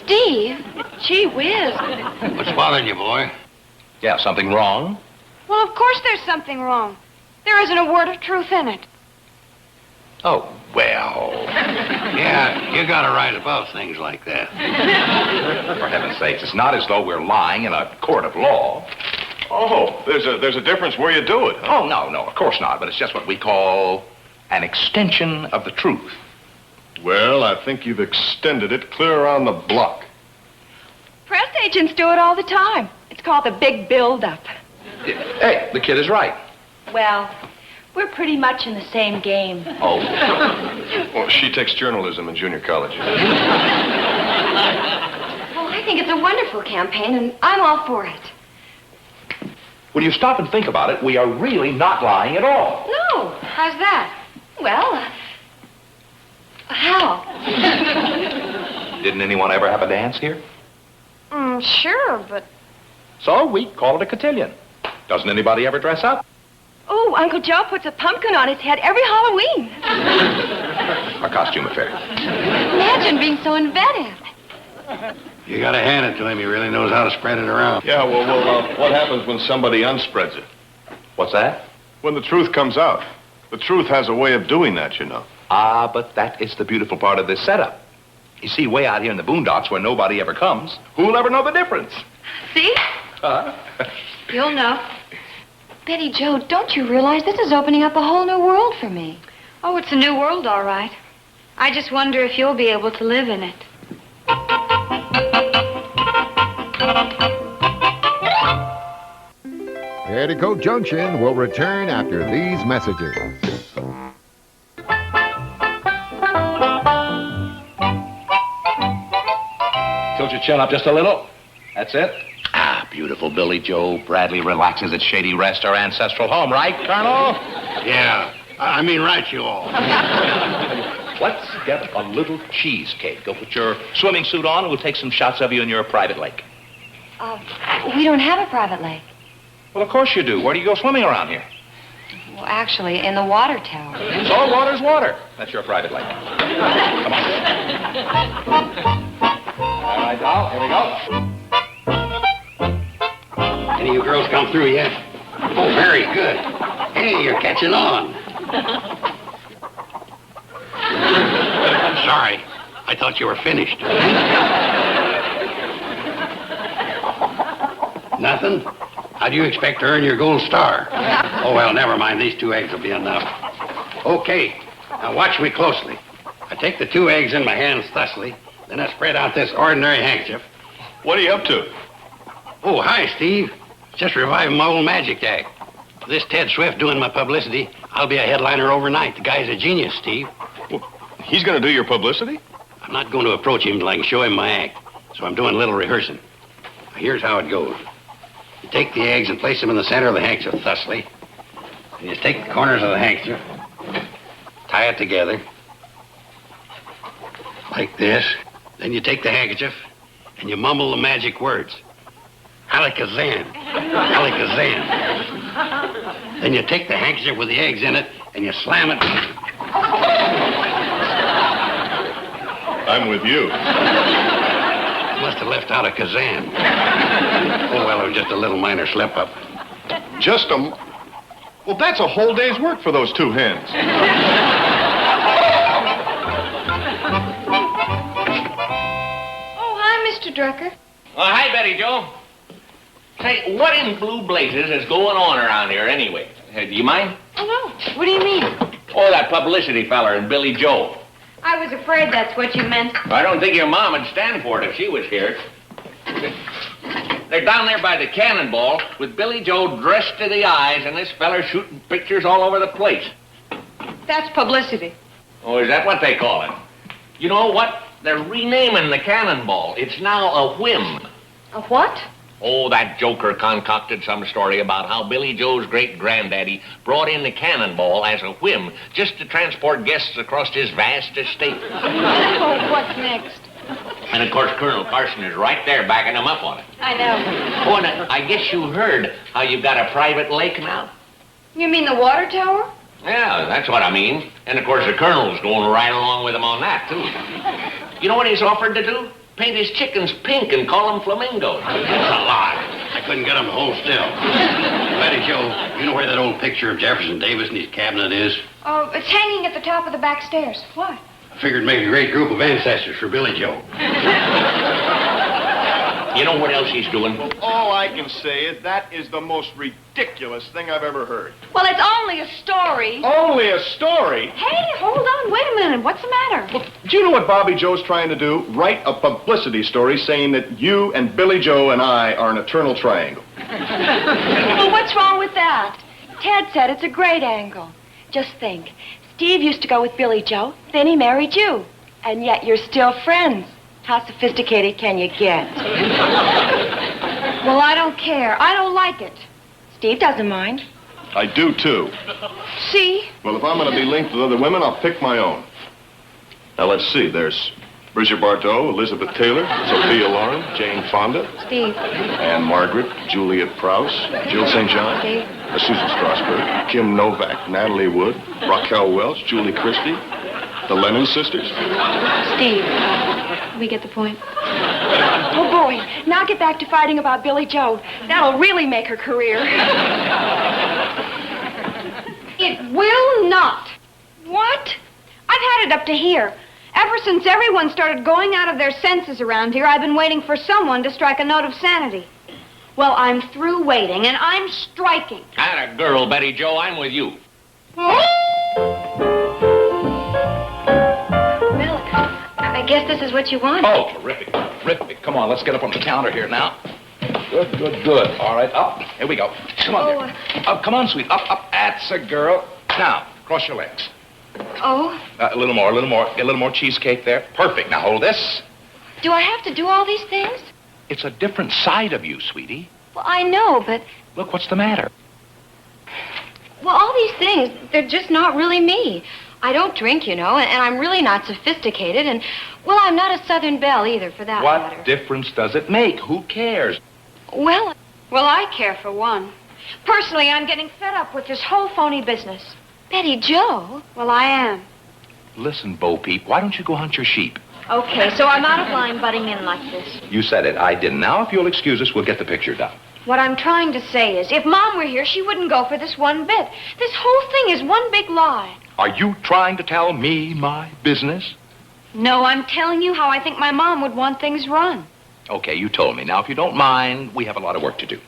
Steve, gee whiz. What's bothering you, boy? Yeah, something wrong? Well, of course there's something wrong. There isn't a word of truth in it. Oh, well. Yeah, you gotta rise above things like that. For heaven's sakes, it's not as though we're lying in a court of law. Oh, there's a difference where you do it. Oh, no, of course not. But it's just what we call an extension of the truth. Well, I think you've extended it clear around the block. Press agents do it all the time. It's called the big build-up. Hey, the kid is right. Well, we're pretty much in the same game. Oh. Well, she takes journalism in junior college. Well, I think it's a wonderful campaign, and I'm all for it. When you stop and think about it, we are really not lying at all. No, how's that? Well, how? Didn't anyone ever have a dance here? Sure, but... So we call it a cotillion. Doesn't anybody ever dress up? Oh, Uncle Joe puts a pumpkin on his head every Halloween. A costume affair. Imagine being so inventive. You gotta hand it to him. He really knows how to spread it around. Yeah, well, what happens when somebody unspreads it? What's that? When the truth comes out. The truth has a way of doing that, you know. Ah, but that is the beautiful part of this setup. You see, way out here in the boondocks where nobody ever comes, who'll ever know the difference? See? You'll know. Betty Jo, don't you realize this is opening up a whole new world for me? Oh, it's a new world, all right. I just wonder if you'll be able to live in it. Petticoat Junction will return after these messages. Tilt your chin up just a little. That's it. Ah, beautiful Billy Joe. Bradley relaxes at Shady Rest, our ancestral home, right, Colonel? Yeah. I mean, right, you all. Let's get a little cheesecake. Go put your swimming suit on, and we'll take some shots of you in your private lake. We don't have a private lake. Well, of course you do. Where do you go swimming around here? Well, actually, in the water tower. So water's water. That's your private lake. Come on. All right, doll, here we go. Any of you girls come through yet? Oh, very good. Hey, you're catching on. I'm sorry. I thought you were finished. Nothing? How do you expect to earn your gold star? Oh, well, never mind. These 2 eggs will be enough. Okay. Now watch me closely. I take the 2 eggs in my hands thusly, then I spread out this ordinary handkerchief. What are you up to? Oh, hi, Steve. Just reviving my old magic act. This Ted Swift doing my publicity, I'll be a headliner overnight. The guy's a genius, Steve. Well, he's going to do your publicity? I'm not going to approach him until I can show him my act, so I'm doing a little rehearsing. Now, here's how it goes. You take the eggs and place them in the center of the handkerchief thusly. And you take the corners of the handkerchief, tie it together, like this. Then you take the handkerchief and you mumble the magic words. Alakazam. Alakazam. Then you take the handkerchief with the eggs in it and you slam it. I'm with you. Must have left out a Kazan. Oh, well, it was just a little minor slip-up. Just a... Well, that's a whole day's work for those 2 hands. Oh, hi, Mr. Drucker. Oh, hi, Betty Jo. Say, what in blue blazes is going on around here anyway? Do you mind? Oh, no. What do you mean? Oh, that publicity feller and Billy Joe. I was afraid that's what you meant. I don't think your mom would stand for it if she was here. They're down there by the cannonball with Billy Joe dressed to the eyes and this feller shooting pictures all over the place. That's publicity. Oh, is that what they call it? You know what? They're renaming the cannonball. It's now a whim. A what? Oh, that joker concocted some story about how Billy Joe's great-granddaddy brought in the cannonball as a whim just to transport guests across his vast estate. Oh, what's next? And, of course, Colonel Carson is right there backing him up on it. I know. Oh, and I guess you heard how you've got a private lake now? You mean the water tower? Yeah, that's what I mean. And, of course, the Colonel's going right along with him on that, too. You know what he's offered to do? Paint his chickens pink and call them flamingos. That's a lie. I couldn't get him to hold still. Betty Jo, you know where that old picture of Jefferson Davis in his cabinet is? Oh, it's hanging at the top of the back stairs. What? I figured it'd make a great group of ancestors for Billy Joe. You know what else he's doing? Well, all I can say is that is the most ridiculous thing I've ever heard. Well, it's only a story. Only a story? Hey, hold on. Wait a minute. What's the matter? Do you know what Bobby Joe's trying to do? Write a publicity story saying that you and Billy Joe and I are an eternal triangle. Well, what's wrong with that? Ted said it's a great angle. Just think. Steve used to go with Billy Joe, then he married you. And yet you're still friends. How sophisticated can you get? Well, I don't care. I don't like it. Steve doesn't mind. I do, too. See? Well, if I'm going to be linked with other women, I'll pick my own. Now, let's see. There's Bridget Bardot, Elizabeth Taylor, Sophia Loren, Jane Fonda, Steve. Anne Margaret, Juliet Prowse, Jill St. John, Steve. Susan Strasberg, Kim Novak, Natalie Wood, Raquel Welch, Julie Christie, the Lennon sisters. Steve, we get the point. Oh, boy. Now get back to fighting about Billy Joe. That'll really make her career. It will not. What? I've had it up to here. Ever since everyone started going out of their senses around here, I've been waiting for someone to strike a note of sanity. Well, I'm through waiting, and I'm striking. Atta girl, Betty Joe. I'm with you. I guess this is what you want. Oh, terrific, terrific. Come on, let's get up on the counter here now. Good, good, good. All right, up. Here we go. Come on, there. Up, come on, sweet. Up, up. That's a girl. Now, cross your legs. Oh? A little more, a little more. Get a little more cheesecake there. Perfect. Now hold this. Do I have to do all these things? It's a different side of you, sweetie. Well, I know, but... Look, what's the matter? Well, all these things, they're just not really me. I don't drink, you know, and I'm really not sophisticated, and, well, I'm not a Southern belle either, for that matter. What difference does it make? Who cares? Well, I care for one. Personally, I'm getting fed up with this whole phony business. Betty Joe? Well, I am. Listen, Bo Peep, why don't you go hunt your sheep? Okay, so I'm out of line butting in like this. You said it. I didn't. Now, if you'll excuse us, we'll get the picture done. What I'm trying to say is, if Mom were here, she wouldn't go for this one bit. This whole thing is one big lie. Are you trying to tell me my business? No, I'm telling you how I think my mom would want things run. Okay, you told me. Now, if you don't mind, we have a lot of work to do.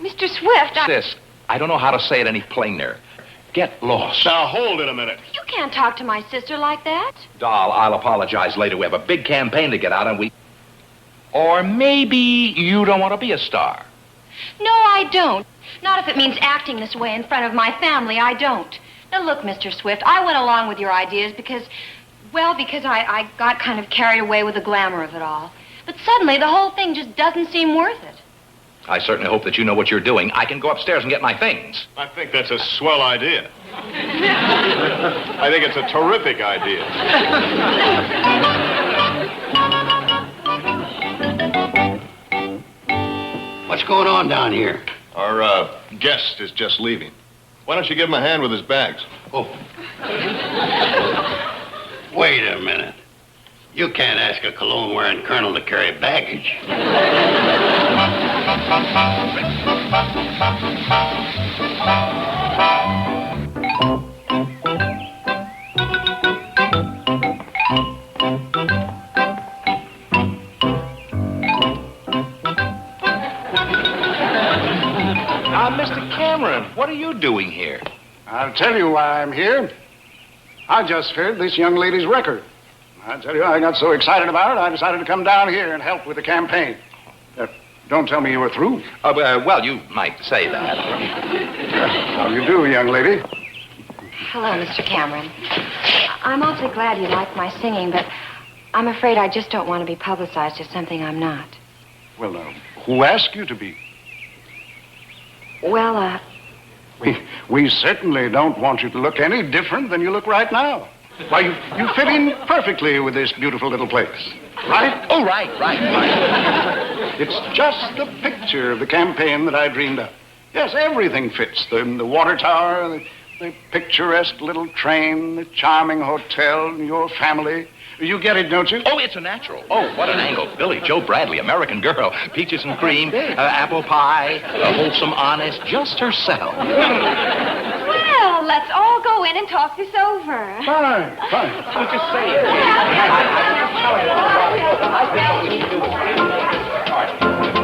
Mr. Swift, Sis, I don't know how to say it any plainer. Get lost. Now, hold it a minute. You can't talk to my sister like that. Doll, I'll apologize later. We have a big campaign to get out, and we... Or maybe you don't want to be a star. No, I don't. Not if it means acting this way in front of my family, I don't. Now, look, Mr. Swift, I went along with your ideas because I got kind of carried away with the glamour of it all. But suddenly, the whole thing just doesn't seem worth it. I certainly hope that you know what you're doing. I can go upstairs and get my things. I think that's a swell idea. I think it's a terrific idea. What's going on down here? Our guest is just leaving. Why don't you give him a hand with his bags? Oh. Wait a minute. You can't ask a cologne-wearing colonel to carry baggage. Mr. Cameron, what are you doing here? I'll tell you why I'm here. I just heard this young lady's record. I tell you, I got so excited about it, I decided to come down here and help with the campaign. Don't tell me you were through. Well, you might say that. How do you do, young lady? Hello, Mr. Cameron. I'm awfully glad you like my singing, but I'm afraid I just don't want to be publicized as something I'm not. Well, who asked you to be? Well, We certainly don't want you to look any different than you look right now. Why, you fit in perfectly with this beautiful little place. Right? Oh, right. It's just the picture of the campaign that I dreamed of. Yes, everything fits. The water tower, the picturesque little train, the charming hotel, and your family. You get it, don't you? Oh, it's a natural. Oh, what an angle. Billy Joe Bradley, American girl. Peaches and cream, apple pie, wholesome, honest, just herself. Well, let's all go in and talk this over. Fine. Don't just say it. I think what we should do is... All right.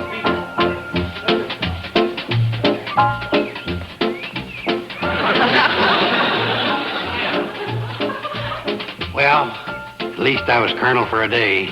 Well, at least I was colonel for a day.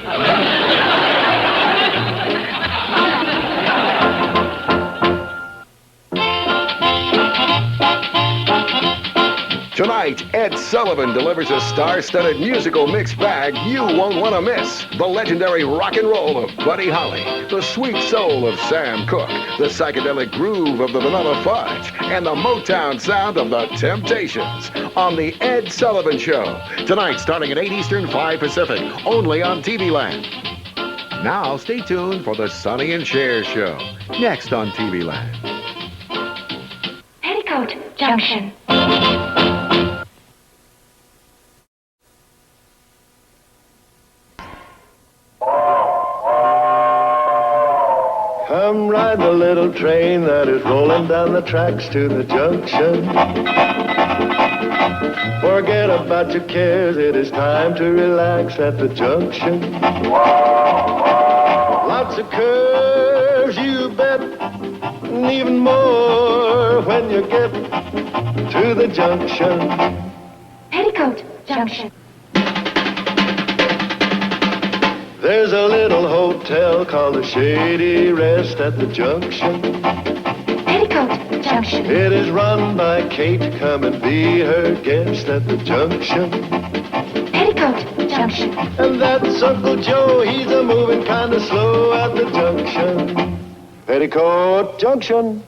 Tonight, Ed Sullivan delivers a star-studded musical mixed bag you won't want to miss. The legendary rock and roll of Buddy Holly, the sweet soul of Sam Cooke, the psychedelic groove of the Vanilla Fudge, and the Motown sound of the Temptations on The Ed Sullivan Show. Tonight, starting at 8 Eastern, 5 Pacific, only on TV Land. Now, stay tuned for the Sonny and Cher Show, next on TV Land. Petticoat Junction. Come ride the little train that is rolling down the tracks to the junction. Forget about your cares, it is time to relax at the junction. Lots of curves, you bet, and even more when you get to the junction. Petticoat Junction. There's a little hotel called the Shady Rest at the junction. Petticoat Junction. It is run by Kate. Come and be her guest at the junction. Petticoat Junction. And that's Uncle Joe. He's a moving kind of slow at the junction. Petticoat Junction.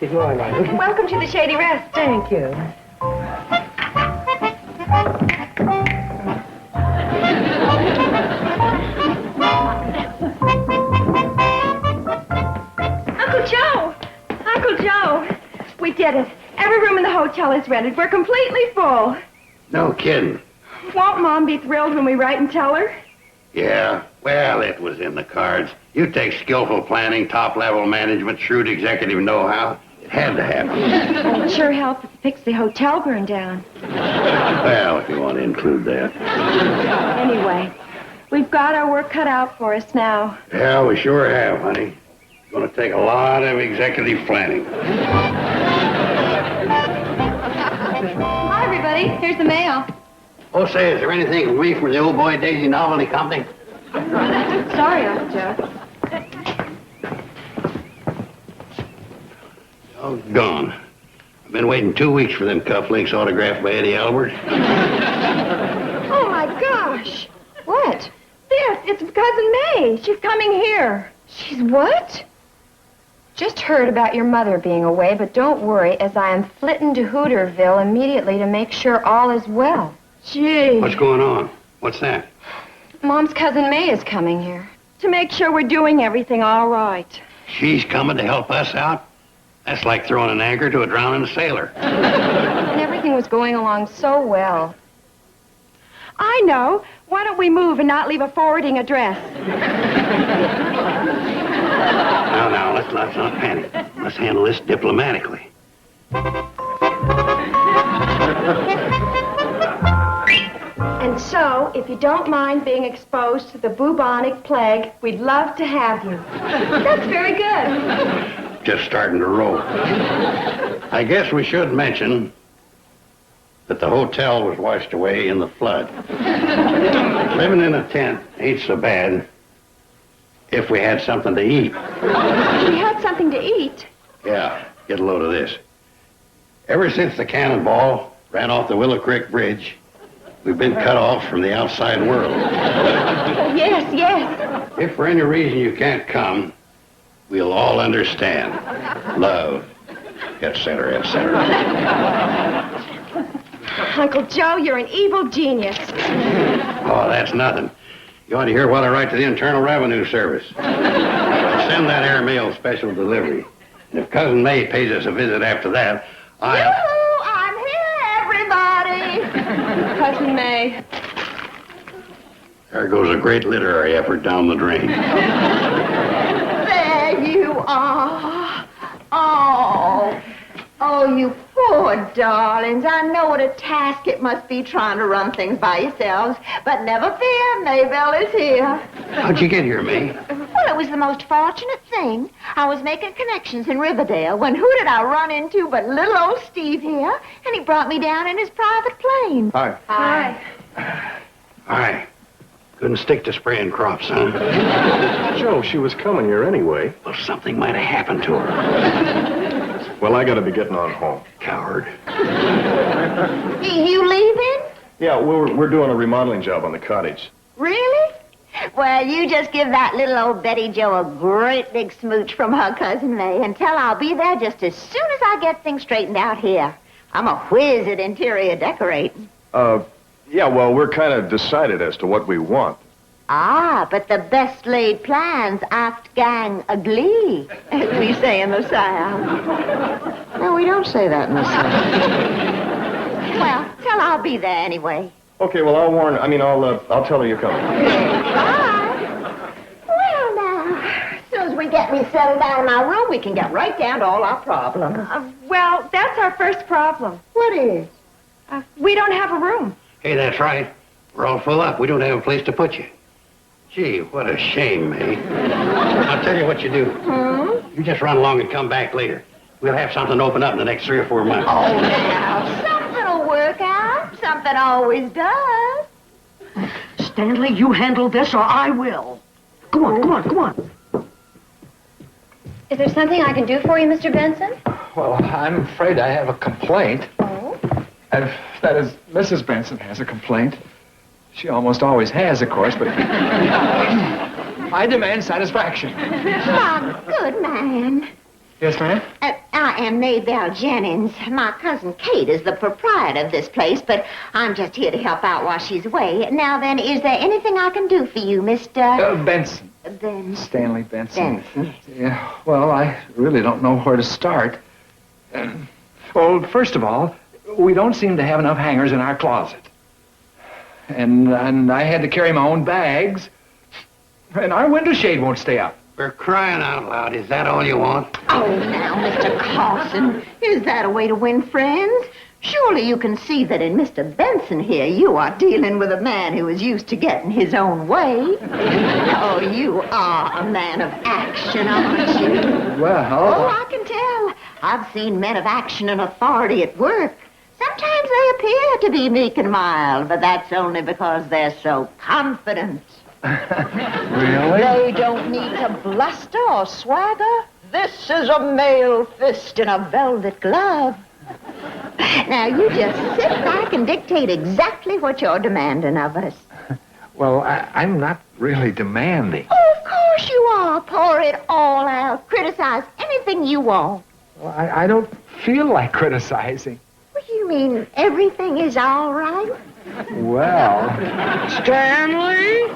Good morning. Welcome to the Shady Rest. Thank you. Uncle Joe! Uncle Joe! We did it. Every room in the hotel is rented. We're completely full. No kidding. Won't Mom be thrilled when we write and tell her? Yeah, well, it was in the cards. You take skillful planning, top-level management, shrewd executive know-how. It had to happen. It sure helped if fix the hotel burned down. Well, if you want to include that. Anyway, we've got our work cut out for us now. Yeah, we sure have, honey. It's going to take a lot of executive planning. Hi, everybody. Here's the mail. Oh, say, is there anything for me from the Old Boy Daisy Novelty Company? Sorry, Uncle Joe. Oh, gone. I've been waiting 2 weeks for them cufflinks autographed by Eddie Albert. Oh, my gosh. What? This. It's Cousin May. She's coming here. She's what? Just heard about your mother being away, but don't worry, as I am flitting to Hooterville immediately to make sure all is well. Gee. What's going on? What's that? Mom's Cousin May is coming here. To make sure we're doing everything all right. She's coming to help us out? That's like throwing an anchor to a drowning sailor. And everything was going along so well. I know. Why don't we move and not leave a forwarding address? Now, let's not panic. Let's handle this diplomatically. And so, if you don't mind being exposed to the bubonic plague, we'd love to have you. That's very good. Just starting to roll. I guess we should mention that the hotel was washed away in the flood. Living in a tent ain't so bad if we had something to eat. We had something to eat. Yeah, get a load of this. Ever since the cannonball ran off the Willow Creek Bridge, we've been cut off from the outside world. Oh, yes. If for any reason you can't come, we'll all understand. Love, etc., etc. Uncle Joe, you're an evil genius. Oh, that's nothing. You ought to hear what I write to the Internal Revenue Service. I send that airmail special delivery. And if Cousin May pays us a visit after that, Yoo-hoo! I'm here, everybody! Cousin May. There goes a great literary effort down the drain. There you are. Oh, you poor darlings. I know what a task it must be trying to run things by yourselves. But never fear, Maybelle is here. How'd you get here, May? Well, it was the most fortunate thing. I was making connections in Riverdale when who did I run into but little old Steve here? And he brought me down in his private plane. Hi. Hi. Hi. Couldn't stick to spraying crops, huh? Joe, she was coming here anyway. Well, something might have happened to her. Well, I gotta be getting on home. Coward. You leaving? Yeah, we're doing a remodeling job on the cottage. Really? Well, you just give that little old Betty Jo a great big smooch from her cousin May and tell her I'll be there just as soon as I get things straightened out here. I'm a whiz at interior decorating. Yeah, well, we're kind of decided as to what we want. Ah, but the best laid plans act gang a glee, as we say in the South. No, we don't say that in the South. Well, tell her I'll be there anyway. Okay, well, I'll tell her you're coming. Bye. Well, now, as soon as we get me settled down in my room, we can get right down to all our problems. Well, that's our first problem. What is? We don't have a room. Hey, that's right. We're all full up. We don't have a place to put you. Gee, what a shame, May. I'll tell you what you do. You just run along and come back later. We'll have something open up in the next 3 or 4 months. Oh, now, something'll work out. Something always does. Stanley, you handle this or I will. Go on. Is there something I can do for you, Mr. Benson? Well, I'm afraid I have a complaint. Oh? That is, Mrs. Benson has a complaint. She almost always has, of course, but I demand satisfaction. My good man. Yes, ma'am? I am Maybelle Jennings. My cousin Kate is the proprietor of this place, but I'm just here to help out while she's away. Now then, is there anything I can do for you, Mr. Benson. Stanley Benson. Benson. Yeah, well, I really don't know where to start. Well, first of all, we don't seem to have enough hangers in our closet. And I had to carry my own bags. And our window shade won't stay up. For crying out loud, is that all you want? Oh, now, Mr. Carson, is that a way to win friends? Surely you can see that in Mr. Benson here, you are dealing with a man who is used to getting his own way. Oh, you are a man of action, aren't you? Well... Oh, I can tell. I've seen men of action and authority at work. Sometimes they appear to be meek and mild, but that's only because they're so confident. Really? They don't need to bluster or swagger. This is a male fist in a velvet glove. Now, you just sit back and dictate exactly what you're demanding of us. Well, I'm not really demanding. Oh, of course you are. Pour it all out. Criticize anything you want. Well, I don't feel like criticizing. What do you mean, everything is all right? Well... Stanley?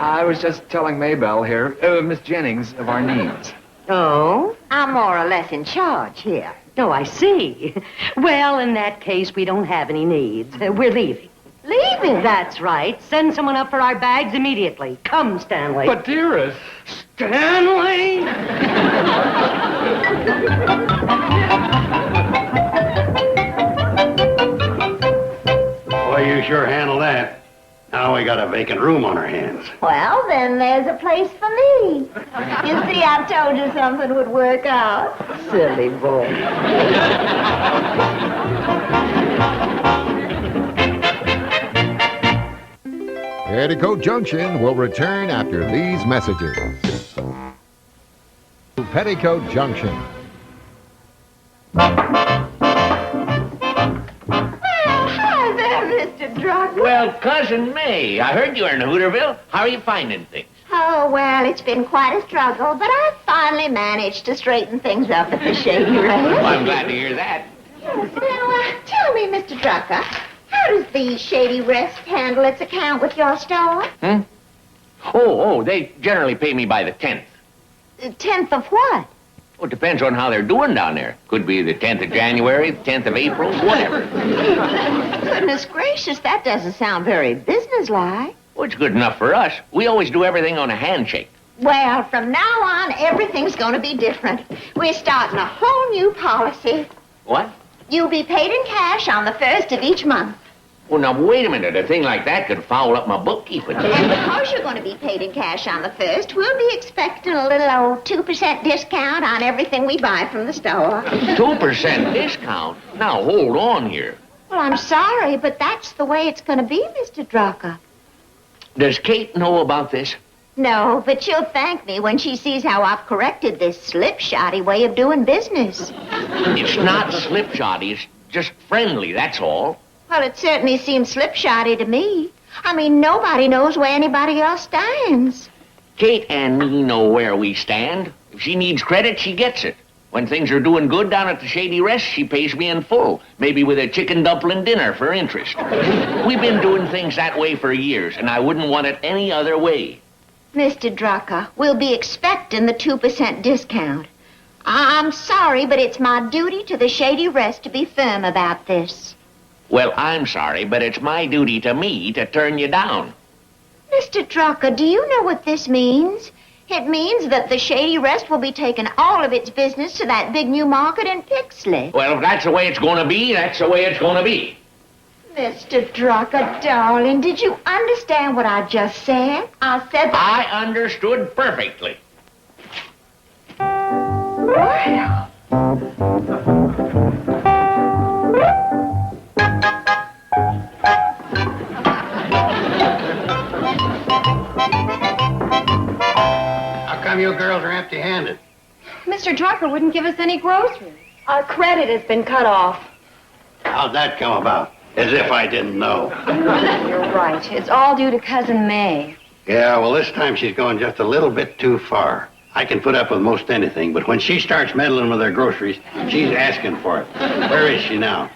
I was just telling Maybelle here, Miss Jennings, of our needs. Oh? I'm more or less in charge here. Oh, I see. Well, in that case, we don't have any needs. We're leaving. Leaving? That's right. Send someone up for our bags immediately. Come, Stanley. But, dearest... Stanley! Boy, you sure handle that. Now we got a vacant room on our hands. Well, then there's a place for me. You see, I told you something would work out. Silly boy. Petticoat Junction will return after these messages. Petticoat Junction. Hi there, Mr. Drucker. Well, Cousin May, I heard you were in Hooterville. How are you finding things? Oh, well, it's been quite a struggle, but I've finally managed to straighten things up at the Shady Rest. Well, I'm glad to hear that. Yes, now, tell me, Mr. Drucker, how does the Shady Rest handle its account with your store? Oh, they generally pay me by the 10th. 10th of what? Well, it depends on how they're doing down there. Could be the 10th of January, the 10th of April, whatever. Goodness gracious, that doesn't sound very businesslike. Well, it's good enough for us. We always do everything on a handshake. Well, from now on, everything's going to be different. We're starting a whole new policy. What? You'll be paid in cash on the 1st of each month. Well, now, wait a minute. A thing like that could foul up my bookkeeping. And because you're going to be paid in cash on the 1st, we'll be expecting a little old 2% discount on everything we buy from the store. 2% discount? Now, hold on here. Well, I'm sorry, but that's the way it's going to be, Mr. Drucker. Does Kate know about this? No, but she'll thank me when she sees how I've corrected this slipshotty way of doing business. It's not slipshotty. It's just friendly, that's all. Well, it certainly seems slipshotty to me. I mean, nobody knows where anybody else stands. Kate and me know where we stand. If she needs credit, she gets it. When things are doing good down at the Shady Rest, she pays me in full, maybe with a chicken dumpling dinner for interest. We've been doing things that way for years, and I wouldn't want it any other way. Mr. Drucker, we'll be expecting the 2% discount. I'm sorry, but it's my duty to the Shady Rest to be firm about this. Well, I'm sorry, but it's my duty to me to turn you down. Mr. Drucker, do you know what this means? It means that the Shady Rest will be taking all of its business to that big new market in Pixley. Well, if that's the way it's going to be, that's the way it's going to be. Mr. Drucker, darling, did you understand what I just said? I said that... I understood perfectly. Well... How come you girls are empty-handed? Mr. Drucker wouldn't give us any groceries. Our credit has been cut off. How'd that come about? As if I didn't know. You're right. It's all due to Cousin May. Yeah, well, this time she's going just a little bit too far. I can put up with most anything, but when she starts meddling with her groceries, she's asking for it. Where is she now?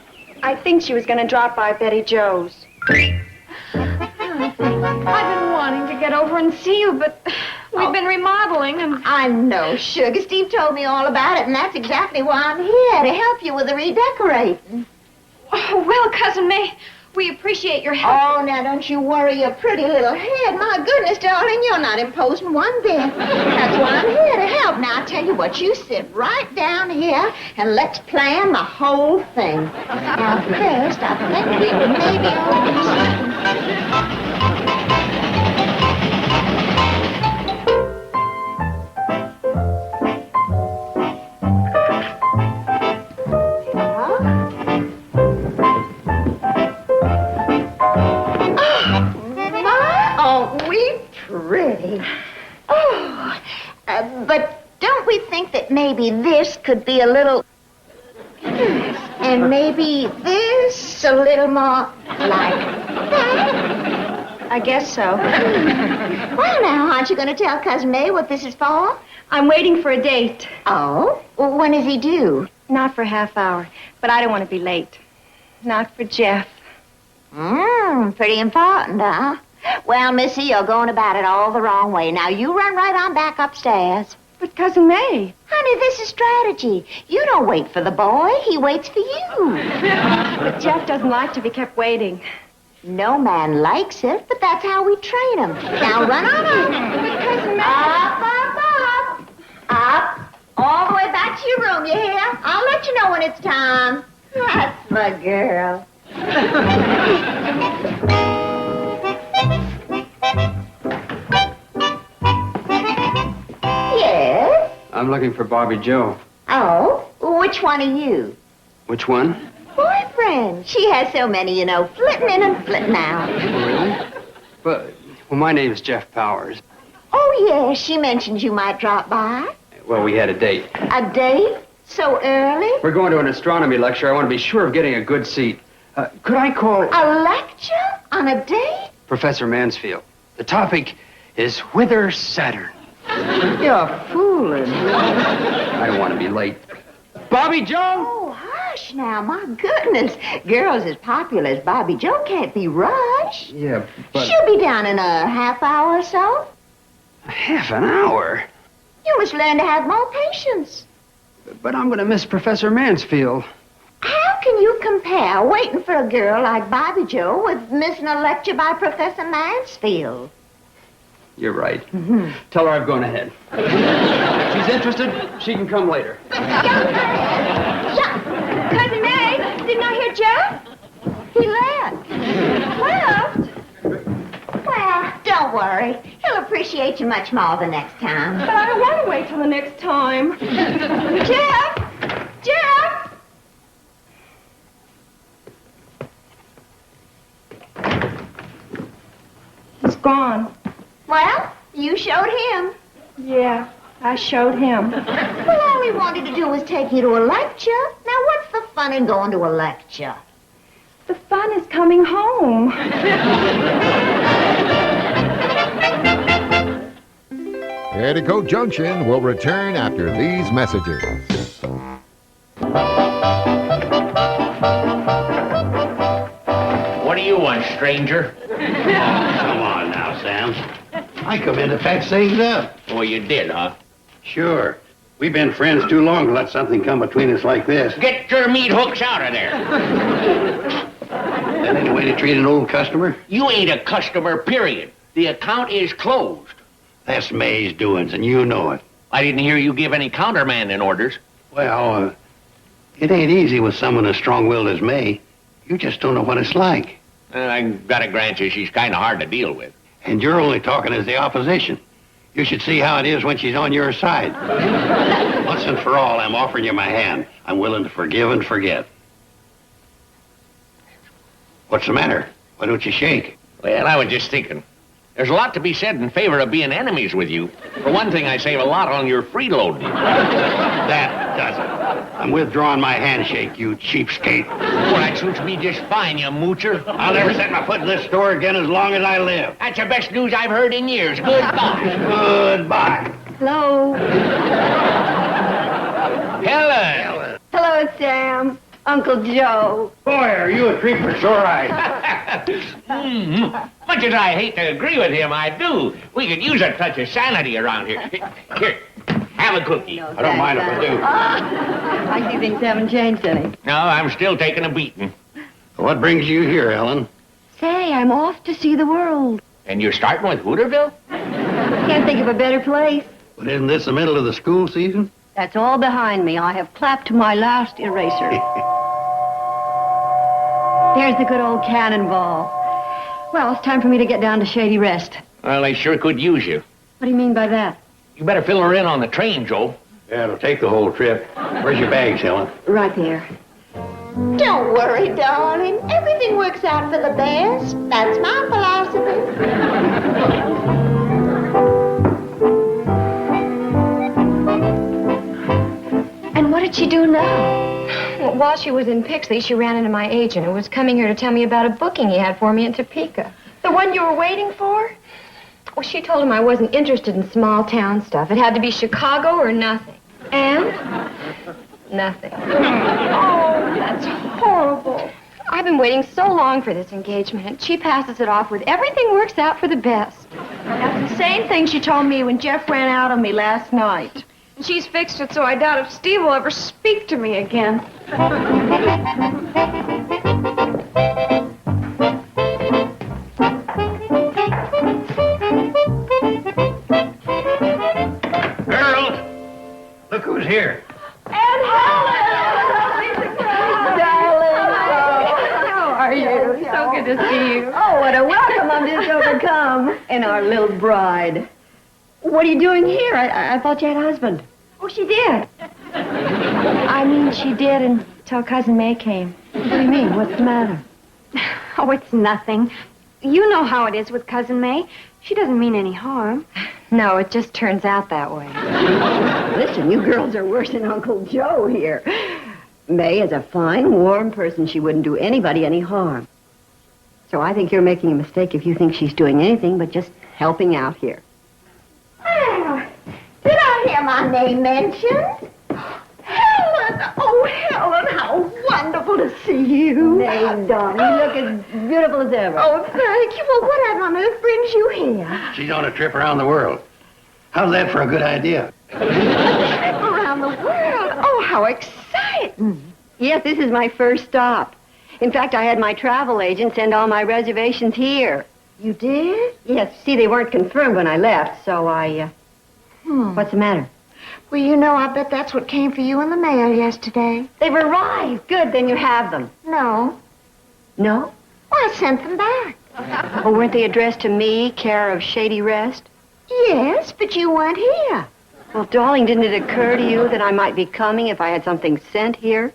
I think she was going to drop by Betty Jo's. I've been wanting to get over and see you, but we've been remodeling and... I know, sugar. Steve told me all about it, and that's exactly why I'm here, to help you with the redecorating. Oh, well, Cousin May, we appreciate your help. Oh, now don't you worry your pretty little head. My goodness, darling, you're not imposing one bit. That's why I'm here to help. Now, I'll tell you what, you sit right down here and let's plan the whole thing. Now, first, I think we maybe ought to... Pretty. Oh, but don't we think that maybe this could be a little... And maybe this a little more like that? I guess so. Well, now, aren't you going to tell Cousin May what this is for? I'm waiting for a date. Oh? Well, when is he due? Not for a half hour, but I don't want to be late. Not for Jeff. Pretty important, huh? Well, Missy, you're going about it all the wrong way. Now, you run right on back upstairs. But Cousin May... Honey, this is strategy. You don't wait for the boy. He waits for you. But Jeff doesn't like to be kept waiting. No man likes it, but that's how we train him. Now, run on up. But Cousin May... Up. All the way back to your room, you hear? I'll let you know when it's time. That's my girl. Yes? I'm looking for Bobby Joe. Oh? Which one are you? Which one? Boyfriend. She has so many, you know, flitting in and flitting out. Really? Well, my name's Jeff Powers. Oh, yes. She mentioned you might drop by. Well, we had a date. A date? So early? We're going to an astronomy lecture. I want to be sure of getting a good seat. Could I call... A lecture? On a date? Professor Mansfield. The topic is Whither Saturn. You're fooling. I don't want to be late. Bobby Joe? Oh, hush now. My goodness. Girls as popular as Bobby Joe can't be rushed. Yeah, but... She'll be down in a half hour or so. Half an hour? You must learn to have more patience. But I'm going to miss Professor Mansfield. How can you compare waiting for a girl like Bobby Joe with missing a lecture by Professor Mansfield? You're right. Tell her I've gone ahead. If she's interested, she can come later. Cousin May, didn't I hear Jeff? He left. Left? Well, don't worry. He'll appreciate you much more the next time. But I don't want to wait till the next time. Jeff! Jeff! He's gone. Well, you showed him. Yeah, I showed him. Well, all he wanted to do was take you to a lecture. Now, what's the fun in going to a lecture? The fun is coming home. Petticoat Junction will return after these messages. What do you want, stranger? Come on now, Sam. I come in to patch things up. Oh, you did, huh? Sure. We've been friends too long to let something come between us like this. Get your meat hooks out of there. That ain't a way to treat an old customer. You ain't a customer, period. The account is closed. That's May's doings, and you know it. I didn't hear you give any countermanding orders. Well, it ain't easy with someone as strong-willed as May. You just don't know what it's like. I gotta grant you, she's kind of hard to deal with. And you're only talking as the opposition. You should see how it is when she's on your side. Once and for all, I'm offering you my hand. I'm willing to forgive and forget. What's the matter? Why don't you shake? Well, I was just thinking. There's a lot to be said in favor of being enemies with you. For one thing, I save a lot on your freeloading. That does it. I'm withdrawing my handshake, you cheapskate. Well, that suits me just fine, you moocher. I'll never set my foot in this store again as long as I live. That's the best news I've heard in years. Goodbye. Goodbye. Hello. Helen. Hello, Sam. Uncle Joe. Boy, are you a treat for sore eyes. Much as I hate to agree with him, I do. We could use a touch of sanity around here. Here, have a cookie. I don't mind if I do. I see things haven't changed any. No, I'm still taking a beating. What brings you here, Ellen? Say, I'm off to see the world. And you're starting with Hooterville? Can't think of a better place. But isn't this the middle of the school season? That's all behind me. I have clapped my last eraser. There's the good old cannonball. Well, it's time for me to get down to Shady Rest. Well, they sure could use you. What do you mean by that? You better fill her in on the train, Joe. Yeah, it'll take the whole trip. Where's your bags, Helen? Right there. Don't worry, darling. Everything works out for the best. That's my philosophy. And what did she do now? Well, while she was in Pixley, she ran into my agent who was coming here to tell me about a booking he had for me in Topeka. The one you were waiting for? Well, she told him I wasn't interested in small town stuff. It had to be Chicago or nothing. And? Nothing. Oh, that's horrible. I've been waiting so long for this engagement, and she passes it off with everything works out for the best. That's the same thing she told me when Jeff ran out on me last night. And she's fixed it so I doubt if Steve will ever speak to me again. Girls, look who's here. And Helen! Darling! How are you? So good to see you. Oh, what a welcome I'm just overcome. And our little bride. What are you doing here? I thought you had a husband. Oh, she did. I mean, she did until Cousin May came. What do you mean? What's the matter? Oh, it's nothing. You know how it is with Cousin May. She doesn't mean any harm. No, it just turns out that way. Listen, you girls are worse than Uncle Joe here. May is a fine, warm person. She wouldn't do anybody any harm. So I think you're making a mistake if you think she's doing anything but just helping out here. Oh, did I hear my name mentioned? Helen! Oh, Helen, how wonderful to see you. May, darling, you look as beautiful as ever. Oh, thank you. Well, what on earth brings you here? She's on a trip around the world. How's that for a good idea? A trip around the world? Oh, how exciting. Yes, this is my first stop. In fact, I had my travel agent send all my reservations here. You did? Yes, see, they weren't confirmed when I left, so What's the matter? Well, you know, I bet that's what came for you in the mail yesterday. They've arrived. Good, then you have them. No. No? Well, I sent them back. Oh, weren't they addressed to me, care of Shady Rest? Yes, but you weren't here. Well, darling, didn't it occur to you that I might be coming if I had something sent here?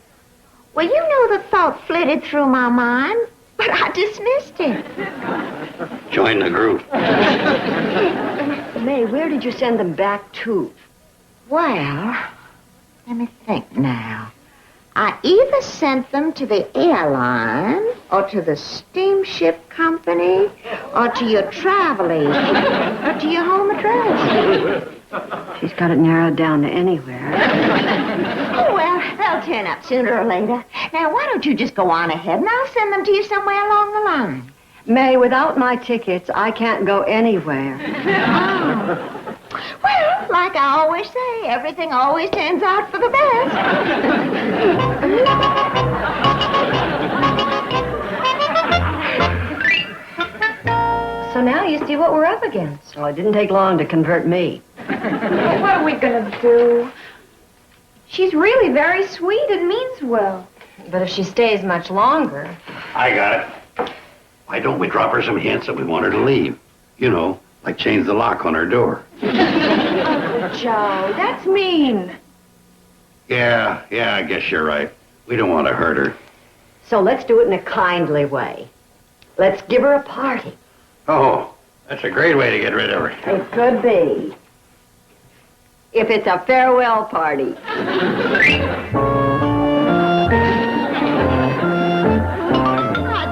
Well, you know the thought flitted through my mind, but I dismissed it. Join the group. May, where did you send them back to? Well, let me think now. I either sent them to the airline, or to the steamship company, or to your travel agent, or to your home address. She's got it narrowed down to anywhere. Oh, well, they'll turn up sooner or later. Now, why don't you just go on ahead, and I'll send them to you somewhere along the line. May, without my tickets, I can't go anywhere. Oh. Well, like I always say, everything always turns out for the best. So now you see what we're up against. Well, it didn't take long to convert me. What are we gonna do? She's really very sweet and means well. But if she stays much longer... I got it. Why don't we drop her some hints that we want her to leave? You know, like change the lock on her door. Uncle Joe, that's mean. Yeah, I guess you're right. We don't want to hurt her. So let's do it in a kindly way. Let's give her a party. Oh, that's a great way to get rid of her. It could be. If it's a farewell party. I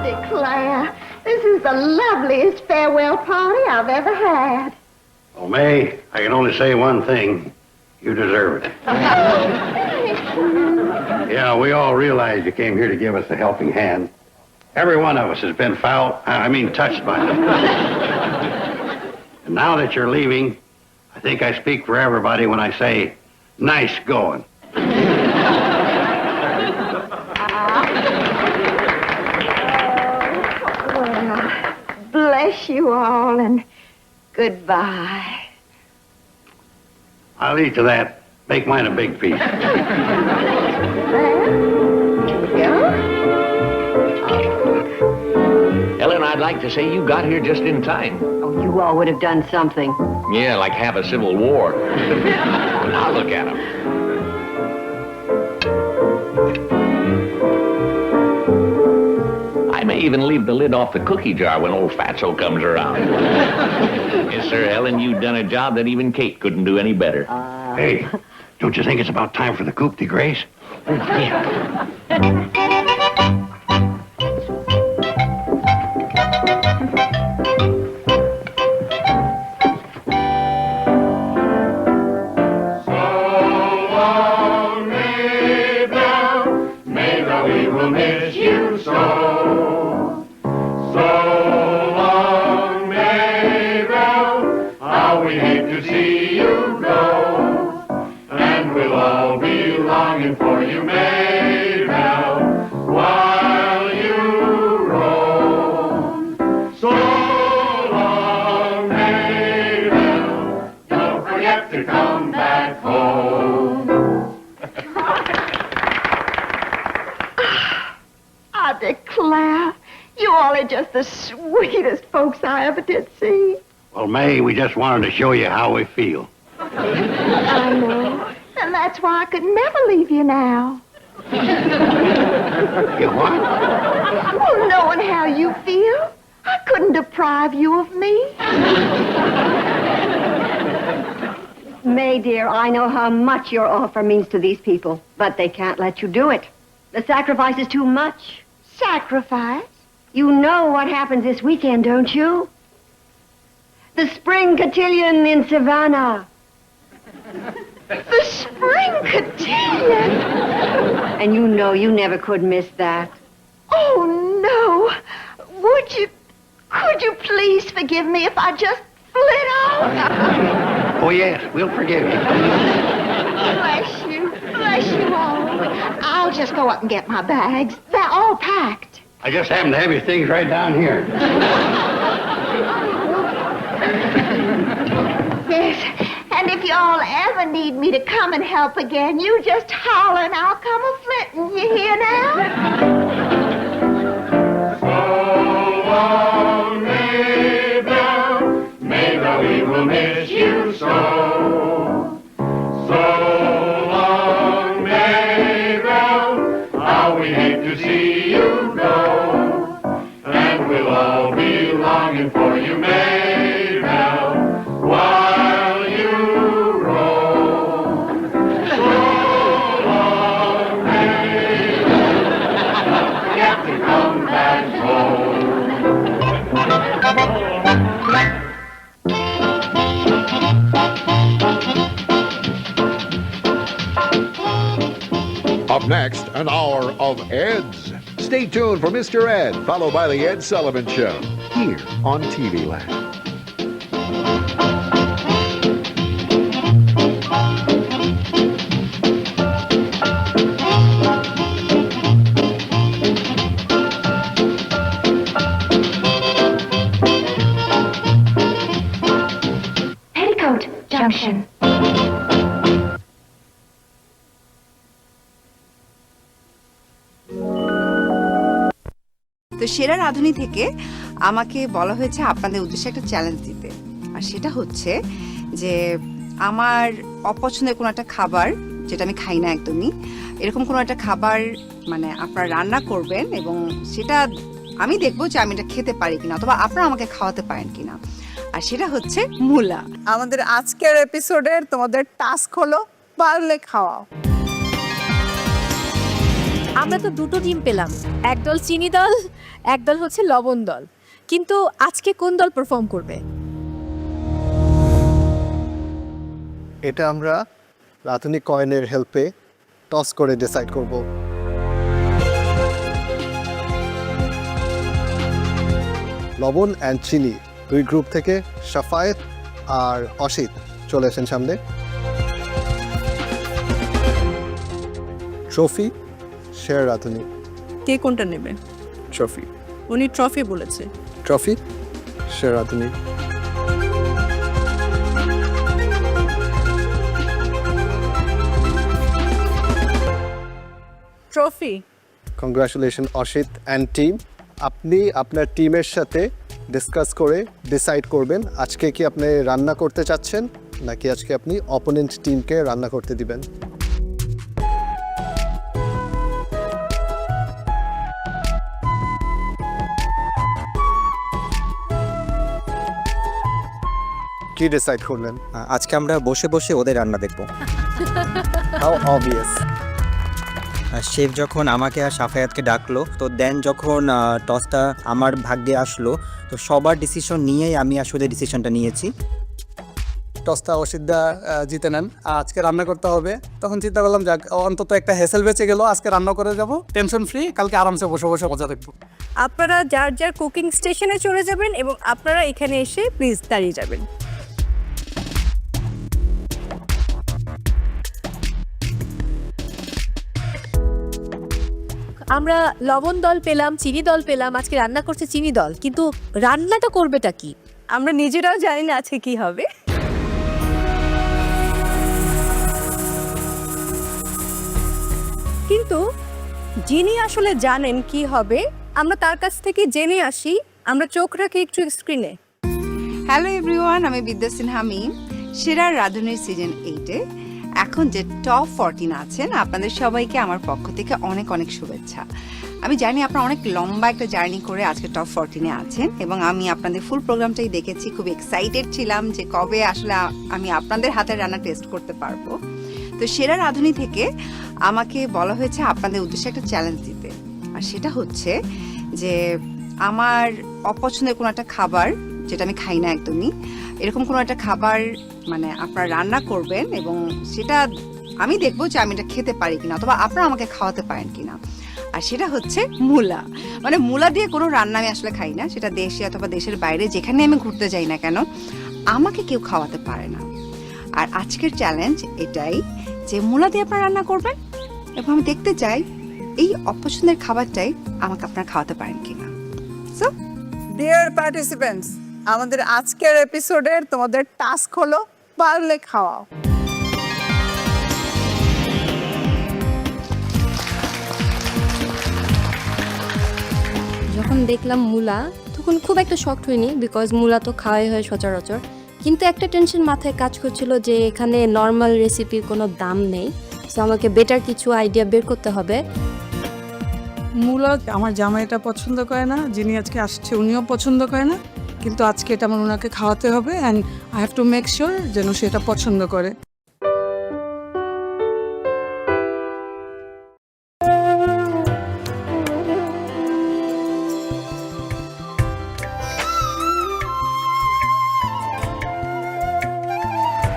declare, this is the loveliest farewell party I've ever had. Well, May, I can only say one thing. You deserve it. Yeah, we all realize you came here to give us a helping hand. Every one of us has been touched by them. And now that you're leaving, I think I speak for everybody when I say, nice going. Well, bless you all, and goodbye. I'll eat to that. Make mine a big piece. Ellen, I'd like to say you got here just in time. Oh, you all would have done something. Yeah, like have a civil war. Now look at him. I may even leave the lid off the cookie jar when old Fatso comes around. Yes, sir, Ellen, you done a job that even Kate couldn't do any better. Hey, don't you think it's about time for the coup de grace? Yeah. I declare, you all are just the sweetest folks I ever did see. Well, May, we just wanted to show you how we feel. I know. And that's why I could never leave you now. You what? Well, knowing how you feel, I couldn't deprive you of me. May, dear, I know how much your offer means to these people, but they can't let you do it. The sacrifice is too much. Sacrifice? You know what happens this weekend, don't you? The spring cotillion in Savannah. The spring cotillion? And you know you never could miss that. Oh, no. Could you please forgive me if I just flit out? Oh, yes, we'll forgive you. Bless you. Bless bless you all. I'll just go up and get my bags. They're all packed. I just happen to have your things right down here. Yes, and if y'all ever need me to come and help again, you just holler and I'll come a-flitting. You hear now? Mabel, we will miss you so. So long, Mabel, how we hate to see you go. And we'll all be longing for you, Mabel, while you roam. So long, Mabel, you have to come back home. Up next, an hour of Eds. Stay tuned for Mr. Ed, followed by the Ed Sullivan Show, here on TV Land. Petticoat Junction. তো সেরা রাঁধুনি থেকে আমাকে বলা হয়েছে আপনাদের উদ্দেশ্যে একটা চ্যালেঞ্জ দিতে, আর সেটা হচ্ছে যে আমার অপছন্দের কোনো একটা খাবার যেটা আমি খাই না একদমই, এরকম কোনো একটা খাবার মানে আপনারা রান্না করবেন এবং সেটা আমি দেখবো যে আমি এটা খেতে পারি কিনা অথবা আপনারা আমাকে খাওয়াতে পারেন কিনা, আর সেটা হচ্ছে মূলা। আমাদের আজকের এপিসোডের তোমাদের টাস্ক হলো পারলে খাওয়াও। আমরা তো দুটো টিম পেলাম, একদল চিনি দল, একদল হচ্ছে লবণ দল। কিন্তু আজকে কোন দল পারফর্ম করবে? এটা আমরা রাঁধুনি কয়েনের হেল্পে টস করে ডিসাইড করব। লবণ অ্যান্ড চিনি দুই গ্রুপ থেকে শাফায়েত আর অসিত চলে এসেন সামনে। ট্রফি শেয়ার রাঁধুনি। কে কোনটা নেবে? ট্রফি। উনি ট্রফি বলেছে। ট্রফি শেয়ার রাঁধুনি। Trophy. Congratulation Asit and team. আপনি আপনার টিমের সাথে ডিসকাস করে ডিসাইড করবেন আজকে কি আপনি রান্না করতে চাচ্ছেন নাকি আজকে আপনি অপোনেন্ট টিমকে রান্না করতে দিবেন। কি ডিসাইড করলেন? আজকে আমরা বসে বসে ওদের রান্না দেখব। How obvious. শেফ যখন আমাকে আর সাফায়াতকে ডাকলো, তো দেন যখন টসটা আমার ভাগ্যে আসলো, তো সবার ডিসিশন নিয়েই আমি আসলে ডিসিশনটা নিয়েছি। টসটা অসিদ্ধা জিতে নেন, আজকে রান্না করতে হবে। তখন চিন্তা করলাম যাক অন্তত একটা হেসেল বেঁচে গেল, আজকে রান্না করে যাব, টেনশন ফ্রি, কালকে আরামসে বসে বসে মজা দেখবো। আপনারা যার যার কুকিং স্টেশনে চলে যাবেন এবং আপনারা এখানে এসে প্লিজ দাঁড়িয়ে যাবেন। আমরা লবণ দল পেলাম, চিনি দল পেলাম, আজকে রান্না করছে চিনি দল, কিন্তু রান্নাটা করবেটা কি আমরা নিজেরাও জানি না আজকে কি হবে। কিন্তু যিনি আসলে জানেন কি হবে আমরা তার কাছ থেকে জেনে আসি। আমরা চোখ রাখি একটু স্ক্রিনে। হ্যালো এভরিওয়ান, আমি বিদ্যা সিনহা মিম। সেরা রাঁধুনির সিজন 8-এ এখন যে টপ 14 আছেন আপনাদের সবাইকে আমার পক্ষ থেকে অনেক অনেক শুভেচ্ছা। আমি জানি আপনারা অনেক লম্বা একটা জার্নি করে আজকে টপ 14-এ আছেন এবং আমি আপনাদের ফুল প্রোগ্রামটাই দেখেছি, খুব এক্সাইটেড ছিলাম যে কবে আসলে আমি আপনাদের হাতের রান্না টেস্ট করতে পারবো। তো সেরা রাঁধুনি থেকে আমাকে বলা হয়েছে আপনাদের উদ্দেশ্যে একটা চ্যালেঞ্জ দিতে, আর সেটা হচ্ছে যে আমার অপছন্দের কোনো একটা খাবার যেটা আমি খাই না একদমই, এরকম কোনো একটা খাবার মানে আপনারা রান্না করবেন এবং সেটা আমি দেখবো যে আমি এটা খেতে পারি কিনা অথবা আপনারা আমাকে খাওয়াতে পারেন কিনা, আর সেটা হচ্ছে মূলা। মানে মূলা দিয়ে কোনো রান্না আমি আসলে খাই না, সেটা দেশে অথবা দেশের বাইরে যেখানে আমি ঘুরতে যাই না কেন আমাকে কেউ খাওয়াতে পারে না। আর আজকের চ্যালেঞ্জ এটাই যে মূলা দিয়ে আপনারা রান্না করবেন এবং আমি দেখতে চাই এই অপছন্দের খাবারটাই আমাকে আপনারা খাওয়াতে পারেন কিনা। সো ডিয়ার পার্টিসিপেন্টস, আমাদের আজকের এপিসোডের তোমাদের টাস্ক হলো পারলে খাওয়াও। যখন দেখলাম মূলা তখন খুব একটা শক্ট হয়নি, বিকজ মূলা তো খাওয়াই হয় সচরাচর। কিন্তু একটা টেনশন মাথায় কাজ করছিল যে এখানে নর্মাল রেসিপির কোনো দাম নেই, সো আমাকে বেটার কিছু আইডিয়া বের করতে হবে। মূলা আমার জামাই এটা পছন্দ করে না, যিনি আজকে আসছে উনিও পছন্দ করে না, কিন্তু আজকে এটা আমার ওনাকে খাওয়াতে হবে and I have to make sure যেন সে এটা পছন্দ করে।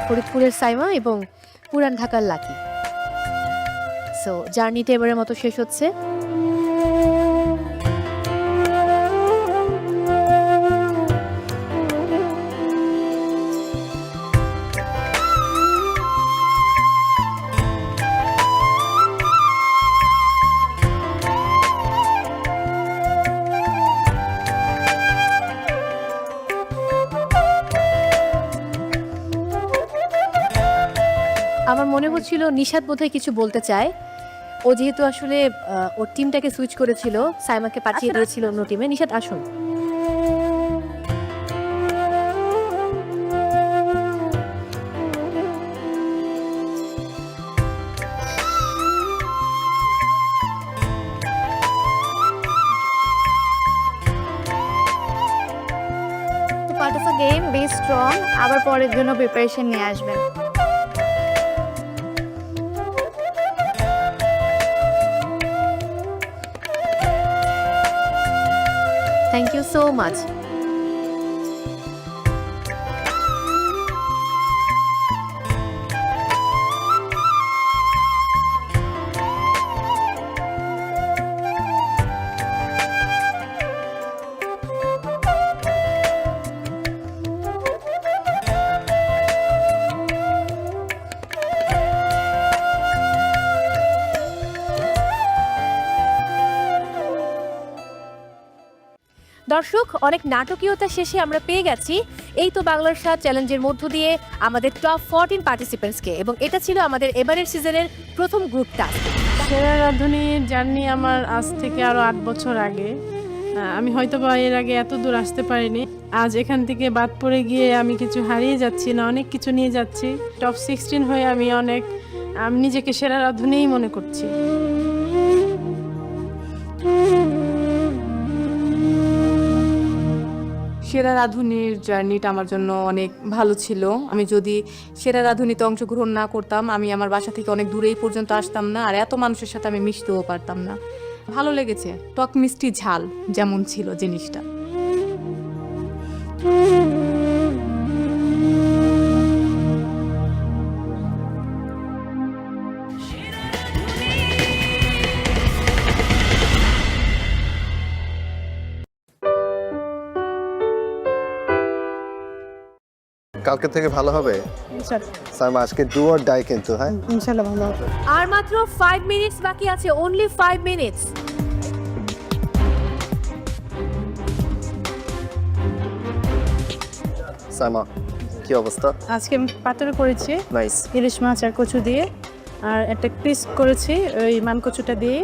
ফরিদপুরের সাইমা এবং পুরান ঢাকার লাকি। সো জার্নিটা এবারের মতো শেষ হচ্ছে। আমার মনে হচ্ছিল নিশাত বোধহয় কিছু বলতে চায়। ও যেহেতু আসলে ওর টিমটাকে সুইচ করেছিল, সাইমাকে পাঠিয়ে দিয়েছিল অন্য টিমে। নিশাত আসুন। Part of a game, be strong, আবার পরের জন্য প্রিপারেশন নিয়ে আসবেন। Thank you so much. দর্শক, অনেক নাটকীয়তা শেষে আমরা পেয়ে গেছি এই তো বাংলার স্বাদ চ্যালেঞ্জের মধ্য দিয়ে আমাদের টপ 14 পার্টিসিপেন্টসকে, এবং এটা ছিল আমাদের এবারের সিজনের প্রথম গ্রুপ টাস্ক। সেরা রাঁধুনির জার্নি আমার আজ থেকে আরও 8 বছর আগে। আমি হয়তো বা এর আগে এত দূর আসতে পারিনি। আজ এখান থেকে বাদ পড়ে গিয়ে আমি কিছু হারিয়ে যাচ্ছি না, অনেক কিছু নিয়ে যাচ্ছি। টপ 16 হয়ে আমি নিজেকে সেরা রাঁধুনিই মনে করছি। সেরা রাঁধুনির জার্নিটা আমার জন্য অনেক ভালো ছিল। আমি যদি সেরা রাঁধুনিতে অংশগ্রহণ না করতাম, আমি আমার বাসা থেকে অনেক দূরেই পর্যন্ত আসতাম না, আর এত মানুষের সাথে আমি মিশতেও পারতাম না। ভালো লেগেছে, টক মিষ্টি ঝাল যেমন ছিল জিনিসটা। কালকে থেকে ভালো হবে সাইমা, আজকে ডু অর ডাই কিন্তু। হ্যাঁ, ইনশাআল্লাহ ভালো হবে। আর মাত্র 5 মিনিটস বাকি আছে, অনলি 5 মিনিটস। সাইমা, কি অবস্থা? আজকে পাতুরি করেছি, নাইস। ইলিশ মাছ আর কচু দিয়ে, আর একটা ক্রিস্প করেছি ওই মান কচুটা দিয়ে।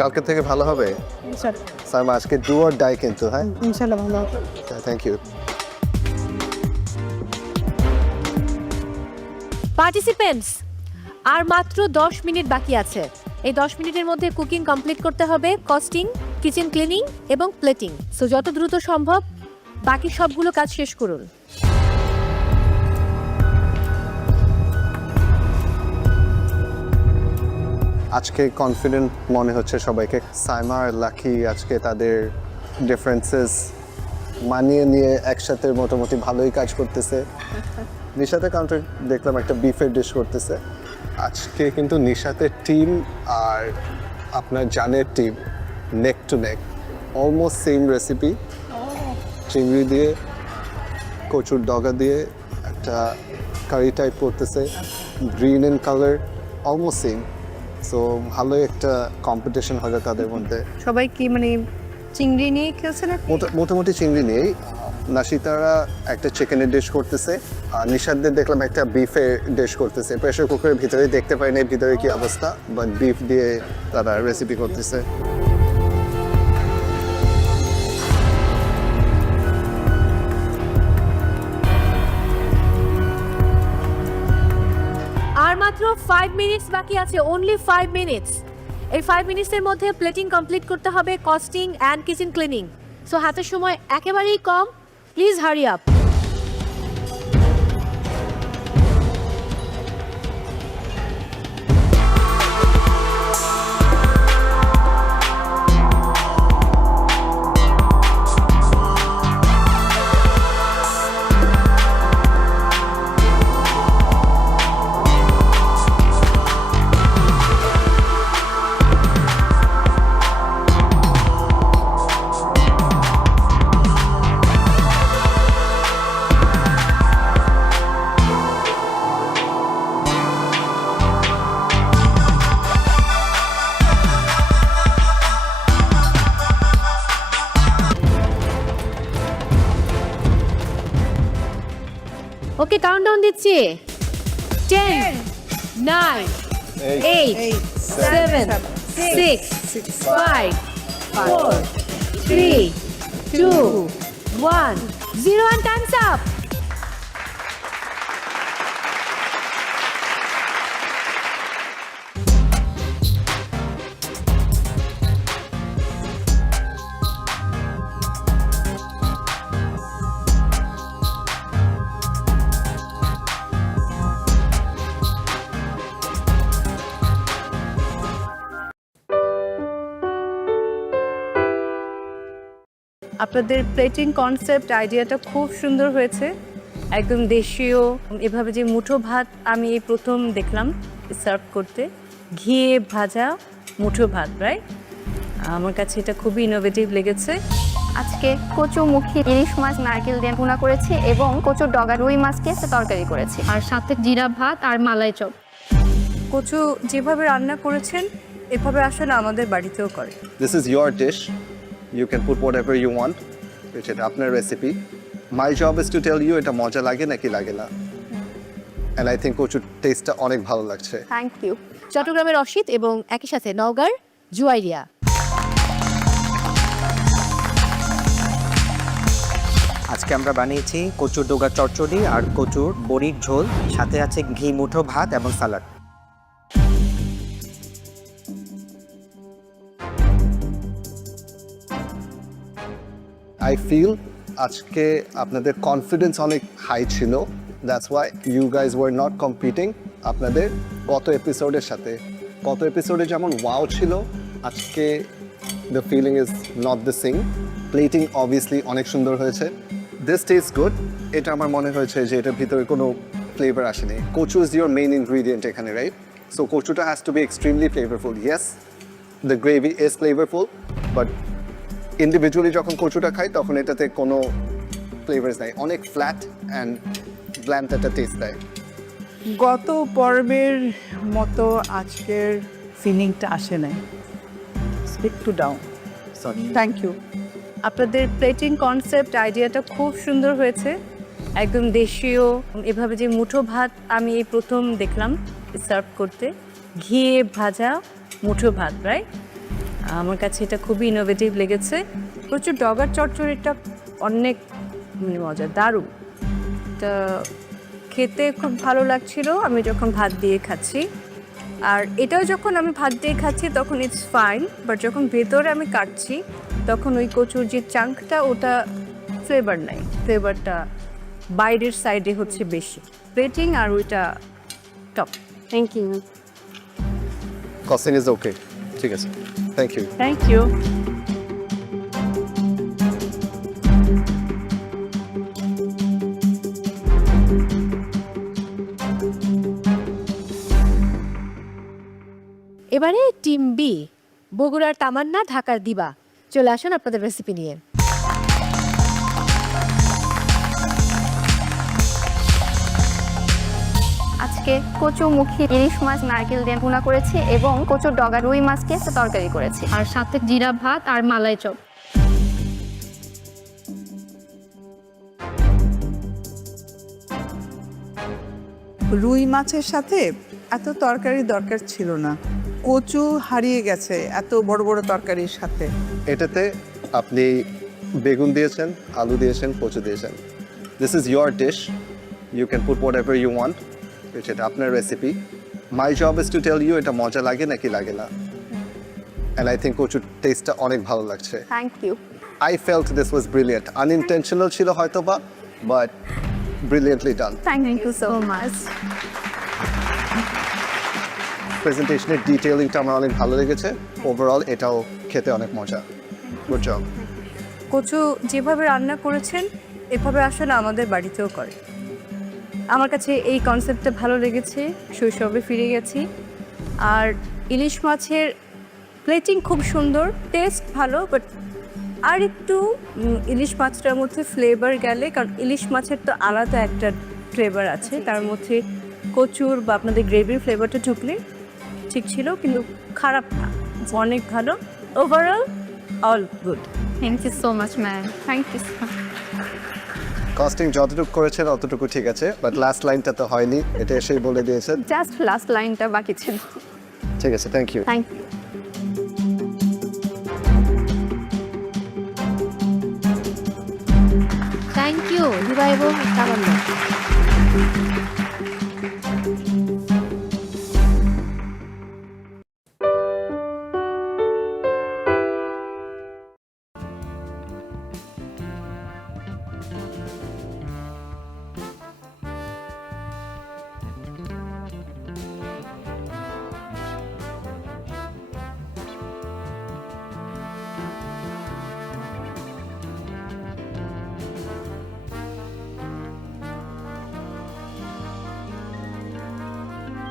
কালকে থেকে ভালো হবে ইনশাআল্লাহ। সাইমা, আজকে ডু অর ডাই কিন্তু। হ্যাঁ, ইনশাআল্লাহ ভালো হবে। Thank you. পার্টিসিপেন্টস, আর মাত্র 10 মিনিট বাকি আছে। এই 10 মিনিটের মধ্যে কুকিং কমপ্লিট করতে হবে, কস্টিং, কিচেন ক্লিনিং এবং প্লেটিং। সো যত দ্রুত সম্ভব বাকি সবগুলো কাজ শেষ করুন। আজকে কনফিডেন্ট মনে হচ্ছে সবাইকে। সাইমা আর লাকি আজকে তাদের ডিফারেন্সেস মানিয়ে নিয়ে একসাথে মোটামুটি ভালোই কাজ করতেছে। নিশাতে কাউন্টার দেখলাম একটা বিফের ডিশ করতেছে। আজকে কিন্তু নিশাতের টিম আর আপনার জানের টিম নেক টু নেক, অলমোস্ট সেম রেসিপি। চিংড়ি দিয়ে, কচুর ডগা দিয়ে একটা কারি টাইপ করতেছে, green in colour, almost same. So ভালোই একটা কম্পিটিশন হবে তাদের মধ্যে। সবাই কি মানে চিংড়ি নিয়ে খেলছে না? মোটামুটি চিংড়ি নেই। নাশিতারা একটা চিকেনের ডিশ করতেছে, আর নিশাদদের দেখলাম একটা বিফের ডিশ করতেছে। প্রেশার কুকারের ভিতরে দেখতে পাই না ভিতরে কি অবস্থা, বাট বিফ দিয়ে তারা রেসিপি করতেছে। আর মাত্র 5 মিনিটস বাকি আছে, অনলি 5 মিনিটস। এই 5 মিনিটসের মধ্যে প্লেটিং কমপ্লিট করতে হবে, costing and kitchen cleaning. So হাতের সময় একেবারেই কম, please hurry up. Okay, countdown দিচ্ছি। 10, 9, 8, 7, 6, 5, 4, 3, 2, 1, 0 and time's up. আপনাদের প্লেটিং কনসেপ্ট আইডিয়াটা খুব সুন্দর হয়েছে, একদম দেশীয়। এভাবে যে মুঠো ভাত আমি এই প্রথম দেখলাম সার্ভ করতে, ঘিয়ে ভাজা মুঠো ভাত, রাইট? আমার কাছে এটা খুবই ইনোভেটিভ লেগেছে। আজকে কচুমুখী ইলিশ মাছ নারকেল দিয়ে ভুনা করেছি এবং কচুর ডগা রুই মাছকে একটা তরকারি করেছি, আর সাথে জিরা ভাত আর মালাই চপ। কচু যেভাবে রান্না করেছেন এভাবে আসলে আমাদের বাড়িতেও করে। This is your dish. You can put whatever you want. এটা আপনার recipe. My job is to tell you এটা মজা লাগে নাকি লাগে না। And I think কচুর টেস্টটা অনেক ভালো লাগছে। Thank you. চট্টগ্রামের অসিত এবং একই সাথে নওগাঁর জুয়াইরিয়া। আজকে আমরা বানিয়েছি কচুর ডোগা চচ্চড়ি আর কচুর বড়ির ঝোল, সাথে আছে ঘি মুঠো ভাত এবং সালাড। I feel আজকে আপনাদের কনফিডেন্স অনেক হাই ছিল, that's why you guys were not competing আপনাদের গত এপিসোডের সাথে। গত এপিসোডে যেমন ওয়াও ছিল, আজকে the feeling is not the same. Plating obviously অনেক সুন্দর হয়েছে, দিস টেস্ট গুড। এটা আমার মনে হয়েছে যে এটার ভিতরে কোনো ফ্লেভার আসেনি। Kochu is your main ingredient এখানে, রাইট? সো কচুটা has to be extremely flavourful. Yes, the gravy is flavourful, but individually যখন কচুটা খাই তখন এটাতে কোনো ফ্লেভার্স নাই, অনেক ফ্ল্যাট অ্যান্ড ব্ল্যান্ড একটা টেস্ট দেয়। গত পর্বের মতো আজকের ফিলিংটা আসে নাই। Speak to down, sorry, thank you. আপনাদের প্লেটিং কনসেপ্ট আইডিয়াটা খুব সুন্দর হয়েছে, একদম দেশীয়। এভাবে যে মুঠো ভাত আমি এই প্রথম দেখলাম সার্ভ করতে, ঘিয়ে ভাজা মুঠো ভাত, রাইট? আমার কাছে এটা খুবই ইনোভেটিভ লেগেছে। প্রচুর ডগার চচ্চড়িটা অনেক মজা, দারুণ। এটা খেতে খুব ভালো লাগছিল আমি যখন ভাত দিয়ে খাচ্ছি, আর এটাও যখন আমি ভাত দিয়ে খাচ্ছি তখন ইটস ফাইন, বাট যখন ভেতরে আমি কাটছি তখন ওই কচুর যে চাঙ্কটা ওটা ফ্লেভার নাই, ফ্লেভারটা বাইরের সাইডে হচ্ছে বেশি। প্লেটিং আর ওইটা top. Thank you. Costing is okay, ঠিক আছে, থ্যাংক ইউ। Thank you. এবারে টিম বি, বগুড়ার তামান্না, ঢাকার দিবা। চলে আসুন আপনাদের রেসিপি নিয়ে। আজকে আজকে কচুমুখী ইলিশ মাছ নারকেল দিয়ে ভুনা করেছি এবং কচুর ডগা রুই মাছকে একটা তরকারি করেছি আর সাথে জিরা ভাত আর মালাই চপ। রুই মাছের সাথে এত তরকারি দরকার ছিল না, কচু হারিয়ে গেছে এত বড় বড় তরকারির সাথে। এটাতে আপনি বেগুন দিয়েছেন, আলু দিয়েছেন, কচু দিয়েছেন। This is your dish, you can put whatever you want, এটা আপনার রেসিপি। My job is to tell you এটা মজা লাগে নাকি লাগে না। অ্যান্ড আই থিঙ্ক কচুর টেস্টটা অনেক ভালো লাগছে। Thank you. I felt this was brilliant. Unintentional ছিল হয়তোবা, but brilliantly done. Thank you so much. প্রেজেন্টেশনের ডিটেইলিংটা আমার অনেক ভালো লেগেছে। ওভারঅল এটাও খেতে অনেক মজা। Good job. কচু যেভাবে রান্না করেছেন এভাবে আসলে আমাদের বাড়িতেও করে। আমার কাছে এই কনসেপ্টটা ভালো লেগেছে, শৈশবে ফিরে গেছি। আর ইলিশ মাছের প্লেটিং খুব সুন্দর, টেস্ট ভালো, বাট আর একটু ইলিশ মাছটার মধ্যে ফ্লেভার গেলে, কারণ ইলিশ মাছের তো আলাদা একটা ফ্লেভার আছে, তার মধ্যে কচুর বা আপনাদের গ্রেভির ফ্লেভারটা ঢুকলে ঠিক ছিল, কিন্তু খারাপ না, অনেক ভালো। Overall all good. Thank you so much ma'am. Thank you. Costing যতটুকু করেছেন অতটুকু ঠিক আছে, বাট লাস্ট লাইনটা তো হয়নি, এটা এসেই বলে দিয়েছেন। জাস্ট লাস্ট লাইনটা বাকি ছিল। ঠিক আছে, thank you. Thank you. Thank you Diba এবং তামান্না।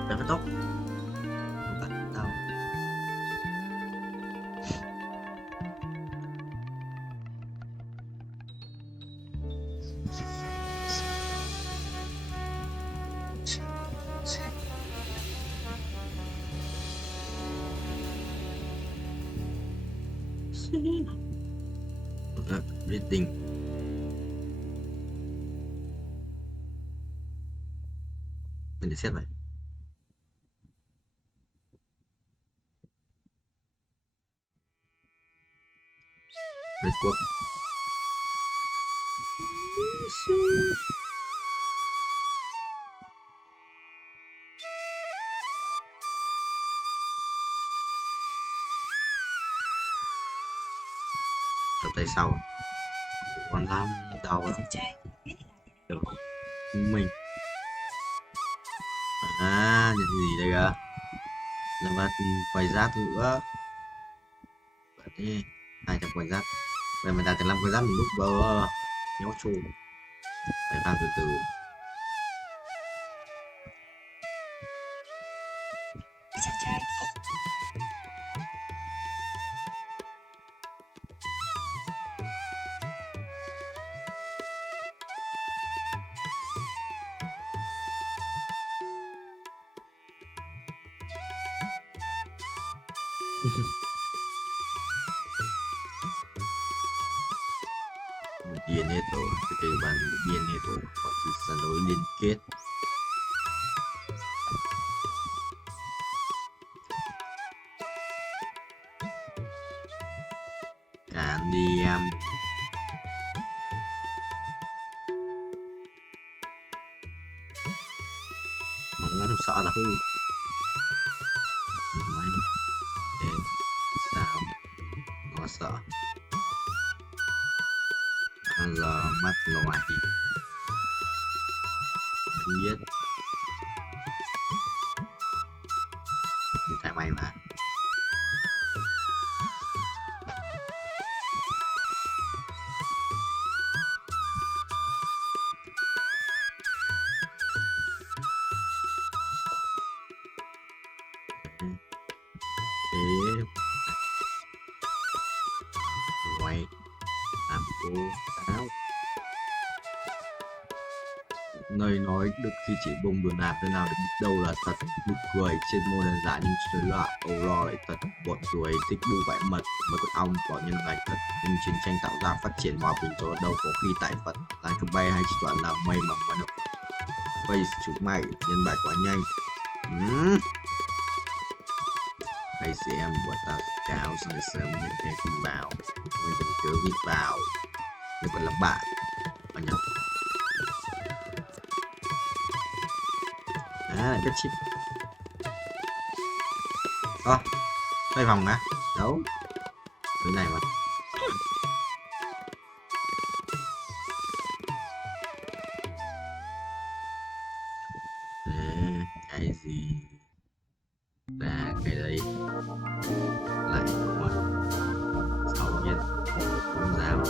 Dapat tau? Enggak tahu. Breathing. Ini siapa? Let's go. Từ tay sau còn làm đầu được mình nhận gì đây kìa, là bắt quay rác nữa vậy đi 200 quay rác. Vậy mình đạt được 5 quay rác một lúc bơ nhéo chu phải làm từ từ. Biên itu kehidupan biên itu waktu selalu liên kết cả đi không sợ đâu máy để sao có sợ giờ mắt ngoài biết tại mày mà thế ngoài làm cô táo Lời nói được khi chỉ bông đùa nạt nơi nào được biết đâu là thật. Nụ cười trên môi đơn giản nhưng dưới là âu lo lại thật. Bọn tuổi thích bu vải mật mới còn ong bỏ nhân ngạch thật. Nhưng chiến tranh tạo ra phát triển hòa bình cho đâu có khi tại Phật. Lái cứ bay hay chỉ toàn là mây bằng mà động. Bây chúng mày nhân bài quá nhanh. Hãy xem bọn tao cao sớm sớm những cái không vào. Mình đừng cứ vịt vào. Nếu còn là bạn. Ở nhau. À, cái chip. Đây phòng hả? Đâu? Cái này mà. Cái gì? Là cái đấy. Lại một. 6 nhân. 4 dao.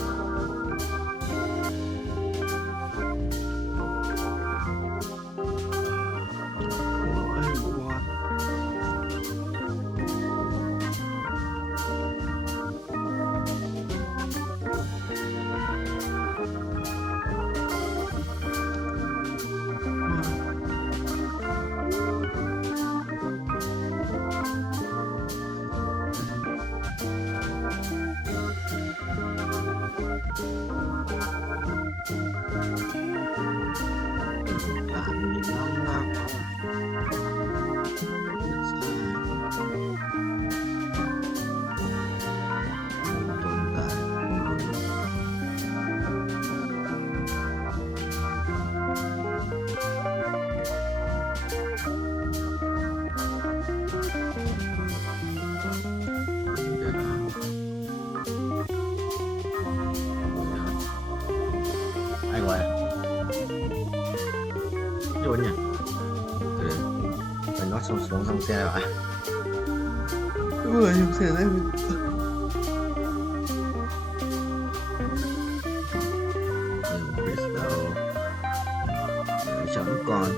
Ai gọi à? Vô nhỉ? Từ phải nó xuống xong xe rồi à? Vừa trong xe đấy. Biết đâu. Chẳng còn.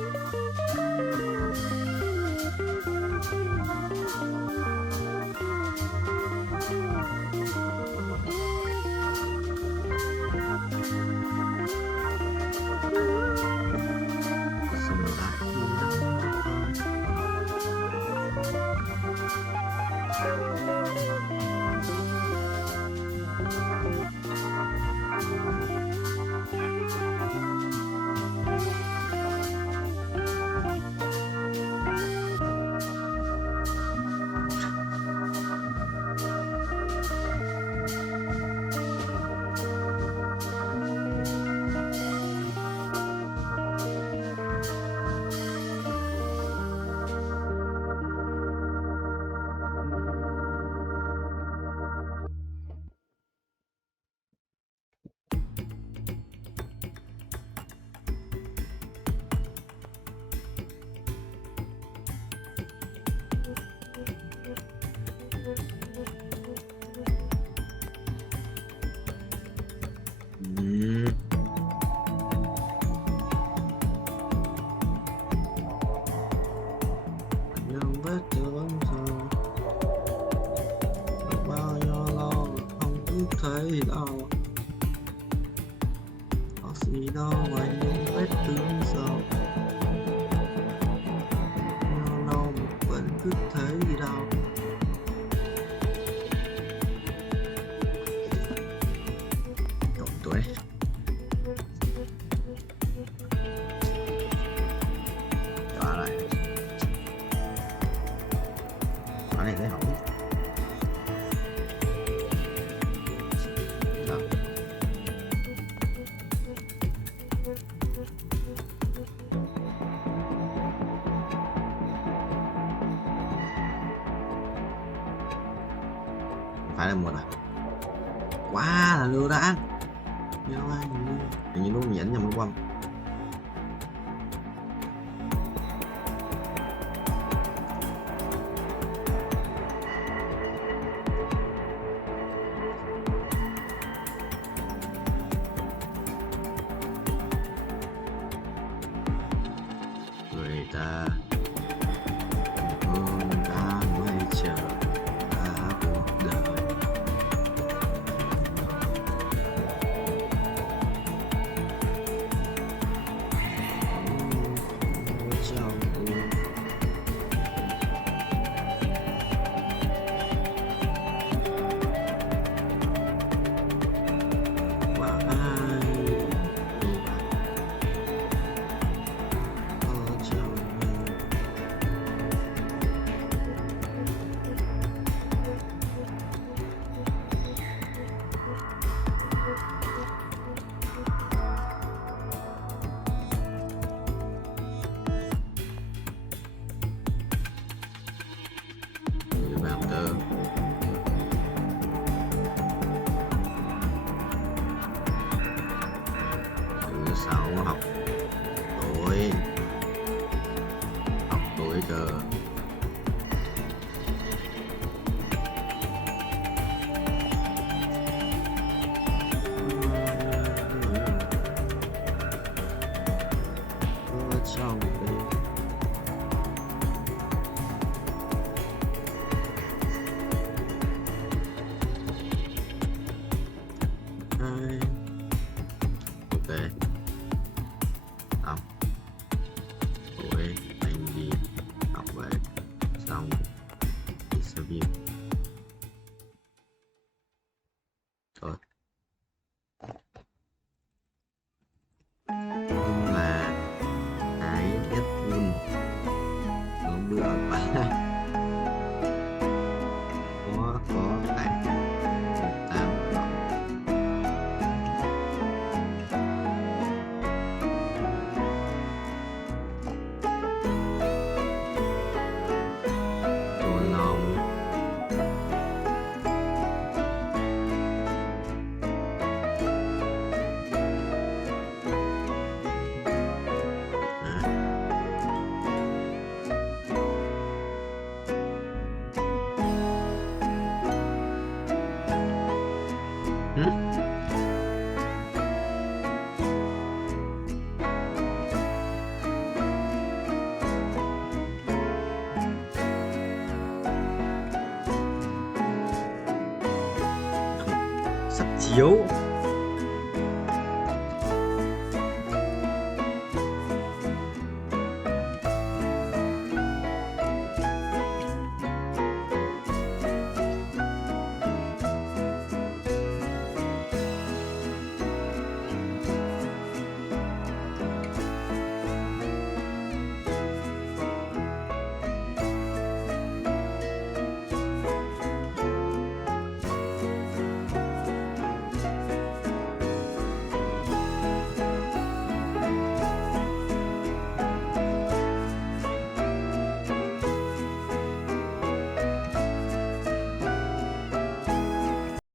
Thấy đâu có gì đâu ngoài những vết thương sâu, lâu vẫn cứ thấy đâu. Trộn tuổi trở lại cái này thấy hỏng. Phải là một à? Quá là lừa đảo. Hình như nó nhẫn nhầm nó quăng. Người ta đã quay trở cả cuộc đời. Thứ sáu học tối. Học tối giờ. Xong đây. Hai. Ok. Xong. Tối anh đi học về. Xong đi xem phim. Thôi. Nhưng mà cái ghét luôn có bữa quá có phải 8 đồ lòng. Sắp chiếu